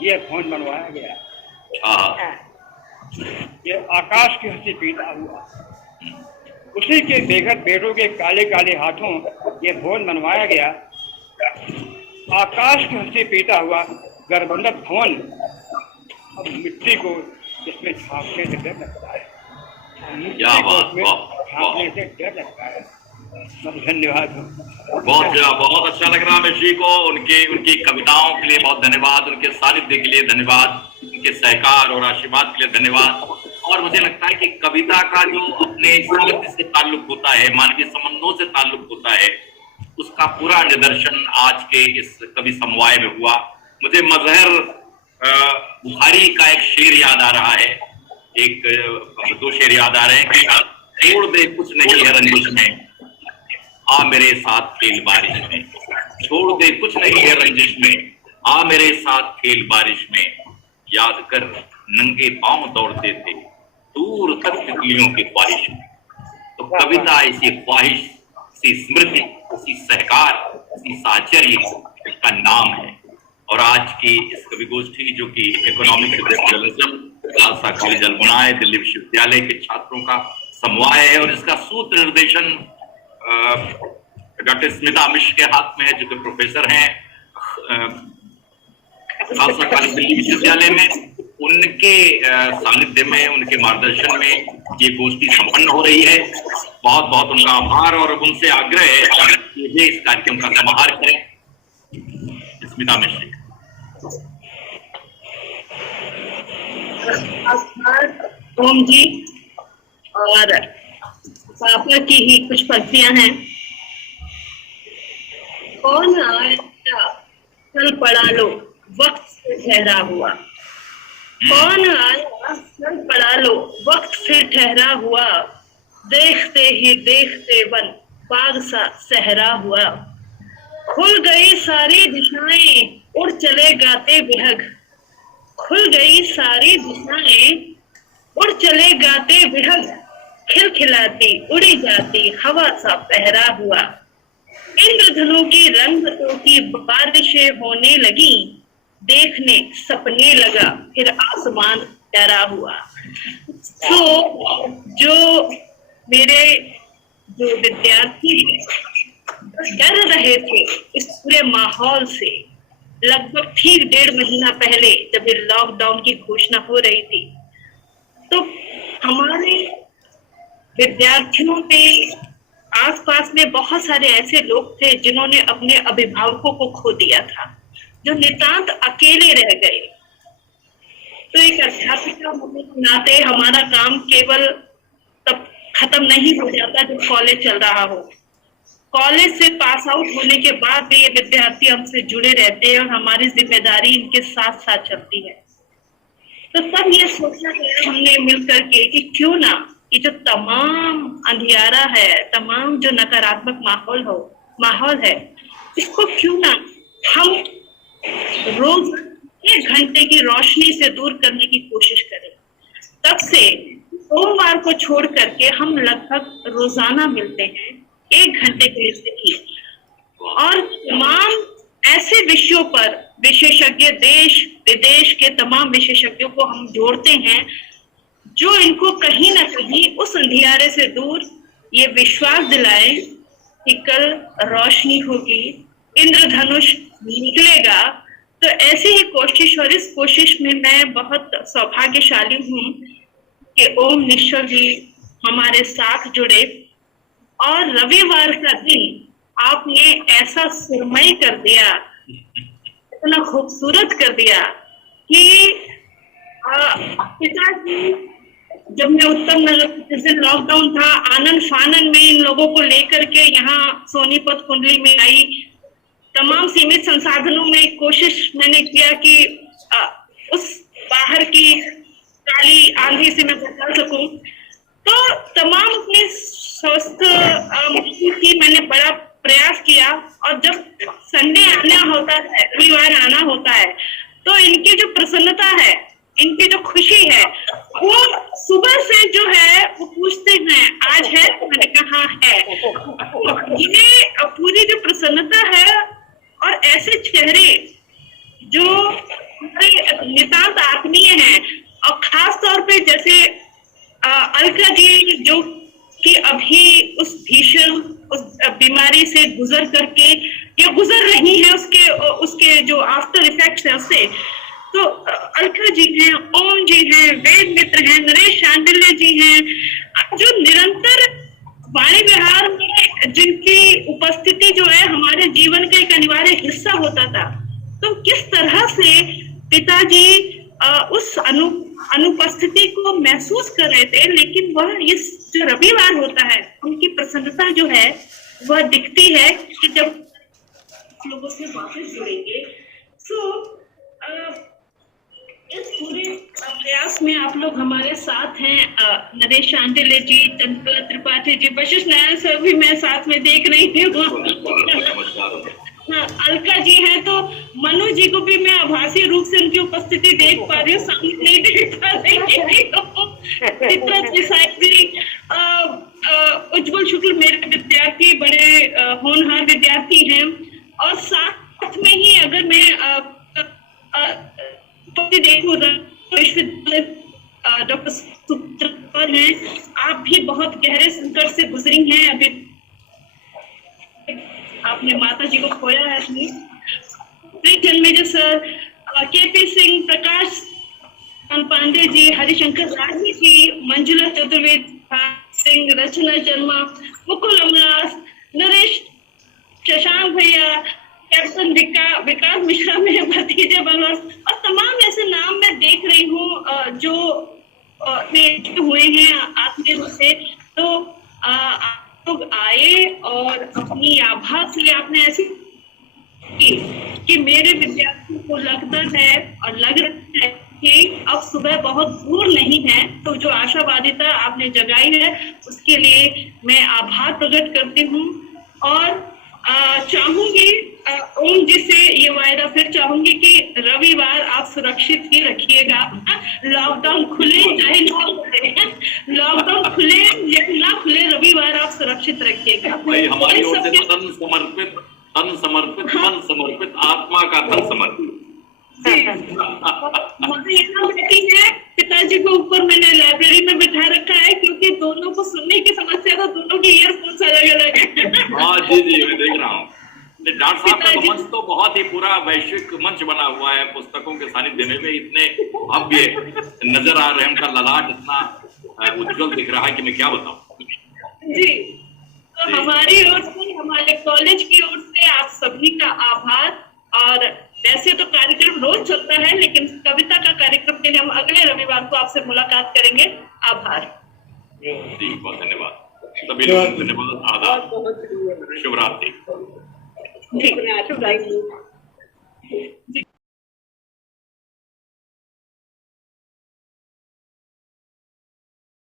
ये भवन बनवाया गया। ये आकाश की हंसी पीता हुआ, उसी के बेघर बेटों के काले काले हाथों ये भवन बनवाया गया। आकाश की हंसी पीता हुआ गर्भंदक भवन, अब मिट्टी को इसमें झांकने से डर लगता है, मिट्टी को इसमें झांकने से डर लगता है। धन्यवाद। बहुत अच्छा लग रहा है मिश्री को, उनकी कविताओं के लिए बहुत धन्यवाद, उनके सानिध्य के लिए धन्यवाद, उनके सहकार और आशीर्वाद के लिए धन्यवाद। और मुझे लगता है कि कविता का जो अपने साहित्य से ताल्लुक होता है, मानवीय संबंधों से ताल्लुक होता है, उसका पूरा निदर्शन आज के इस कवि समवाय में हुआ। मुझे मजहर बुखारी का एक शेर याद आ रहा है, दो शेर याद आ रहे हैं कि छोड़ दे कुछ नहीं है रंजिश में, आ मेरे साथ खेल बारिश में, छोड़ दे कुछ नहीं है रंजिश में, आ मेरे साथ खेल बारिश में, याद कर नंगे पांव दौड़ते थे दूर तक तितलियों की ख्वाहिश में। तो कविता इसी ख्वाहिश, इसी स्मृति, इसी सहकार, इसी साहचर्य का नाम है। और आज की इस कवि गोष्ठी जो कि economics with journalism Khalsa college alumni Delhi विश्वविद्यालय के छात्रों का समवाय है, और इसका सूत्र निर्देशन डॉक्टर स्मिता मिश्र के हाथ में है, जो कि प्रोफेसर हैं खालसा कॉलेज दिल्ली विश्वविद्यालय में। उनके सानिध्य में, उनके मार्गदर्शन में ये गोष्ठी संपन्न हो रही है। बहुत बहुत उनका आभार, और उनसे आग्रह है कि वे इस कार्यक्रम का समाहार करें। स्मिता मिश्र। ओम जी और पापा की ही कुछ पंक्तियां हैं। कौन आया चल पड़ा लो वक्त से ठहरा हुआ, कौन आया चल पड़ा लो वक्त से ठहरा हुआ, देखते ही देखते वन बाग सा सहरा हुआ, खुल गई सारी दिशाएं उड़ चले गाते बिहग, खुल गई सारी दिशाएं उड़ चले गाते बिहग, खिलखिलाती उड़ी जाती हवा सा पहरा हुआ, इंद्रधनु की रंगतों की बारिशें होने लगी, देखने सपने लगा फिर आसमान डरा हुआ। तो जो मेरे जो विद्यार्थी डर रहे थे इस पूरे माहौल से, लगभग ठीक 1.5 महीना पहले जब ये लॉकडाउन की घोषणा हो रही थी, तो हमारे विद्यार्थियों पे आसपास में बहुत सारे ऐसे लोग थे जिन्होंने अपने अभिभावकों को खो दिया था, जो नितांत अकेले रह गए। तो एक अध्यापिका होने के नाते हमारा काम केवल तब खत्म नहीं हो जाता जब कॉलेज चल रहा हो, कॉलेज से पास आउट होने के बाद भी ये विद्यार्थी हमसे जुड़े रहते हैं और हमारी जिम्मेदारी इनके साथ साथ चलती है। तो तब ये सोचा गया हमने मिलकर के कि क्यों ना ये जो तमाम अंधियारा है, तमाम जो नकारात्मक माहौल है, इसको क्यों ना हम रोज 1 घंटे की रोशनी से दूर करने की कोशिश करें। तब से सोमवार को छोड़ करके हम लगभग रोजाना मिलते हैं 1 घंटे के लिए, और तमाम ऐसे विषयों पर विशेषज्ञ देश विदेश के तमाम विशेषज्ञों को हम जोड़ते हैं जो इनको कहीं ना कहीं उस अंधियारे से दूर ये विश्वास दिलाएं कि कल रोशनी होगी, इंद्रधनुष निकलेगा। तो ऐसी ही कोशिश, और इस कोशिश में मैं बहुत सौभाग्यशाली हूँ कि ओम निश्चल जी हमारे साथ जुड़े, और रविवार का दिन आपने ऐसा सुरमई कर दिया, इतना खूबसूरत कर दिया कि पिताजी, जब मैं उत्तम नगर जिस दिन लॉकडाउन था, आनंद फानन में इन लोगों को लेकर के यहाँ सोनीपत कुंडली में आई, तमाम सीमित संसाधनों में कोशिश मैंने किया कि उस बाहर की काली आंधी से मैं बचा सकूं। तो तमाम अपने स्वस्थ की मैंने बड़ा प्रयास किया, और जब संडे आना होता है, रविवार आना होता है, तो इनकी जो प्रसन्नता है, इनकी जो खुशी है, वो सुबह से जो है वो पूछते हैं आज है, मैंने कहा है। ये पूरी जो प्रसन्नता है और ऐसे चेहरे जो नितांत आत्मीय हैं, और खास तौर पे जैसे अलका जी जो कि अभी उस भीषण उस बीमारी से गुजर करके या गुजर रही है, उसके जो आफ्टर इफेक्ट्स है उससे, तो अलका जी हैं, ओम जी हैं, वेद मित्र हैं, नरेश शांडिल्य जी हैं, जो निरंतर वाणी विहार में जिनकी उपस्थिति जो है हमारे जीवन का एक अनिवार्य हिस्सा होता था। तो किस तरह से पिताजी उस अनुपस्थिति को महसूस कर रहे थे, लेकिन वह इस जो रविवार होता है उनकी प्रसन्नता जो है वह दिखती है कि जब लोगों से वापस जुड़ेंगे। इस पूरे प्रयास में आप लोग हमारे साथ हैं, नरेश शांडिल्य जी, चंद्रकला त्रिपाठी जी, वशिष्ठ नारायण सर भी मैं साथ में देख रही हूँ। हाँ, अलका जी हैं, तो मनु जी को भी मैं आभासी रूप से उनकी उपस्थिति देख पा रही हूँ, सामने नहीं देख पा रही उज्जवल शुक्ल मेरे विद्यार्थी, बड़े होनहार विद्यार्थी हैं, और साथ में ही अगर मैं देखूं विश्वविद्यालय डॉक्टर सुपर हैं, आप भी बहुत गहरे संकट से गुजरी हैं, अभी आपने माता जी को खोया है अपनी जन्मेजय सर, केपी सिंह, प्रकाश पांडे जी, हरिशंकर राजी जी, मंजुला चतुर्वेदी सिंह, रचना शर्मा, मुकुल अमलास, नरेश, शशांक भैया, कैप्टन विकास मिश्रा, मेरे भतीजे बनवास, और तमाम ऐसे नाम मैं देख रही हूँ जो हुए हैं आपके मुझसे, तो आप लोग आए और अपनी आभा से आपने ऐसी कि मेरे विद्यार्थियों को लगता है और लग रहा है कि अब सुबह बहुत दूर नहीं है। तो जो आशावादिता आपने जगाई है उसके लिए मैं आभार प्रकट करती हूँ और चाहूंगी ओम जी से ये वायदा फिर चाहूंगी कि रविवार आप सुरक्षित ही रखिएगा। लॉकडाउन खुले चाहे ना खुले, लॉकडाउन खुले या ना खुले, रविवार आप सुरक्षित रखिएगा। भाई हमारी ओर से तन समर्पित, मन समर्पित, आत्मा का तन समर्पित। बेटी है, पिताजी को ऊपर मैंने लाइब्रेरी में बिठा रखा है क्योंकि दोनों को सुनने की समस्या, तो दोनों की ईयरफोन्स अलग अलग है। हाँ जी मैं देख रहा हूँ। डॉक्टर साहब का मंच तो बहुत ही पूरा वैश्विक मंच बना हुआ है, पुस्तकों के सानिध्य में इतने भव्य नजर आ रहे हैं, उनका ललाट इतना उज्जवल दिख रहा है कि मैं क्या बताऊं। जी, तो हमारी ओर से, हमारे कॉलेज की ओर से आप सभी का आभार। और वैसे तो कार्यक्रम रोज चलता है, लेकिन कविता का कार्यक्रम के लिए हम अगले रविवार को आपसे मुलाकात करेंगे। आभार जी, बहुत धन्यवाद सभी लोगों को, धन्यवाद, आदाब, शुभ रात्रि। जी, शुभ रात्रि।